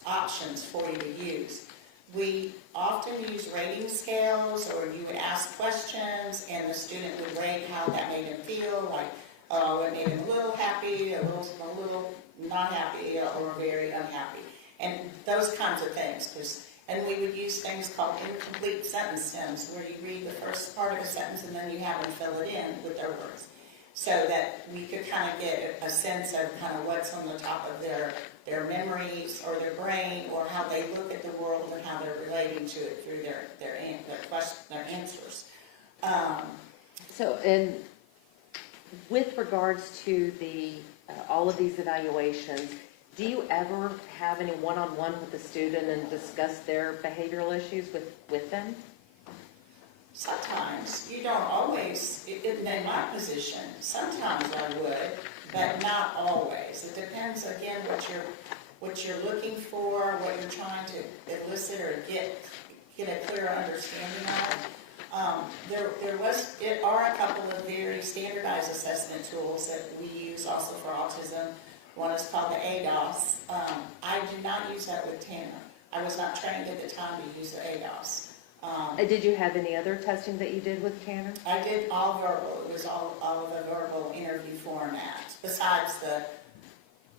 options for you to use. We often use rating scales, or you would ask questions and the student would rate how that made him feel, like, oh, it made him a little happy, a little not happy, or very unhappy. And those kinds of things. And we would use things called incomplete sentence stems, where you read the first part of a sentence and then you have them fill it in with their words, so that we could kind of get a sense of kind of what's on the top of their memories or their brain, or how they look at the world and how they're relating to it through their answers. So, and with regards to all of these evaluations, do you ever have any one-on-one with the student and discuss their behavioral issues with them? Sometimes. You don't always, in my position, sometimes I would, but not always. It depends, again, what you're looking for, what you're trying to elicit or get a clearer understanding of. There are a couple of very standardized assessment tools that we use also for autism. One is called the ADOS. I do not use that with Tanner. I was not trained at the time to use the ADOS. Did you have any other testing that you did with Tanner? I did all verbal. It was all of a verbal interview format, besides the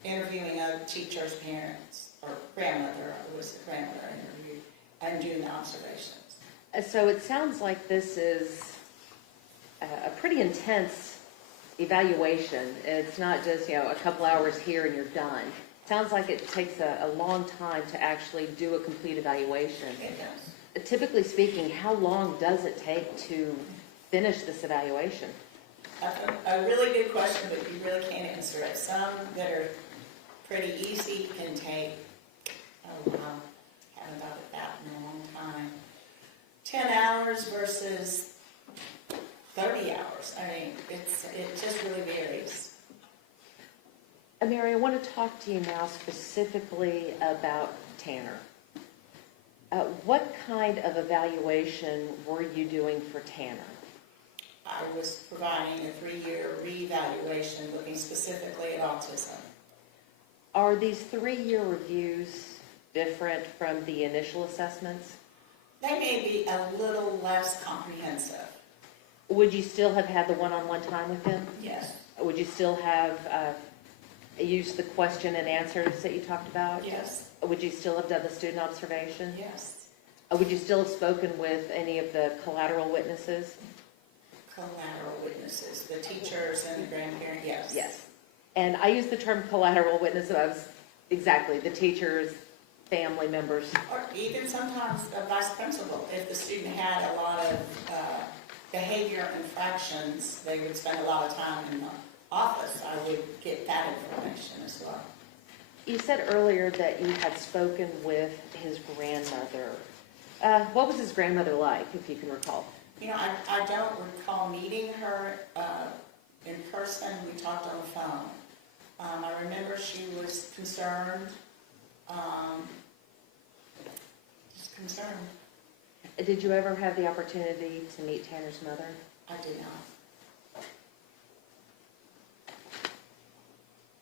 interviewing of teachers, parents, or grandmother. It was the grandmother interview, and doing the observations. So it sounds like this is a pretty intense evaluation. It's not just, a couple hours here and you're done. Sounds like it takes a long time to actually do a complete evaluation. It does. Typically speaking, how long does it take to finish this evaluation? A really good question, but you really can't answer it. Some that are pretty easy can take, haven't thought of that in a long time. 10 hours versus 30 hours. I mean, it just really varies. Mary, I want to talk to you now specifically about Tanner. What kind of evaluation were you doing for Tanner? I was providing a 3-year reevaluation looking specifically at autism. Are these 3-year reviews different from the initial assessments? They may be a little less comprehensive. Would you still have had the one-on-one time with him? Yes. Would you still have used the question and answers that you talked about? Yes. Would you still have done the student observation? Yes. Would you still have spoken with any of the collateral witnesses? Collateral witnesses, the teachers and the grandparents, yes. Yes. And I use the term collateral witness, and I was, exactly, the teachers, family members. Or even sometimes a vice principal, if the student had a lot of behavior infractions, they would spend a lot of time in the office. I would get that information as well. You said earlier that you had spoken with his grandmother. What was his grandmother like, if you can recall? You know, I don't recall meeting her in person. We talked on the phone. I remember she was concerned, just concerned. Did you ever have the opportunity to meet Tanner's mother? I did not.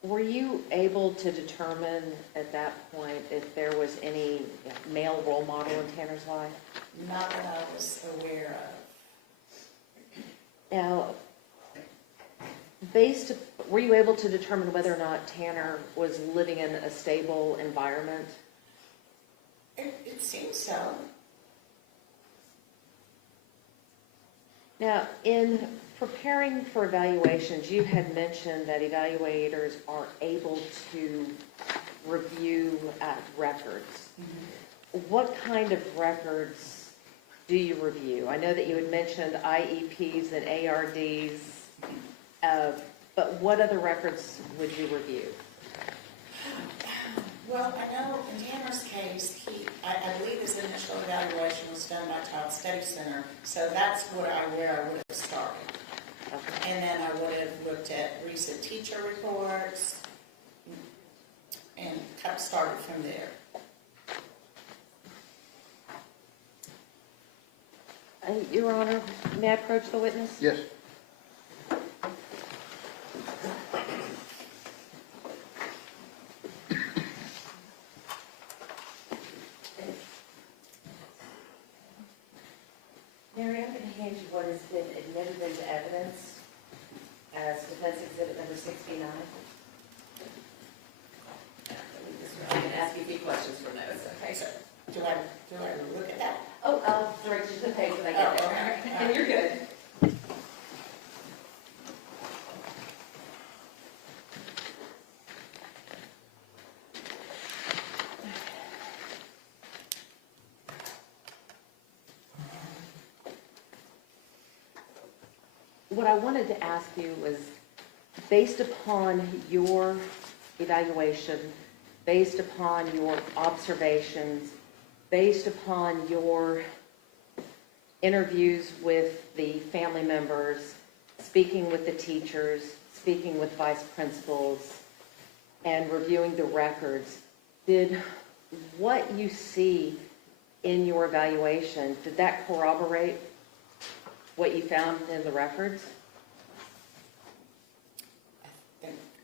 Were you able to determine at that point if there was any male role model in Tanner's life? Not that I was aware of. Now, were you able to determine whether or not Tanner was living in a stable environment? It seems so. Now, in preparing for evaluations, you had mentioned that evaluators are able to review records. Mm-hmm. What kind of records do you review? I know that you had mentioned IEPs and ARDs, but what other records would you review? Well, I know in Tanner's case, I believe his initial evaluation was done by Child Study Center, so that's where I would have started. Okay. And then I would have looked at recent teacher reports and kind of started from there. Your Honor, may I approach the witness? Yes. Mary, I'm going to hand you what has been admitted into evidence as defense exhibit number 69. I'm going to ask you a few questions from those. Okay, so do I look at that? Oh, I'll direct you to the page when I get there. Okay. And you're good. What I wanted to ask you was, based upon your evaluation, based upon your observations, based upon your interviews with the family members, speaking with the teachers, speaking with vice principals, and reviewing the records, did what you see in your evaluation, did that corroborate what you found in the records?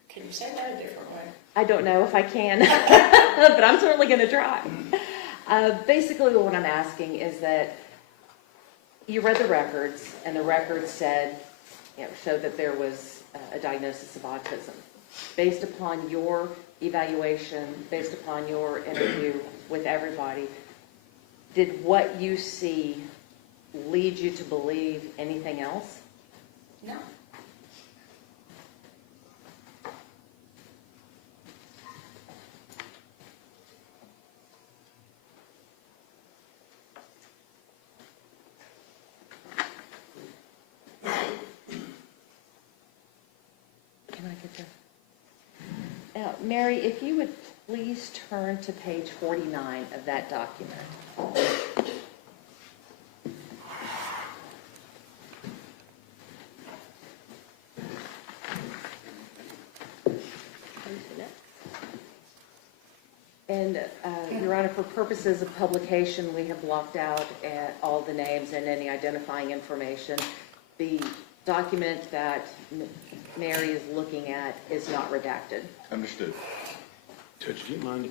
Can you say that a different way? I don't know if I can, but I'm certainly going to try. Basically, what I'm asking is that you read the records, and the records said, showed that there was a diagnosis of autism. Based upon your evaluation, based upon your interview with everybody, did what you see lead you to believe anything else? No. Can I get there? Now, Mary, if you would please turn to page 49 of that document. And, Your Honor, for purposes of publication, we have blocked out all the names and any identifying information. The document that Mary is looking at is not redacted. Understood. Judge, do you mind,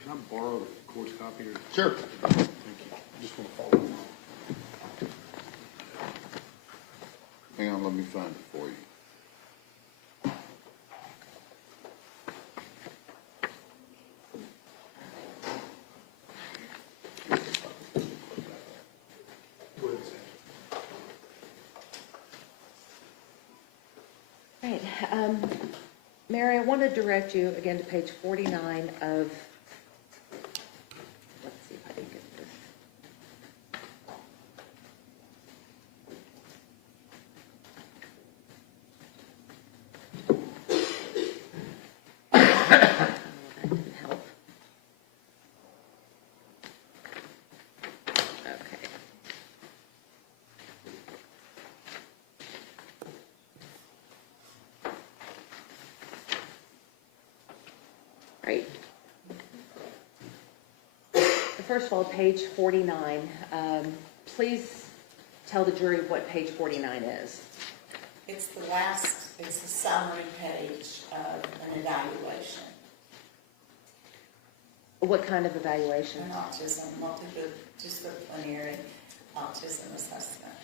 can I borrow the court's copy? Sure. Thank you. Just want to follow. Hang on, let me find it for you. Right. Mary, I want to direct you again to page 49 of, let's see if I can get this. Oh, that didn't help. Okay. Right. First of all, page 49. Please tell the jury what page 49 is. It's the summary page of an evaluation, What kind of evaluation? an autism, multidisciplinary autism assessment.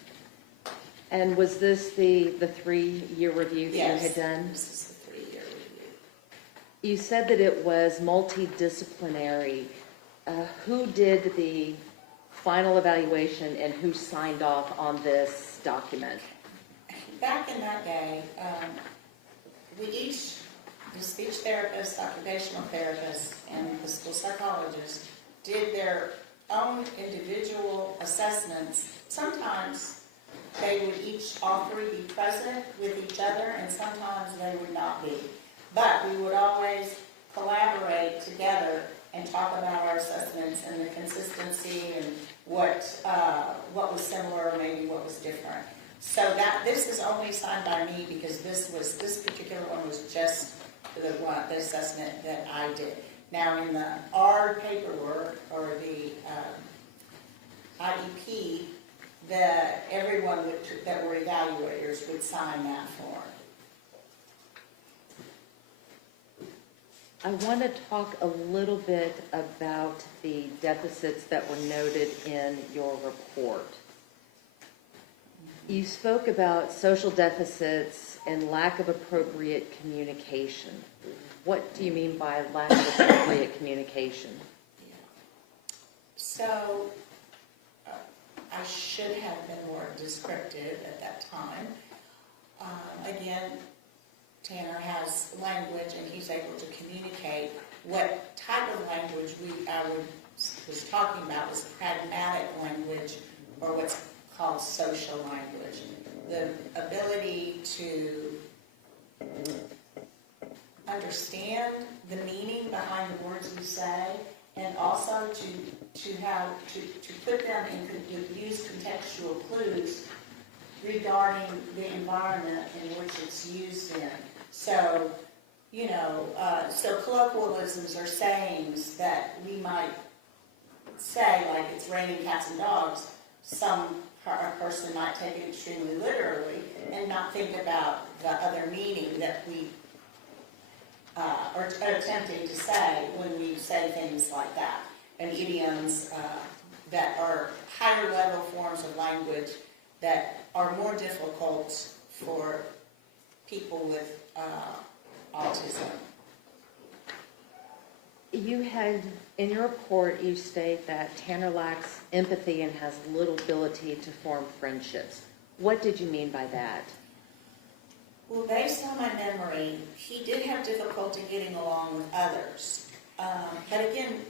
And was this the 3-year review that you Yes, had done? this is the 3-year review. You said that it was multidisciplinary. Who did the final evaluation and who signed off on this document? Back in that day, the speech therapist, occupational therapist, and the school psychologist did their own individual assessments. Sometimes they would all three be present with each other, and sometimes they would not be. But we would always collaborate together and talk about our assessments and the consistency and what was similar or maybe what was different. So this is only signed by me because this particular one was just the assessment that I did. Now in the ARD paperwork or the IEP, everyone that were evaluators would sign that form. I want to talk a little bit about the deficits that were noted in your report. You spoke about social deficits and lack of appropriate communication. What do you mean by lack of appropriate communication? So I should have been more descriptive at that time. Again, Tanner has language and he's able to communicate. What type of language I was talking about was pragmatic language, or what's called social language. The ability to understand the meaning behind the words we say, and also to put them in, use contextual clues regarding the environment in which it's used in. So, so colloquialisms or sayings that we might say, like it's raining cats and dogs, a person might take it extremely literally and not think about the other meaning that we are attempting to say when we say things like that. And idioms that are higher level forms of language that are more difficult for people with autism. You had, in your report, you state that Tanner lacks empathy and has little ability to form friendships. What did you mean by that? Well, based on my memory, he did have difficulty getting along with others. But again,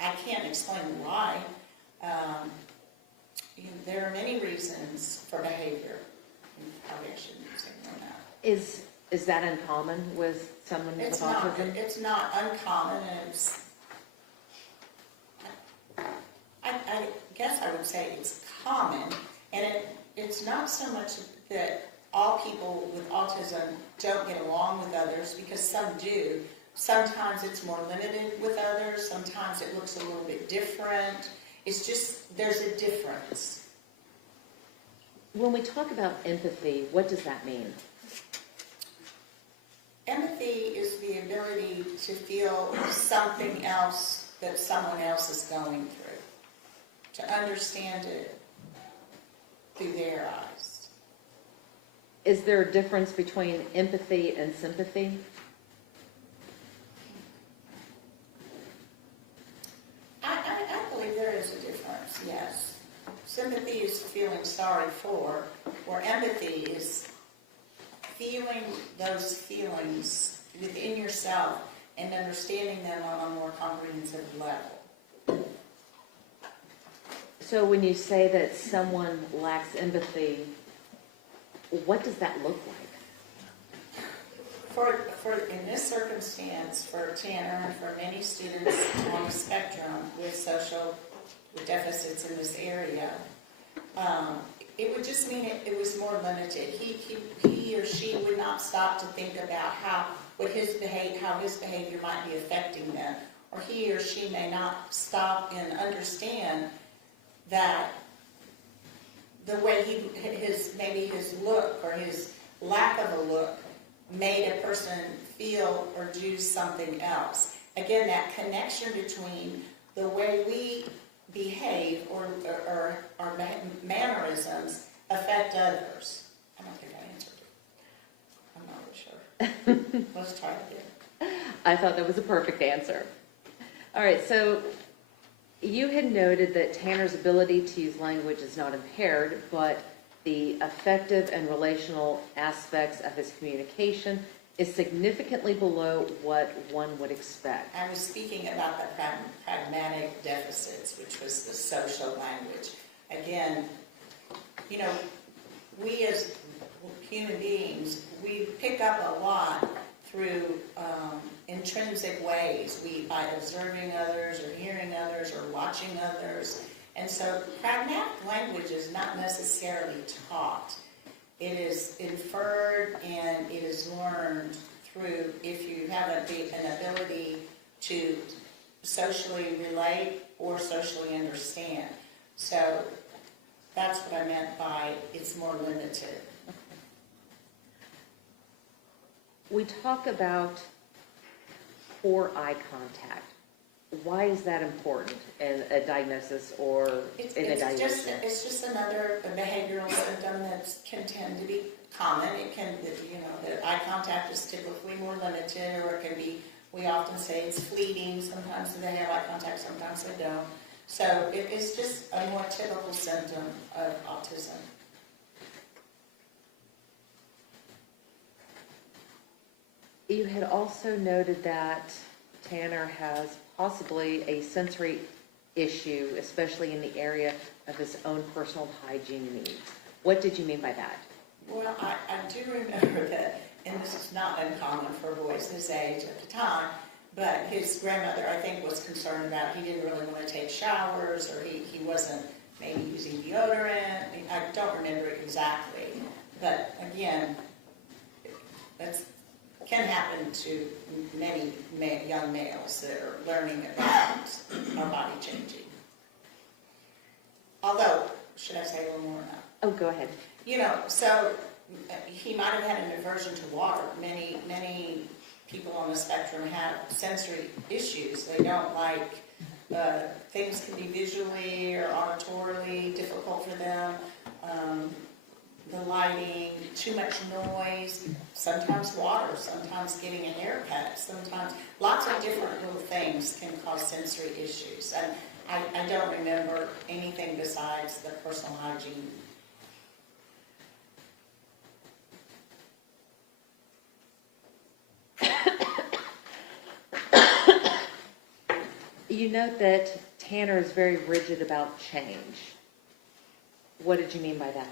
I can't explain why. There are many reasons for behavior. Probably I shouldn't say more now. Is that uncommon with someone with autism? It's not uncommon, and I guess I would say it's common, and it's not so much that all people with autism don't get along with others, because some do. Sometimes it's more limited with others, sometimes it looks a little bit different. It's just, there's a difference. When we talk about empathy, what does that mean? Empathy is the ability to feel something else that someone else is going through, to understand it through their eyes. Is there a difference between empathy and sympathy? I believe there is a difference, yes. Sympathy is feeling sorry for, or empathy is feeling those feelings within yourself and understanding them on a more comprehensive level. So when you say that someone lacks empathy, what does that look like? In this circumstance, for Tanner and for many students on the spectrum with deficits in this area, it would just mean it was more limited. He or she would not stop to think about how his behavior might be affecting them, or he or she may not stop and understand that the way maybe his look or his lack of a look made a person feel or do something else. Again, that connection between the way we behave or our mannerisms affect others. I don't think I answered it. I'm not really sure. Let's try it again. I thought that was a perfect answer. All right, so you had noted that Tanner's ability to use language is not impaired, but the affective and relational aspects of his communication is significantly below what one would expect. I was speaking about the pragmatic deficits, which was the social language. Again, we as human beings, we pick up a lot through intrinsic ways, by observing others or hearing others or watching others. And so pragmatic language is not necessarily taught. It is inferred and it is learned through, if you have an ability to socially relate or socially understand. So that's what I meant by it's more limited. We talk about poor eye contact. Why is that important in a diagnosis or in evaluation? It's just another behavioral symptom that can tend to be common. It can, the eye contact is typically more limited, or it can be, we often say it's fleeting. Sometimes they have eye contact, sometimes they don't. So it's just a more typical symptom of autism. You had also noted that Tanner has possibly a sensory issue, especially in the area of his own personal hygiene needs. What did you mean by that? Well, I do remember that, and this is not uncommon for boys his age at the time, but his grandmother, I think, was concerned about he didn't really want to take showers, or he wasn't maybe using deodorant. I don't remember exactly. But again, that's can happen to many young males that are learning about our body changing. Although, should I say a little more now? Oh, go ahead. So he might have had an aversion to water. Many people on the spectrum have sensory issues. They don't like, things can be visually or auditorily difficult for them. The lighting, too much noise, sometimes water, sometimes getting a haircut, sometimes lots of different little things can cause sensory issues. And I don't remember anything besides the personal hygiene. You note that Tanner is very rigid about change. What did you mean by that?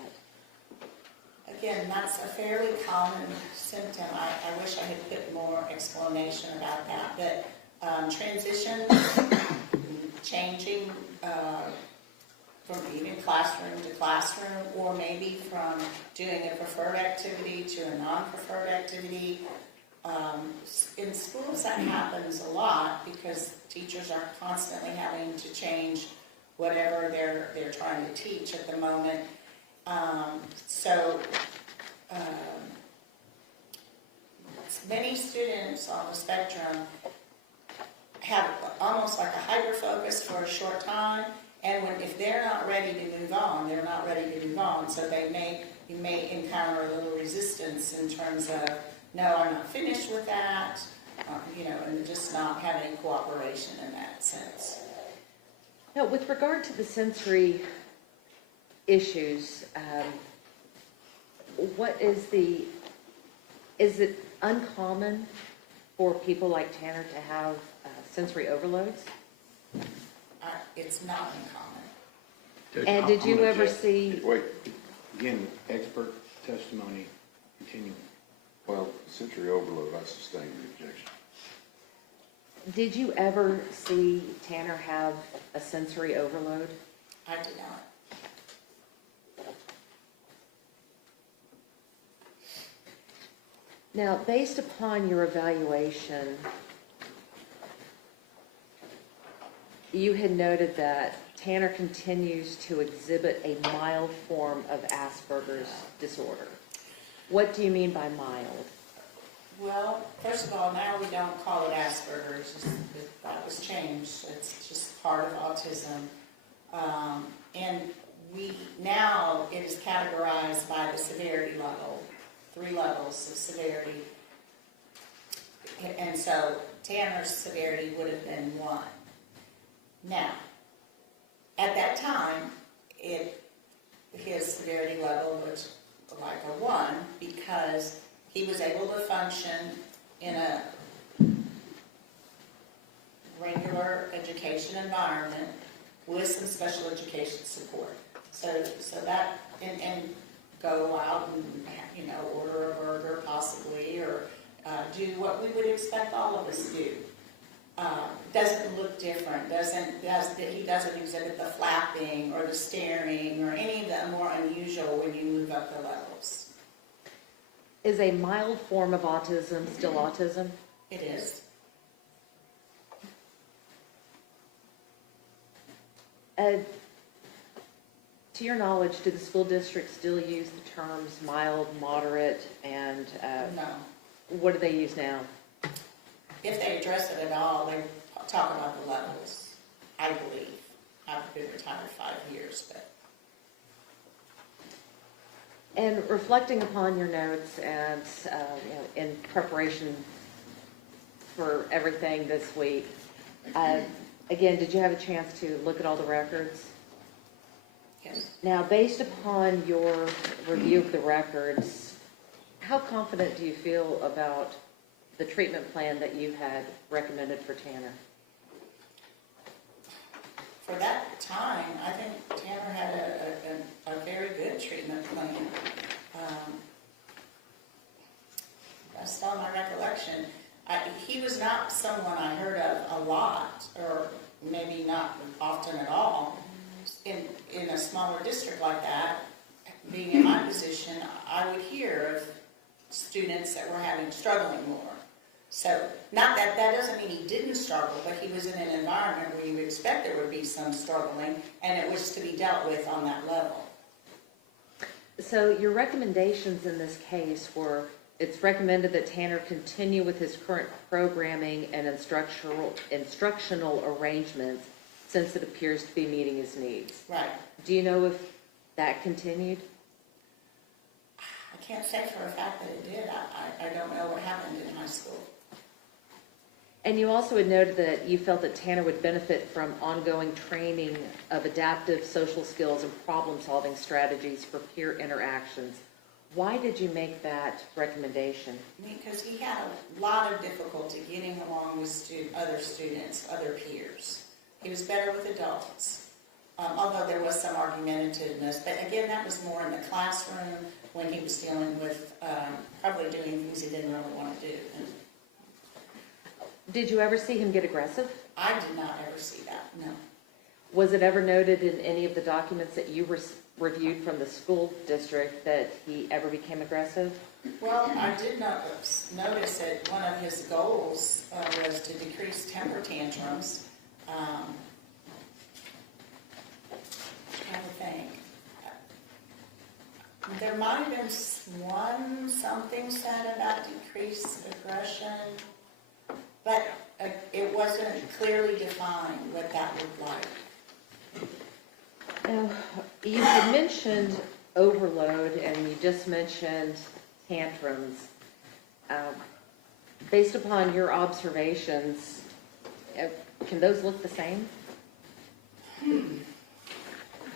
Again, that's a fairly common symptom. I wish I had put more explanation about that. But transitions, changing from even classroom to classroom, or maybe from doing a preferred activity to a non-preferred activity. In schools that happens a lot because teachers are constantly having to change whatever they're trying to teach at the moment. Many students on the spectrum have almost like a hyper focus for a short time, and if they're not ready to move on, they're not ready to move on. So you may encounter a little resistance in terms of, no, I'm not finished with that, and just not having cooperation in that sense. Now, with regard to the sensory issues, what is the Is it uncommon for people like Tanner to have sensory overloads? It's not uncommon. And did you ever see, Wait, again, expert testimony continuing. Well, sensory overload, I sustain the objection. did you ever see Tanner have a sensory overload? I did not. Now, based upon your evaluation, you had noted that Tanner continues to exhibit a mild form of Asperger's disorder. What do you mean by mild? Well, first of all, now we don't call it Asperger's. That was changed. It's just part of autism. And now it is categorized by the severity level, 3 levels of severity. And so Tanner's severity would have been 1. Now, at that time, his severity level was like a 1 because he was able to function in a regular education environment with some special education support. So that, and go out and, order a burger possibly, or do what we would expect all of us do. Doesn't look different, he doesn't exhibit the flapping or the staring or any of the more unusual when you move up the levels. Is a mild form of autism still autism? It is. To your knowledge, do the school districts still use the terms mild, moderate, and No. what do they use now? If they address it at all, they talk about the levels, I believe. I've been retired 5 years, but. And reflecting upon your notes and in preparation for everything this week, again, did you have a chance to look at all the records? Yes. Now, based upon your review of the records, how confident do you feel about the treatment plan that you had recommended for Tanner? For that time, I think Tanner had a very good treatment plan. That's all my recollection. He was not someone I heard of a lot, or maybe not often at all. In a smaller district like that, being in my position, I would hear of students that were struggling more. So, not that doesn't mean he didn't struggle, but he was in an environment where you would expect there would be some struggling, and it was to be dealt with on that level. So your recommendations in this case were, it's recommended that Tanner continue with his current programming and instructional arrangements since it appears to be meeting his needs. Right. Do you know if that continued? I can't say for a fact that it did. I don't know what happened in high school. And you also had noted that you felt that Tanner would benefit from ongoing training of adaptive social skills and problem-solving strategies for peer interactions. Why did you make that recommendation? Because he had a lot of difficulty getting along with other students, other peers. He was better with adults, although there was some argumentativeness. But again, that was more in the classroom when he was dealing with probably doing things he didn't really want to do. Did you ever see him get aggressive? I did not ever see that, no. Was it ever noted in any of the documents that you reviewed from the school district that he ever became aggressive? Well, I did notice that one of his goals was to decrease temper tantrums. I'm trying to think. There might have been something said about decreased aggression, but it wasn't clearly defined what that looked like. You had mentioned overload, and you just mentioned tantrums. Based upon your observations, can those look the same?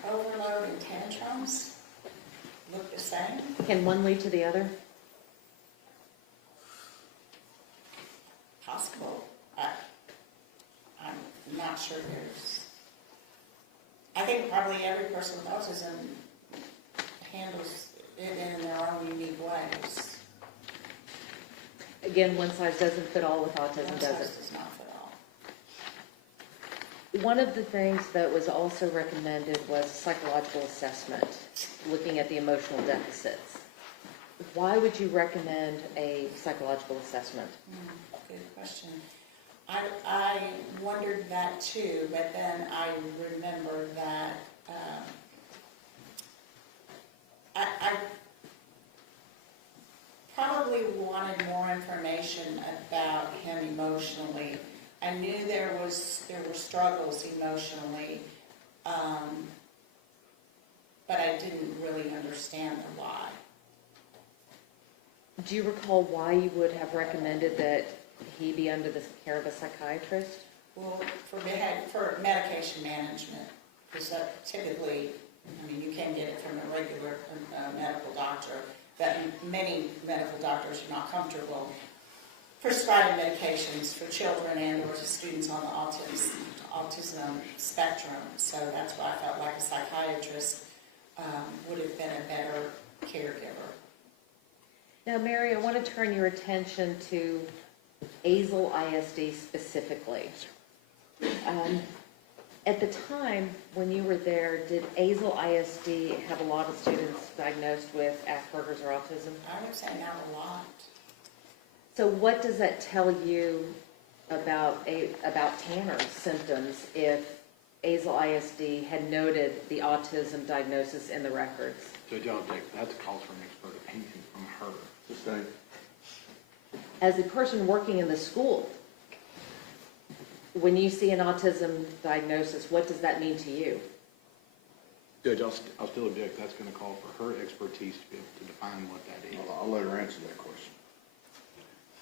Overload and tantrums look the same? Can one lead to the other? not sure I think probably every person with autism handles it in their own unique ways. Again, one size doesn't fit all with autism, One does size it? does not fit all. One of the things that was also recommended was psychological assessment, looking at the emotional deficits. Why would you recommend a psychological assessment? Good question. I wondered that too, but then I remember that I probably wanted more information about him emotionally. I knew there were struggles emotionally, but I didn't really understand the why. Do you recall why you would have recommended that he be under the care of a psychiatrist? Well, for medication management, because typically, I mean, you can get it from a regular medical doctor, but many medical doctors are not comfortable prescribing medications for children and or to students on the autism spectrum. So that's why I felt like a psychiatrist would have been a better caregiver. Now, Mary, I want to turn your attention to Azle ISD specifically. At the time when you were there, did Azle ISD have a lot of students diagnosed with Asperger's or autism? I would say not a lot. So what does that tell you about Tanner's symptoms if Azle ISD had noted the autism diagnosis in the records? Judge, I'll object. That's a call for an expert opinion from her. Sustained. As a person working in the school, when you see an autism diagnosis, what does that mean to you? Judge, I'll still object. That's going to call for her expertise to be able to define what that is. I'll let her answer that question.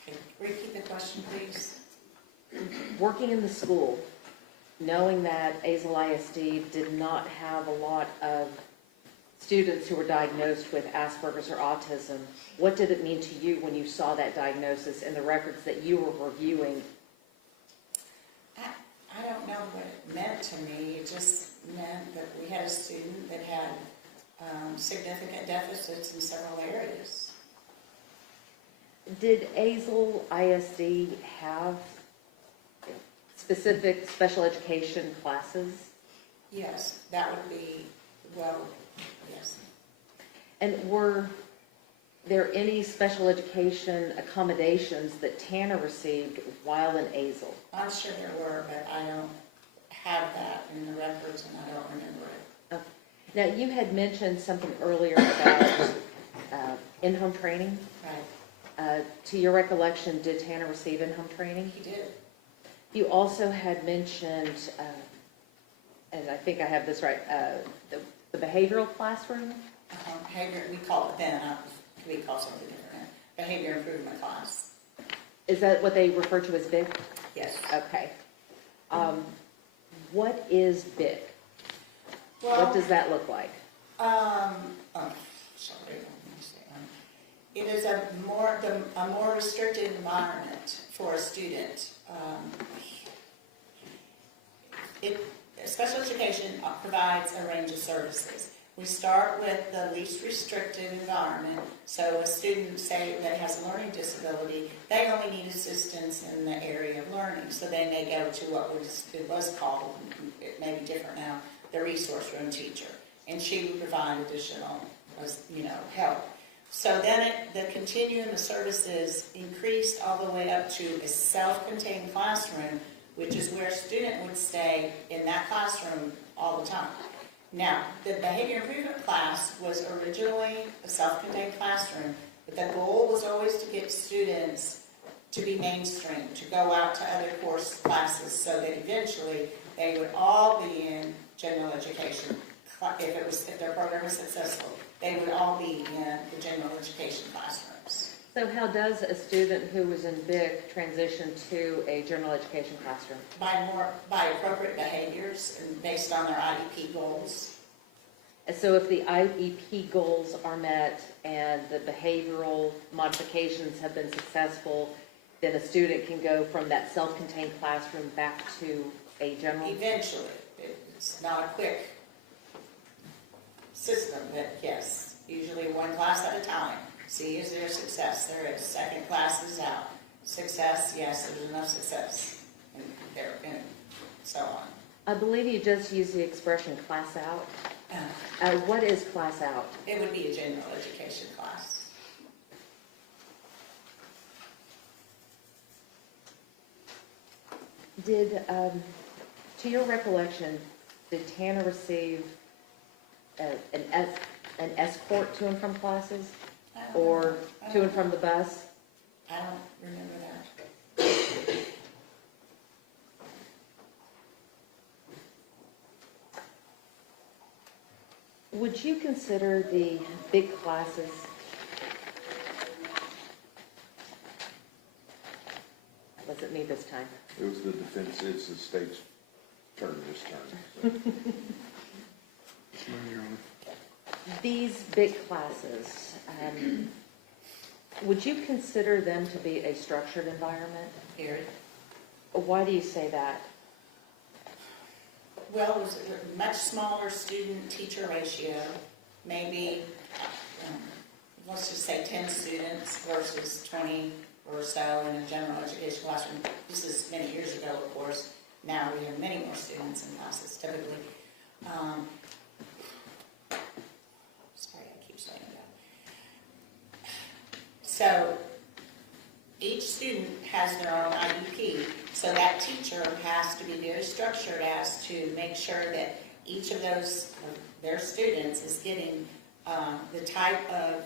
Okay, repeat the question, please. Working in the school, knowing that Azle ISD did not have a lot of students who were diagnosed with Asperger's or autism, what did it mean to you when you saw that diagnosis in the records that you were reviewing? I don't know what it meant to me. It just meant that we had a student that had significant deficits in several areas. Did Azle ISD have specific special education classes? Yes, that would be, well, yes. And were there any special education accommodations that Tanner received while in Azle? I'm sure there were, but I don't have that in the records and I don't remember it. Now, you had mentioned something earlier about in-home training. Right, To your recollection, did Tanner receive in-home training? he did. You also had mentioned, and I think I have this right, the behavioral classroom? Behavior, we call it then, we call something different. Behavior improvement class. Is that what they refer to as BIC? Yes. Okay. What is BIC? Well, What does that look like? Sorry, let me see. It is a more restricted environment for a student. Special education provides a range of services. We start with the least restrictive environment. So a student, say, that has a learning disability, they only need assistance in the area of learning. So then they go to what it was called, it may be different now, the resource room teacher. And she would provide additional, help. So then the continuum of services increased all the way up to a self-contained classroom, which is where a student would stay in that classroom all the time. Now, the behavior improvement class was originally a self-contained classroom, but the goal was always to get students to be mainstream, to go out to other course classes, so that eventually they would all be in general education. If their program was successful, they would all be in the general education classrooms. So how does a student who was in BIC transition to a general education classroom? By appropriate behaviors and based on their IEP goals. And so if the IEP goals are met and the behavioral modifications have been successful, then a student can go from that self-contained classroom back to a general? Eventually, it's not a quick system, but yes, usually one class at a time. See, is there success? There is. Second class is out. Success, yes, there's enough success. And there, and so on. I believe you just used the expression class out. What is class out? It would be a general education class. Did, to your recollection, did Tanner receive an escort to and from classes? Or to and from the bus? I don't remember that. Would you consider the big classes? Was it me this time? It was the defense, it's the state's turn this time. These big classes, would you consider them to be a structured environment? Period. Why do you say that? Well, it was a much smaller student-teacher ratio, maybe, let's just say 10 students versus 20 or so in a general education classroom. This is many years ago, of course. Now we have many more students in classes typically. Sorry, I keep saying that. So each student has their own IEP, so that teacher has to be very structured as to make sure that each of their students is getting the type of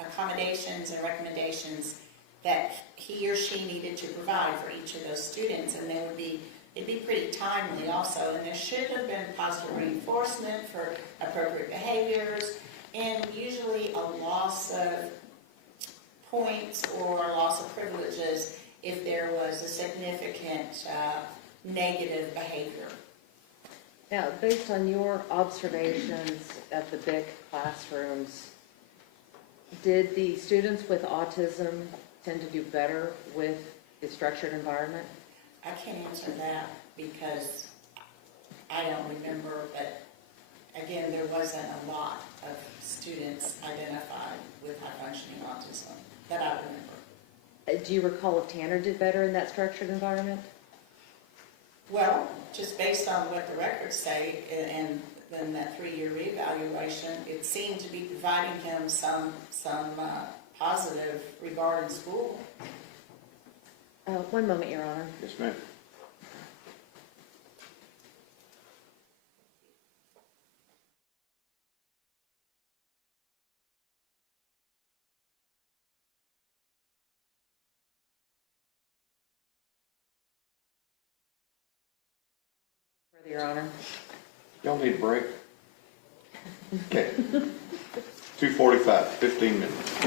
accommodations and recommendations that he or she needed to provide for each of those students, and it'd be pretty timely also, and there should have been positive reinforcement for appropriate behaviors, and usually a loss of points or loss of privileges if there was a significant negative behavior. Now, based on your observations at the big classrooms, did the students with autism tend to do better with the structured environment? I can't answer that because I don't remember, but again, there wasn't a lot of students identified with high-functioning autism that I remember. Do you recall if Tanner did better in that structured environment? Well, just based on what the records say and then that 3-year reevaluation, it seemed to be providing him some positive regard in school. One moment, Your Honor. Yes, ma'am. Further, Your Honor. Y'all need a break? Okay. 2:45, 15 minutes.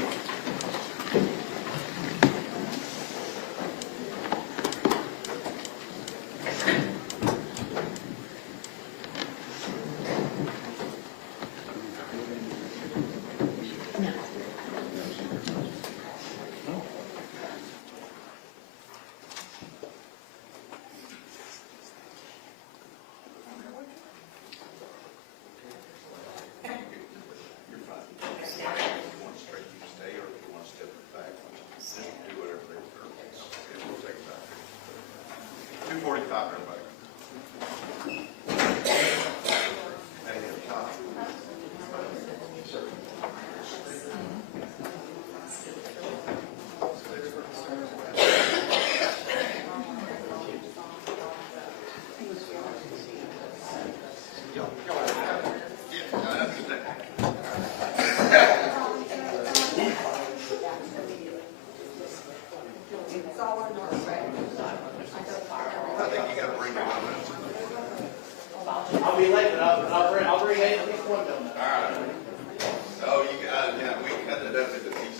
I'll be late, but I'll bring at least one donut. All right. Oh, you got, yeah, we can cut it up into pieces.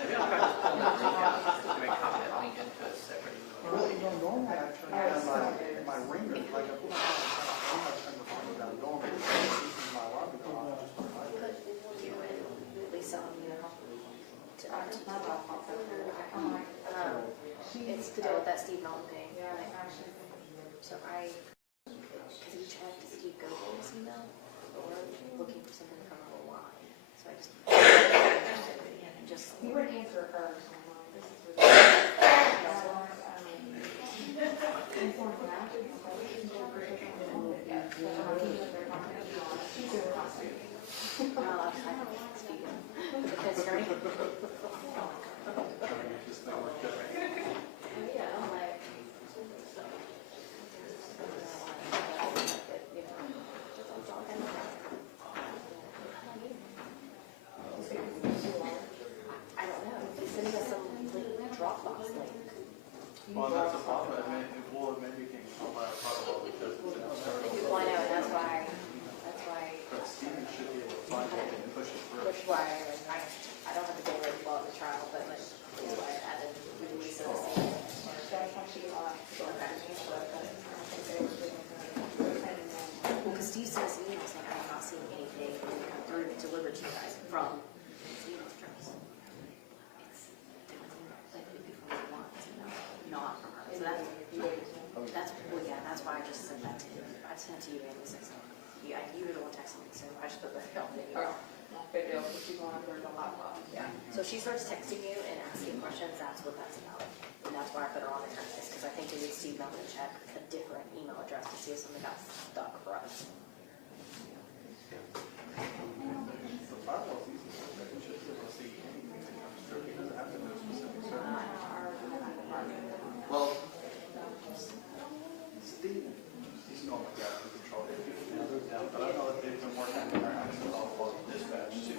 Maybe I'll try to pull that link out, maybe copy that link into a separate email. Well, you know, normally I turn down my ringer, like I'm not turning the volume down normally. This is my alarm clock. You and Lisa on your, it's to deal with that Steve Melton thing. So because he checked Steve Goldman's email, but we're looking for something from online. So I just. You would answer first. Because you're. Yeah, I'm like. I don't know. He's sending us some Dropbox link. Well, that's a problem. I mean, well, maybe you can call my parole because it's an external. Well, I know, and that's why. But Stephen should be able to find it and push it through. Which is why I don't have the data while at the trial, but like, that's why I added Lisa to see. Well, because Steve sent us an email saying, I'm not seeing anything come through delivered to you guys from Steve Strand. It's like from the ones, not from her. So that's, well, yeah, that's why I just sent that to you. I sent it to you and Lisa. So you were the one texting me, so I just put the film in. Yeah. So if she starts texting you and asking questions, that's what that's about. And that's why I put her on there, is because I think we need Steve Melton to check a different email address to see if something got stuck for us. The firewall's easy. You should be able to see anything that comes through. He doesn't have to know specific server. Well, Steve, he's normally got the control. But I know that they've been working on their access all for dispatch too.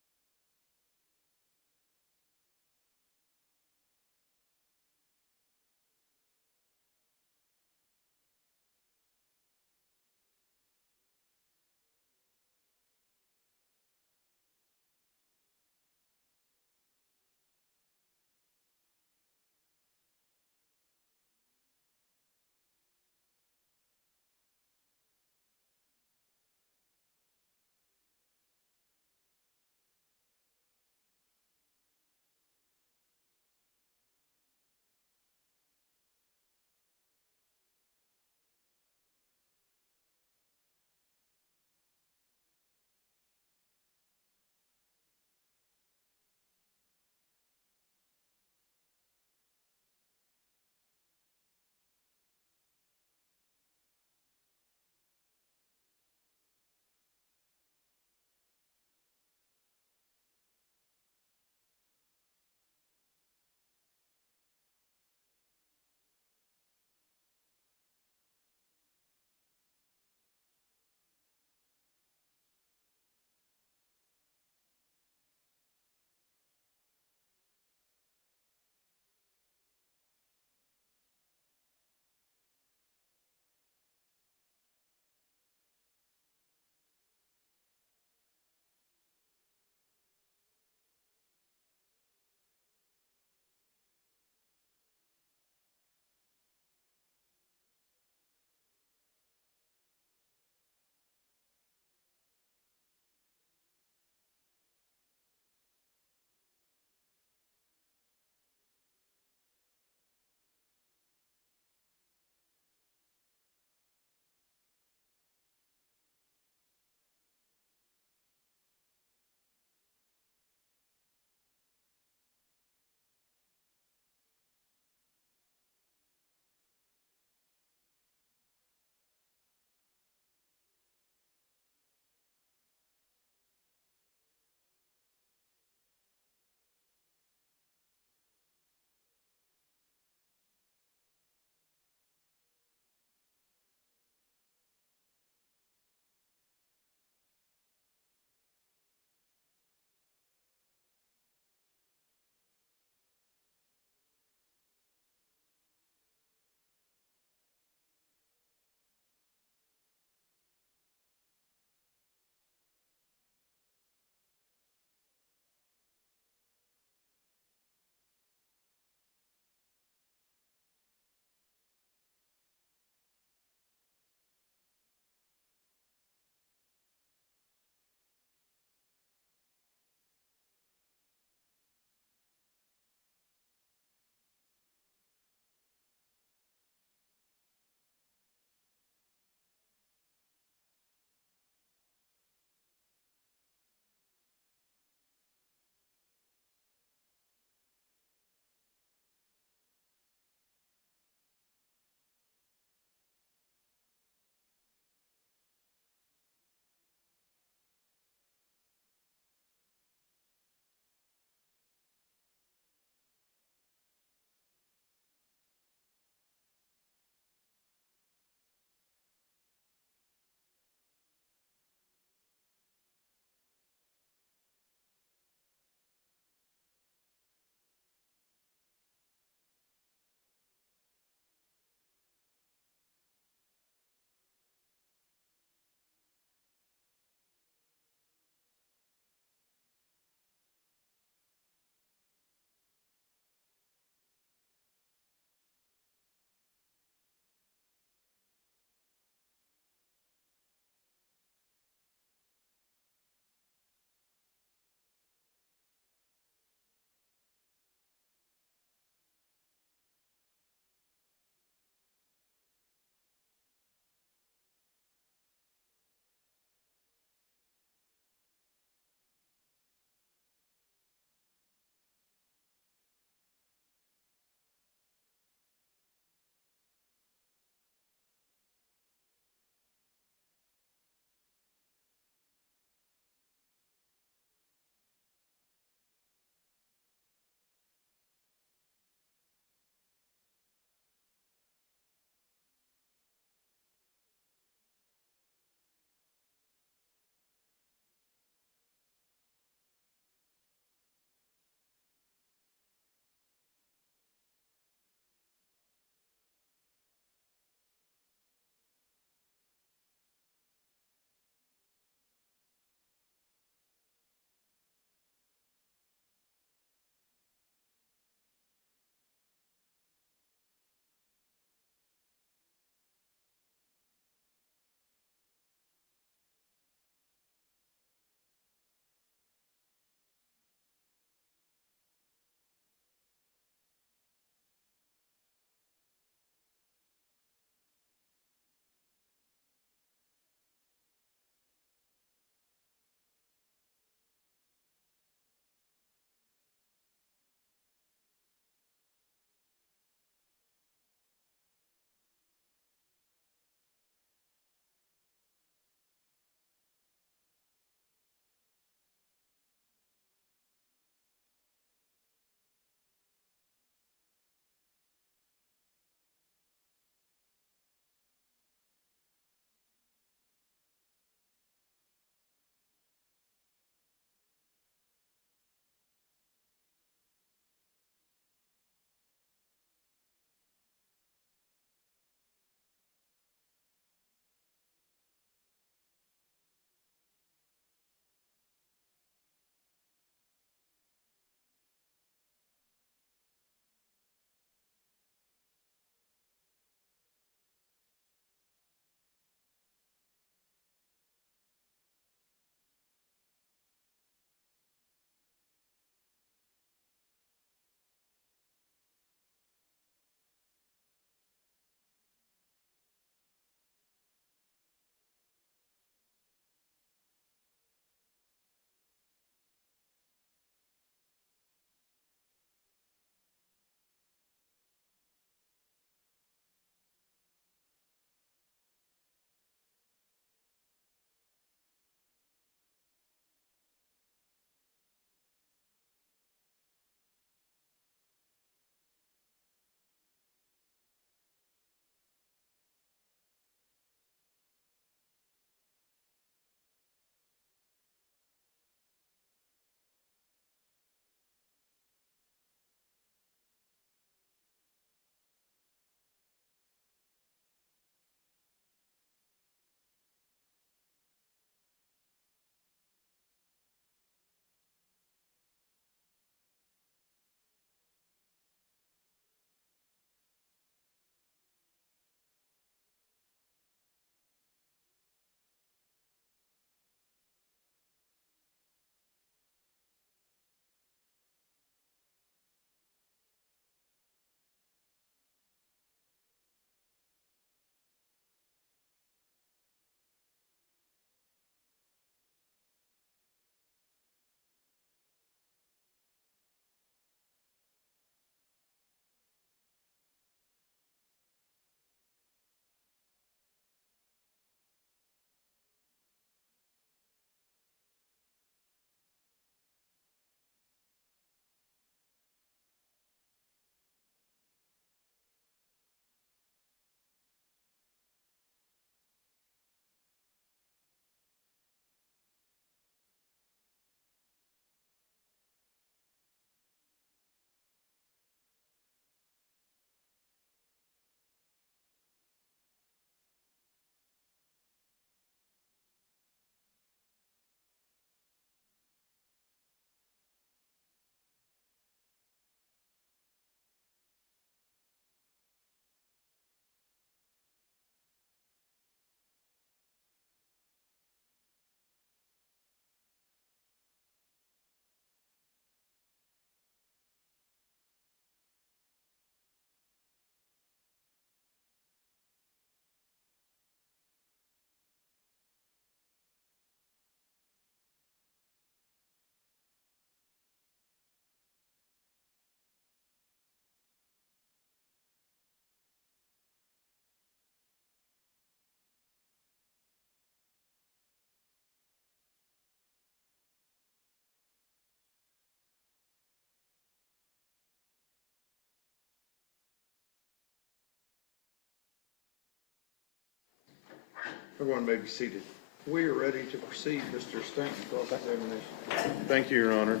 Everyone may be seated. We are ready to proceed, Mr. Stanton, cross-examination. Thank you, Your Honor.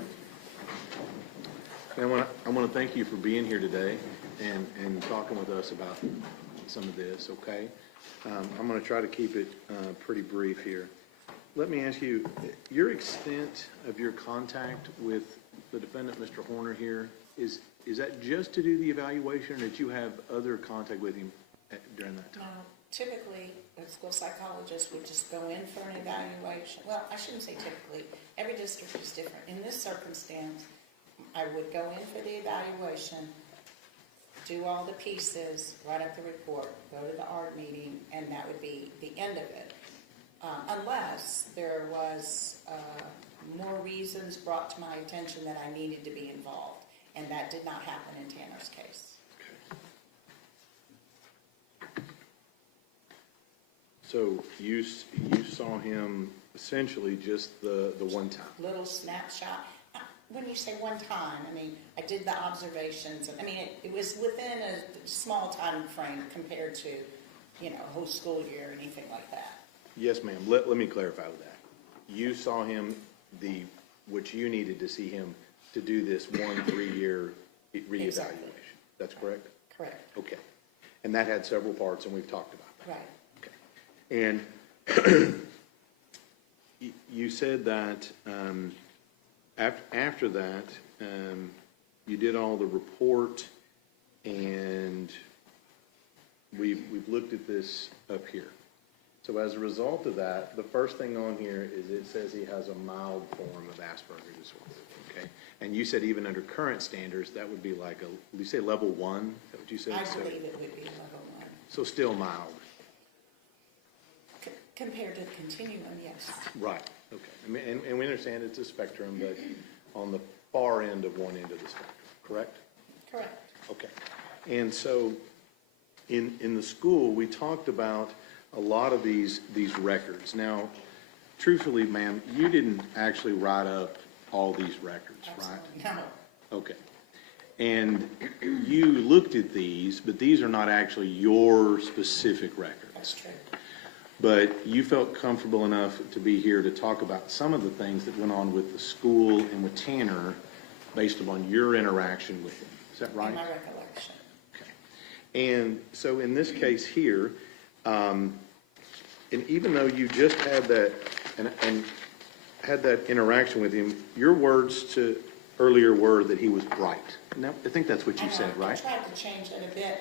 And I want to thank you for being here today and talking with us about some of this, okay? I'm going to try to keep it pretty brief here. Let me ask you, your extent of your contact with the defendant, Mr. Horner here, is that just to do the evaluation, or did you have other contact with him during that time? Typically, a school psychologist would just go in for an evaluation. Well, I shouldn't say typically. Every district is different. In this circumstance, I would go in for the evaluation, do all the pieces, write up the report, go to the art meeting, and that would be the end of it. Unless there was more reasons brought to my attention that I needed to be involved. And that did not happen in Tanner's case. So you saw him essentially just the one time? Little snapshot. When you say one time, I mean, I did the observations. I mean, it was within a small time frame compared to, a whole school year or anything like that. Yes, ma'am. Let me clarify with that. You saw him which you needed to see him to do this 3-year reevaluation. Exactly. That's correct? Correct. Okay. And that had several parts, and we've talked about that. Right. Okay. And you said that after that, you did all the report, and we've looked at this up here. So as a result of that, the first thing on here is it says he has a mild form of Asperger's disorder, okay? And you said even under current standards, that would be like you say level 1? Is that what you said? I believe it would be level 1. So still mild? Compared to the continuum, yes. Right, okay. I mean, and we understand it's a spectrum, but on the far end of one end of the spectrum, correct? Correct. Okay. And so in the school, we talked about a lot of these records. Now, truthfully, ma'am, you didn't actually write up all these records, right? No. Okay. And you looked at these, but these are not actually your specific records. That's true. But you felt comfortable enough to be here to talk about some of the things that went on with the school and with Tanner based upon your interaction with him. Is that right? In my recollection. Okay. And so in this case here, and even though you just had that and had that interaction with him, your words earlier were that he was bright. Now, I think that's what you said, right? I tried to change it a bit.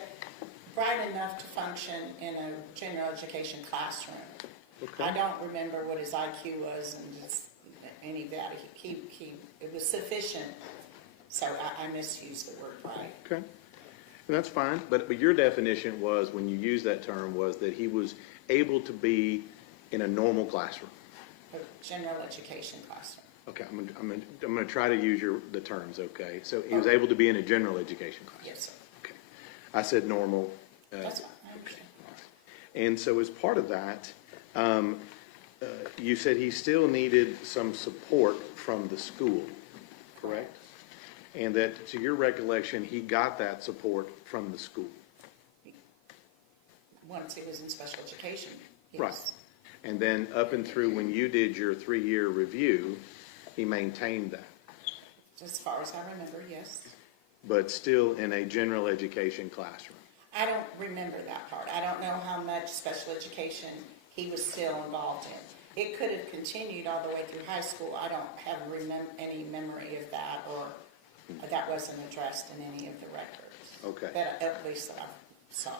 Bright enough to function in a general education classroom. Okay. I don't remember what his IQ was and just any of that. It was sufficient, so I misused the word bright. Okay. And that's fine. But your definition was, when you used that term, was that he was able to be in a normal classroom. A general education classroom. Okay, I'm going to try to use the terms, okay? So he was able to be in a general education classroom? Yes, sir. Okay. I said normal. That's fine, I understand. And so as part of that, you said he still needed some support from the school, correct? And that, to your recollection, he got that support from the school. Once he was in special education, yes. Right. And then up and through when you did your 3-year review, he maintained that. As far as I remember, yes. But still in a general education classroom. I don't remember that part. I don't know how much special education he was still involved in. It could have continued all the way through high school. I don't have any memory of that, or that wasn't addressed in any of the records. Okay. That at least that I saw.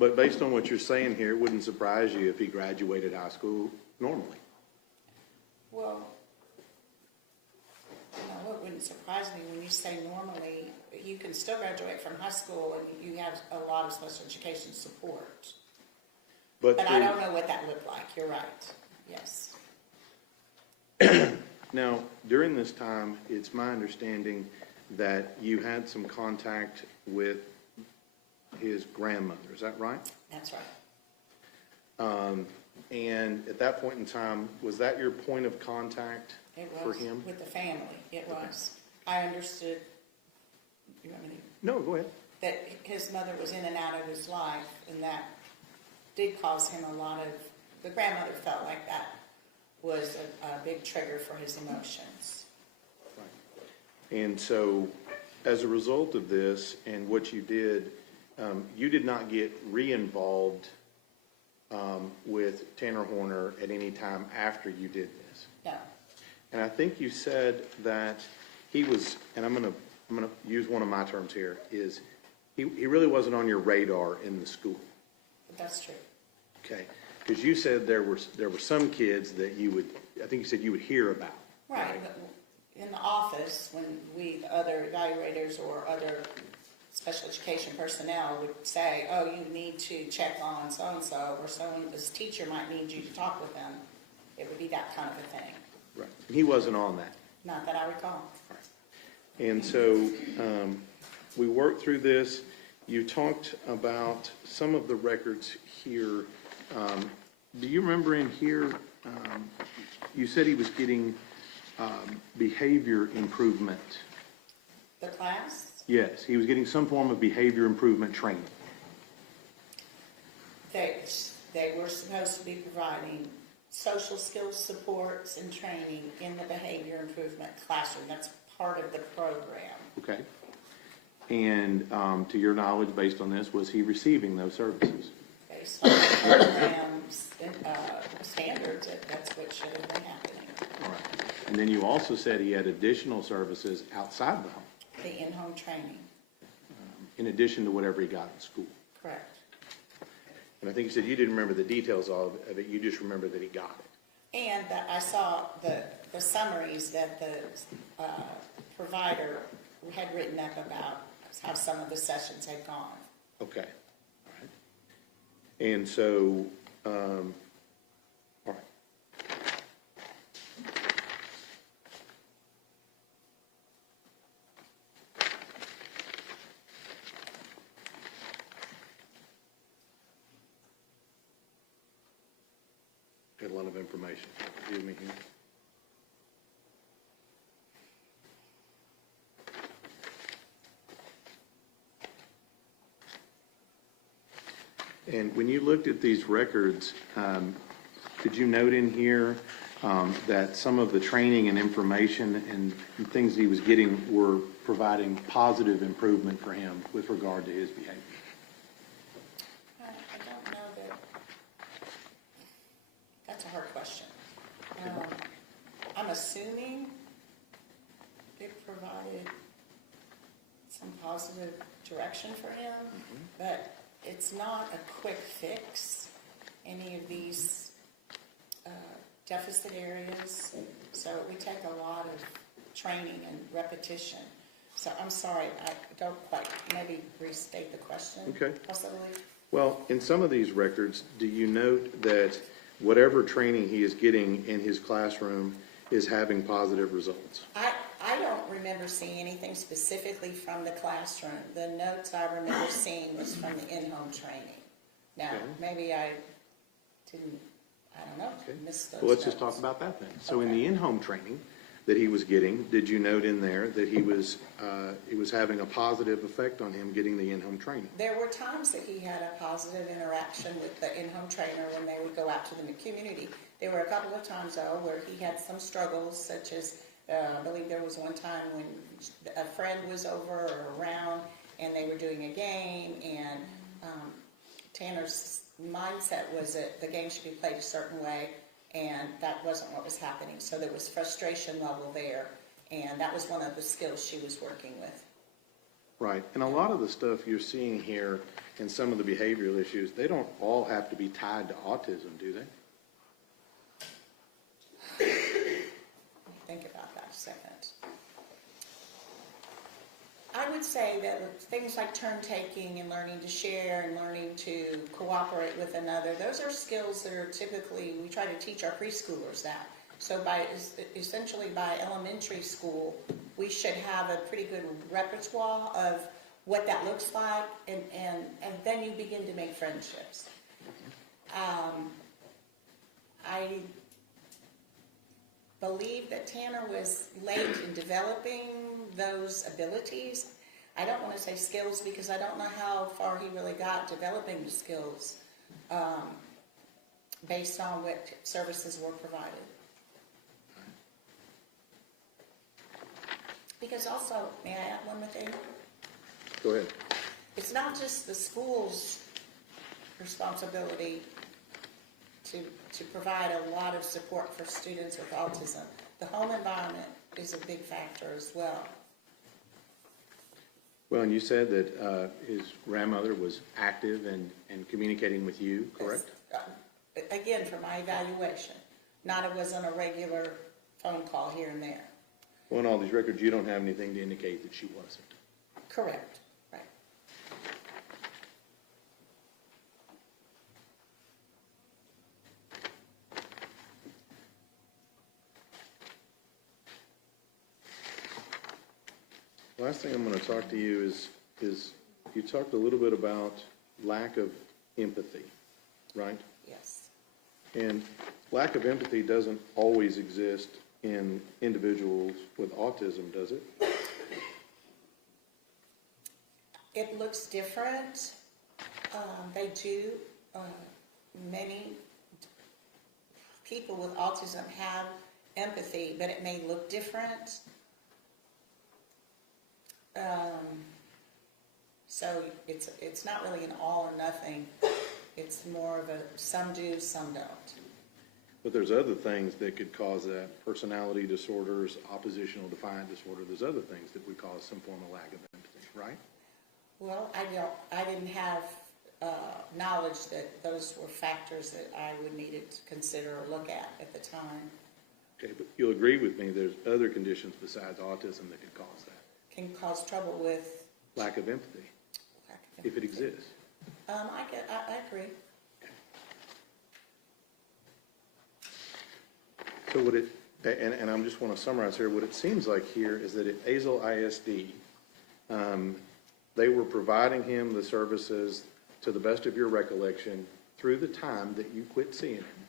But based on what you're saying here, it wouldn't surprise you if he graduated high school normally. Well, it wouldn't surprise me when you say normally. You can still graduate from high school and you have a lot of special education support. But I don't know what that looked like. You're right. Yes. Now, during this time, it's my understanding that you had some contact with his grandmother. Is that right? That's right. And at that point in time, was that your point of contact for him? With the family. It was. I understood. You want me to? No, go ahead. That his mother was in and out of his life, and that did cause him a lot of the grandmother felt like that was a big trigger for his emotions. And so, as a result of this and what you did not get re-involved with Tanner Horner at any time after you did this. No. And I think you said that he was, and I'm gonna use one of my terms here, is he really wasn't on your radar in the school. That's true. Okay, because you said there were some kids that you would, I think you said you would hear about. Right. In the office, when we, other evaluators or other special education personnel would say, oh, you need to check on so-and-so, or this teacher might need you to talk with them, it would be that kind of a thing. Right. He wasn't on that. Not that I recall. And so we worked through this. You talked about some of the records here. Do you remember in here, you said he was getting behavior improvement? The class? Yes, he was getting some form of behavior improvement training. They were supposed to be providing social skills supports and training in the behavior improvement classroom. That's part of the program. Okay. And to your knowledge, based on this, was he receiving those services? Based on the program's standards, that's what should have been happening. All right. And then you also said he had additional services outside the home. The in-home training. In addition to whatever he got in school. Correct. And I think you said you didn't remember the details of it, you just remember that he got it. And that I saw the summaries that the provider had written up about how some of the sessions had gone. Okay. All right. And so, all right. Got a lot of information. Excuse me here. And when you looked at these records, did you note in here that some of the training and information and things he was getting were providing positive improvement for him with regard to his behavior? I don't know that. That's a hard question. I'm assuming it provided some positive direction for him, but it's not a quick fix, any of these deficit areas. So we take a lot of training and repetition. So I'm sorry, I don't quite, maybe restate the question. Okay. Possibly. Well, in some of these records, do you note that whatever training he is getting in his classroom is having positive results? I don't remember seeing anything specifically from the classroom. The notes I remember seeing was from the in-home training. Now, Okay. maybe I didn't, I don't know, miss those Well, let's just notes. talk about that then. So in the in-home training that he was getting, did you note in there that it was having a positive effect on him getting the in-home training? There were times that he had a positive interaction with the in-home trainer when they would go out to the community. There were a couple of times, though, where he had some struggles, such as I believe there was one time when a friend was over or around and they were doing a game, and Tanner's mindset was that the game should be played a certain way, and that wasn't what was happening. So there was frustration level there, and that was one of the skills she was working with. Right. And a lot of the stuff you're seeing here and some of the behavioral issues, they don't all have to be tied to autism, do they? Think about that a second. I would say that things like turn taking and learning to share and learning to cooperate with another, those are skills that are typically, we try to teach our preschoolers that. So essentially by elementary school, we should have a pretty good repertoire of what that looks like, and then you begin to make friendships. I believe that Tanner was late in developing those abilities. I don't want to say skills because I don't know how far he really got developing the skills. based on what services were provided. Because also, may I add one more thing? Go ahead. It's not just the school's responsibility to provide a lot of support for students with autism. The home environment is a big factor as well. Well, and you said that his grandmother was active and communicating with you, correct? Again, for my evaluation, not it wasn't a regular phone call here and there. Well, in all these records, you don't have anything to indicate that she wasn't. Correct, right. Last thing I'm going to talk to you is you talked a little bit about lack of empathy, right? Yes. And lack of empathy doesn't always exist in individuals with autism, does it? It looks different. They do. Many people with autism have empathy, but it may look different. So it's not really an all or nothing. It's more of a some do, some don't. But there's other things that could cause that. Personality disorders, oppositional defiant disorder. There's other things that would cause some form of lack of empathy, right? Well, I didn't have knowledge that those were factors that I would need to consider or look at the time. Okay, but you'll agree with me there's other conditions besides autism that could cause that. Can cause trouble with Lack of empathy, if it exists. I agree. So what it, and I just want to summarize here, what it seems like here is that at Azle ISD, they were providing him the services, to the best of your recollection, through the time that you quit seeing him,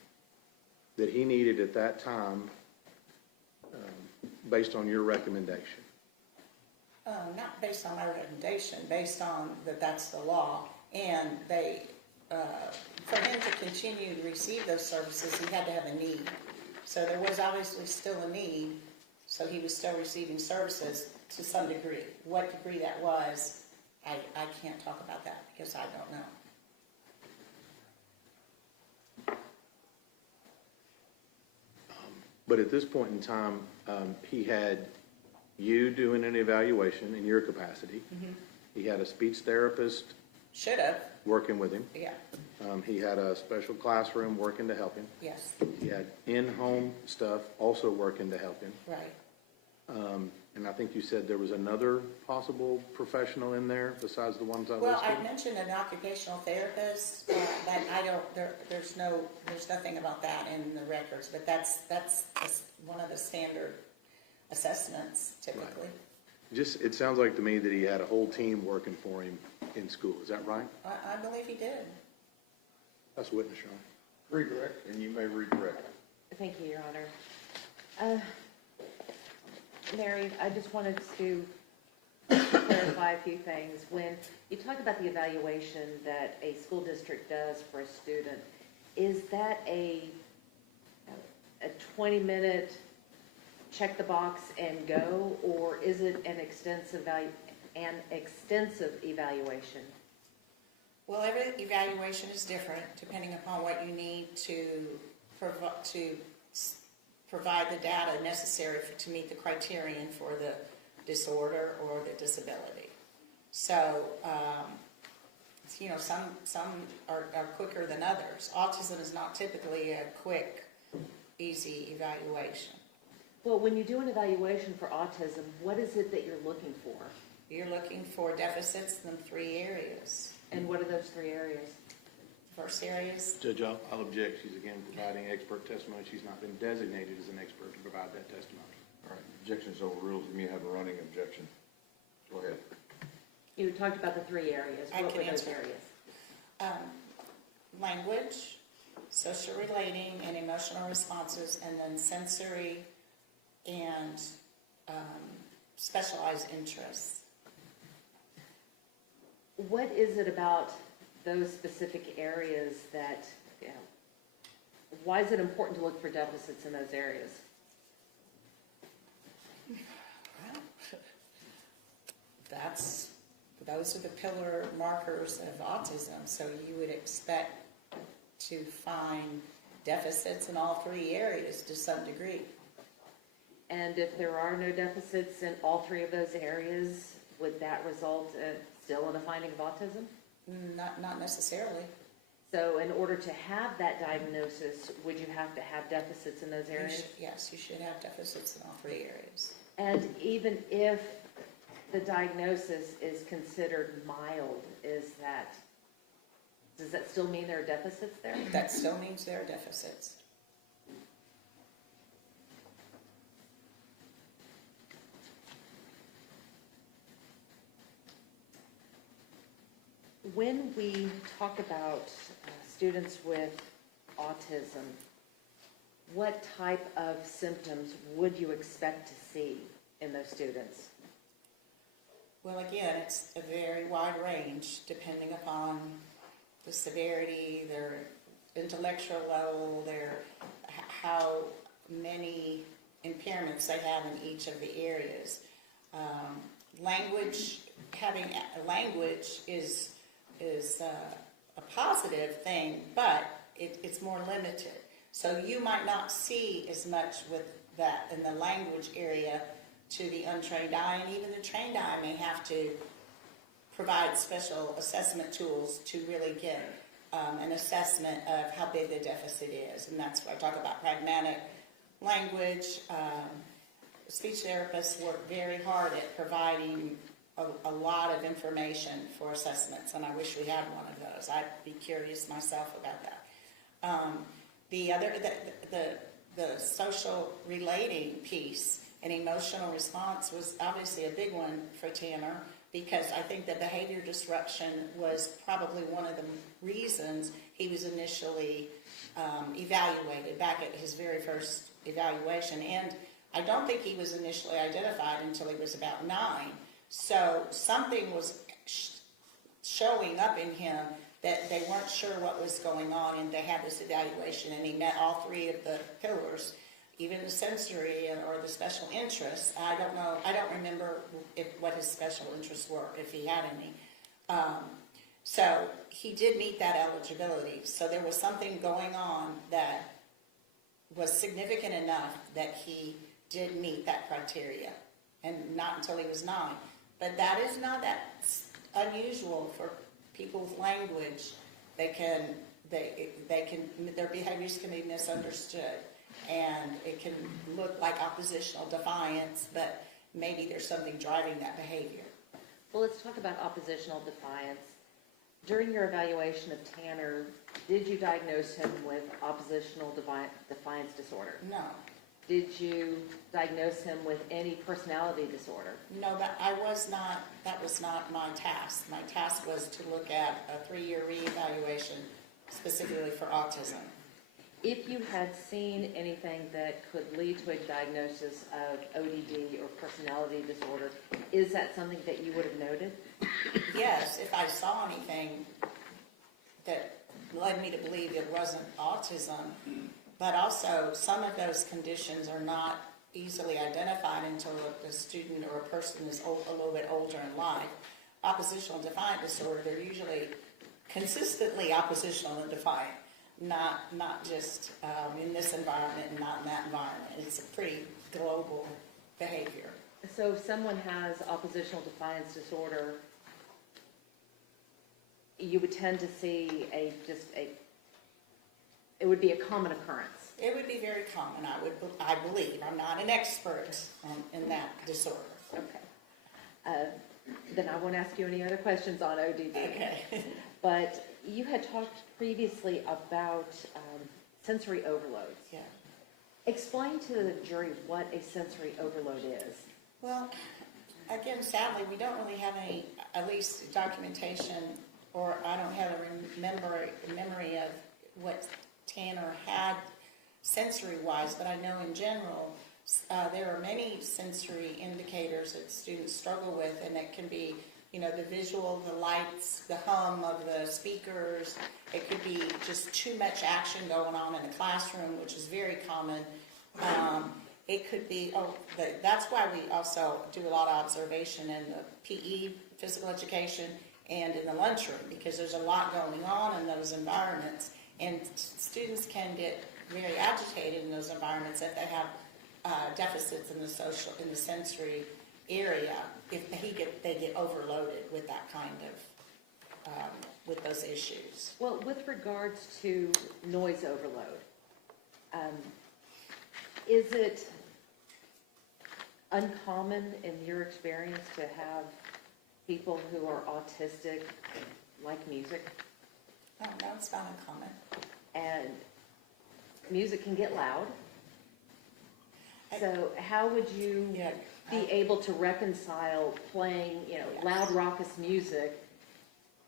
that he needed at that time, based on your recommendation. Not based on my recommendation, based on that's the law. And they, for him to continue to receive those services, he had to have a need. So there was obviously still a need, so he was still receiving services to some degree. What degree that was, I can't talk about that because I don't know. But at this point in time, he had you doing an evaluation in your capacity. Mm-hmm. He had a speech therapist Should have, working with him. yeah, He had a special classroom working to help him. yes, He had in-home stuff also working to help him. right. And I think you said there was another possible professional in there besides the ones I Well, listed? I mentioned an occupational therapist, but I don't, there's nothing about that in the records, but that's one of the standard assessments typically. It sounds like to me that he had a whole team working for him in school. Is that right? I believe he did. That's a witness, Sean. Redirect, and you may redirect. Thank you, Your Honor. Mary, I just wanted to clarify a few things. When you talk about the evaluation that a school district does for a student, is that a 20-minute check the box and go, or is it an extensive evaluation? Well, every evaluation is different depending upon what you need to provide the data necessary to meet the criterion for the disorder or the disability. So, some are quicker than others. Autism is not typically a quick, easy evaluation. Well, when you do an evaluation for autism, what is it that you're looking for? You're looking for deficits in 3 areas. And what are those 3 areas? First areas, Judge, I'll object. She's again providing expert testimony. She's not been designated as an expert to provide that testimony. All right, objection is overruled, and you have a running objection. Go ahead. You talked about the 3 areas. I What can were those answer. areas? language, social relating, and emotional responses, and then sensory and specialized interests. What is it about those specific areas that why is it important to look for deficits in those areas? Those are the pillar markers of autism, so you would expect to find deficits in all three areas to some degree. And if there are no deficits in all three of those areas, would that result still in a finding of autism? Not necessarily. So in order to have that diagnosis, would you have to have deficits in those areas? Yes, you should have deficits in all three areas. And even if the diagnosis is considered mild, does that still mean there are deficits there? That still means there are deficits. When we talk about students with autism, what type of symptoms would you expect to see in those students? Well, again, it's a very wide range depending upon the severity, their intellectual level, how many impairments they have in each of the areas. Having language is a positive thing, but it's more limited. So you might not see as much with that in the language area to the untrained eye, and even the trained eye may have to provide special assessment tools to really get an assessment of how big the deficit is. And that's where I talk about pragmatic language. Speech therapists work very hard at providing a lot of information for assessments, and I wish we had one of those. I'd be curious myself about that. The social relating piece and emotional response was obviously a big one for Tanner, because I think the behavior disruption was probably one of the reasons he was initially evaluated back at his very first evaluation. And I don't think he was initially identified until he was about 9. So something was showing up in him that they weren't sure what was going on, and they had this evaluation, and he met all three of the pillars, even the sensory or the special interests. I don't remember what his special interests were, if he had any. So he did meet that eligibility. So there was something going on that was significant enough that he did meet that criteria, and not until he was 9. But that is not that unusual for people with language. Their behaviors can be misunderstood, and it can look like oppositional defiance, but maybe there's something driving that behavior. Well, let's talk about oppositional defiance. During your evaluation of Tanner, did you diagnose him with oppositional defiance disorder? No. Did you diagnose him with any personality disorder? No, but that was not my task. My task was to look at a 3-year reevaluation specifically for autism. If you had seen anything that could lead to a diagnosis of ODD or personality disorder, is that something that you would have noted? Yes, if I saw anything that led me to believe it wasn't autism, but also some of those conditions are not easily identified until the student or a person is a little bit older in life. Oppositional defiant disorder, they're usually consistently oppositional and defiant, not just in this environment and not in that environment. It's a pretty global behavior. So if someone has oppositional defiance disorder, you would tend to see it would be a common occurrence. It would be very common, I believe. I'm not an expert in that disorder. Okay. Then I won't ask you any other questions on ODD. Okay. But you had talked previously about sensory overloads. Yeah. Explain to the jury what a sensory overload is. Well, again, sadly, we don't really have any, at least documentation, or I don't have a memory of what Tanner had sensory-wise, but I know in general there are many sensory indicators that students struggle with, and that can be you know, the visual, the lights, the hum of the speakers. It could be just too much action going on in the classroom, which is very common. It could be, that's why we also do a lot of observation in the PE, physical education, and in the lunchroom, because there's a lot going on in those environments. And students can get very agitated in those environments if they have deficits in the sensory area, if they get overloaded with that kind of, with those issues. Well, with regards to noise overload, is it uncommon in your experience to have people who are autistic like music? Oh, no, it's not uncommon. And music can get loud. So how would you be able to reconcile playing, you know, loud raucous music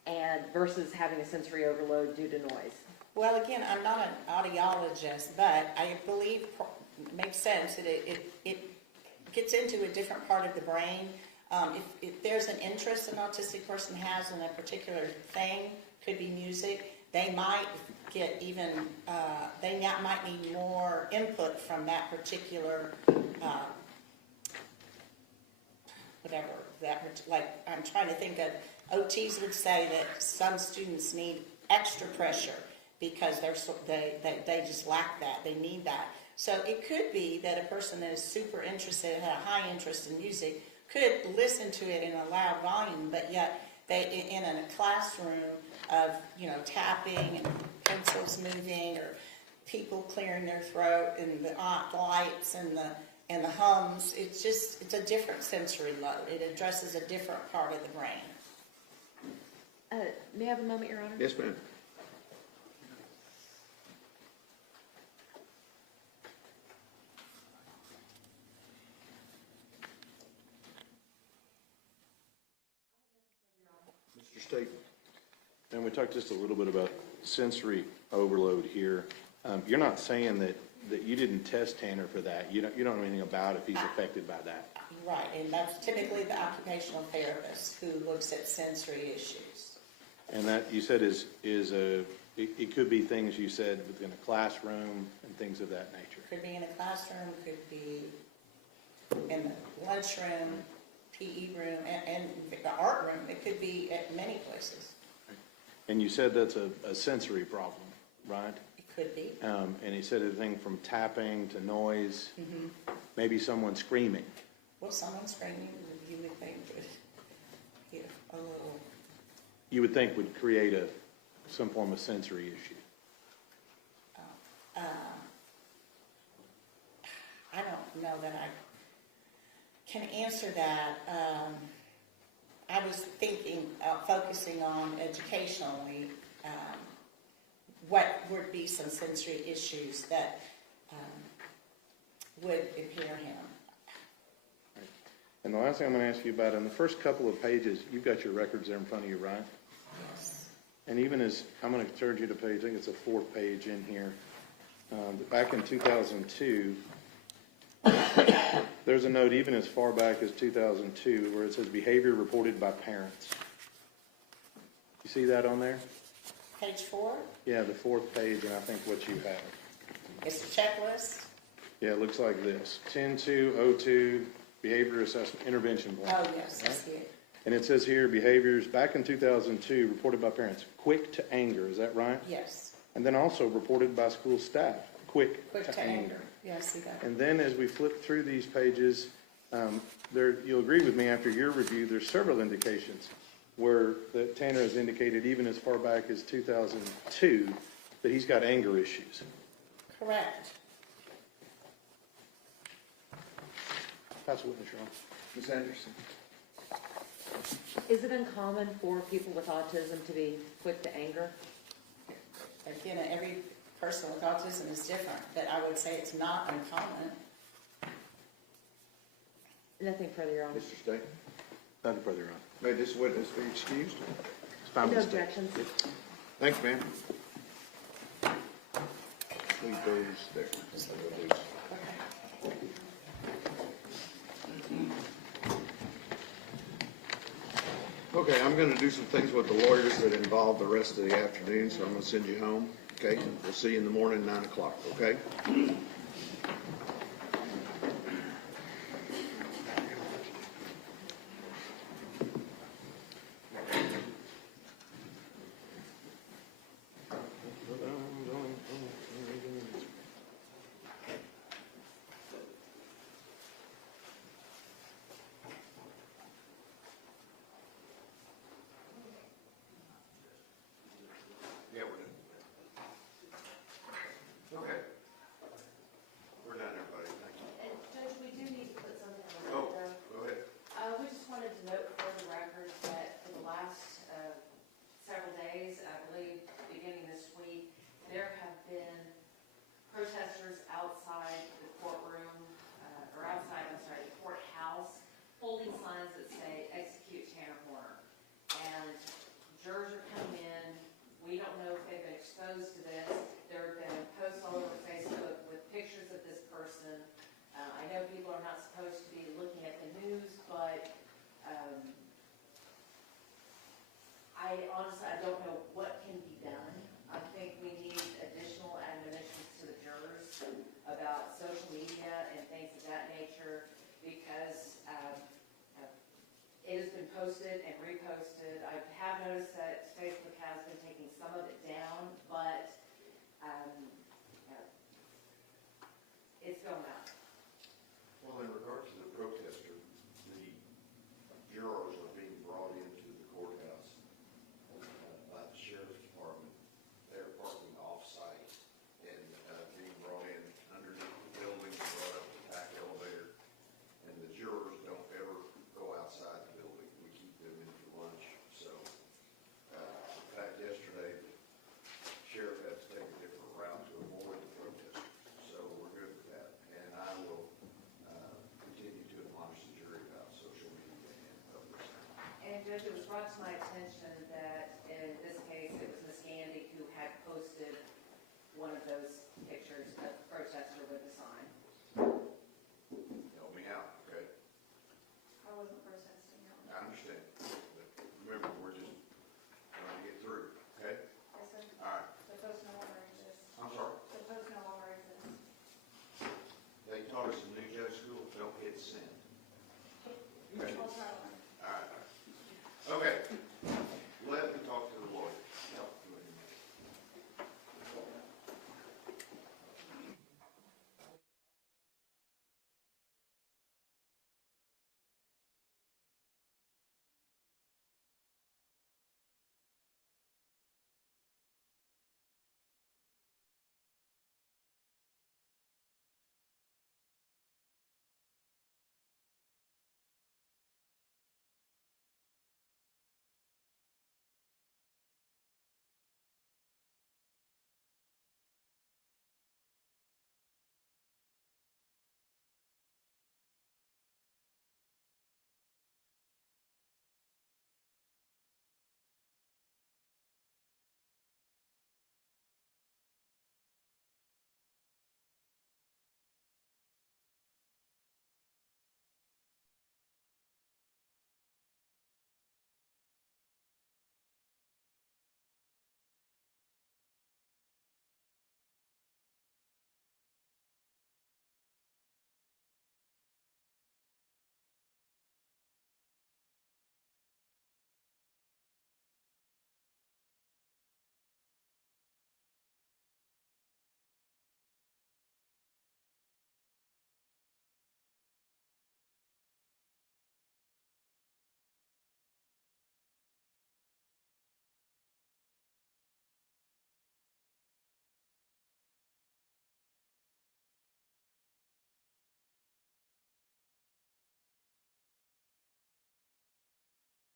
and versus having a sensory overload due to noise? Well, again, I'm not an audiologist, but I believe it makes sense that it gets into a different part of the brain. If there's an interest an autistic person has in a particular thing, could be music, they might get even, they might need more input from that particular, whatever, like, I'm trying to think of, OTs would say that some students need extra pressure because they just lack that, they need that. So it could be that a person that is super interested, had a high interest in music, could listen to it in a loud volume, but yet they, in a classroom of, you know, tapping and pencils moving or people clearing their throat and the lights and the hums, it's a different sensory load. It addresses a different part of the brain. May I have a moment, Your Honor? Yes, ma'am. Mr. State, and we talked just a little bit about sensory overload here. You're not saying that you didn't test Tanner for that. You don't know anything about if he's affected by that. Right, and that's typically the occupational therapist who looks at sensory issues. And that, you said, it could be things you said within a classroom and things of that nature. Could be in a classroom, could be in the lunchroom, PE room, and the art room. It could be at many places. And you said that's a sensory problem, right? It could be. And he said everything from tapping to noise, maybe someone screaming. Well, someone screaming, you would think would be a little... You would think would create some form of sensory issue. I don't know that I can answer that. I was thinking, focusing on educationally, what would be some sensory issues that would impair him. And the last thing I'm going to ask you about, in the first couple of pages, you've got your records there in front of you, right? Yes. And even as, I'm going to turn you to page, I think it's the fourth page in here. Back in 2002, there's a note even as far back as 2002 where it says behavior reported by parents. You see that on there? Page 4? Yeah, the fourth page, and I think what you have. It's a checklist. Yeah, it looks like this. 10-2-02, behavior assessment intervention plan. Oh, yes, I see it. And it says here, behaviors back in 2002 reported by parents, quick to anger, is that right? Yes. And then also reported by school staff, quick to anger. Yeah, I see that. And then as we flip through these pages, you'll agree with me after your review, there's several indications where that Tanner has indicated even as far back as 2002 that he's got anger issues. Correct. That's what Ms. Shaw. Ms. Anderson? Is it uncommon for people with autism to be quick to anger? Again, every person with autism is different, but I would say it's not uncommon. Nothing further, Your Honor. Mr. State? Nothing further on. May this witness be excused? It's fine No with the state. objections. Thanks, ma'am. Leave those there. Okay. Okay, I'm gonna do some things with the lawyers that involve the rest of the afternoon, so I'm gonna send you home, okay? We'll see you in the morning, 9 o'clock, okay? Yeah, we're done. Okay. We're done, everybody, thank you. And Judge, we do need to put something on the Oh, record. go ahead. We just wanted to note for the record that for the last several days, I believe beginning this week, there have been protesters outside the courtroom, or outside, I'm sorry, the courthouse, holding signs that say execute Tanner Horner. And jurors are coming in. We don't know if they've been exposed to this. There have been posts all over Facebook with pictures of this person. I know people are not supposed to be looking at the news, but I don't know what can be done. I think we need additional admonitions to the jurors about social media and things of that nature, because it has been posted and reposted. I have noticed that Facebook has been taking some of it down, but it's going up. Well, in regard to the protester, the jurors are being brought into the courthouse by the sheriff's department. They're parking off-site and being brought in underneath the building, brought up the back elevator. And the jurors don't ever go outside the building. We keep them in for lunch. So, in fact, yesterday, the sheriff had to take a different route to avoid the protesters. So we're good with that. And I will continue to admonish the jury about social media and public sound. And Judge, it was brought to my attention that in this case, it was Ms. Gandy who had posted one of those pictures of the protester with the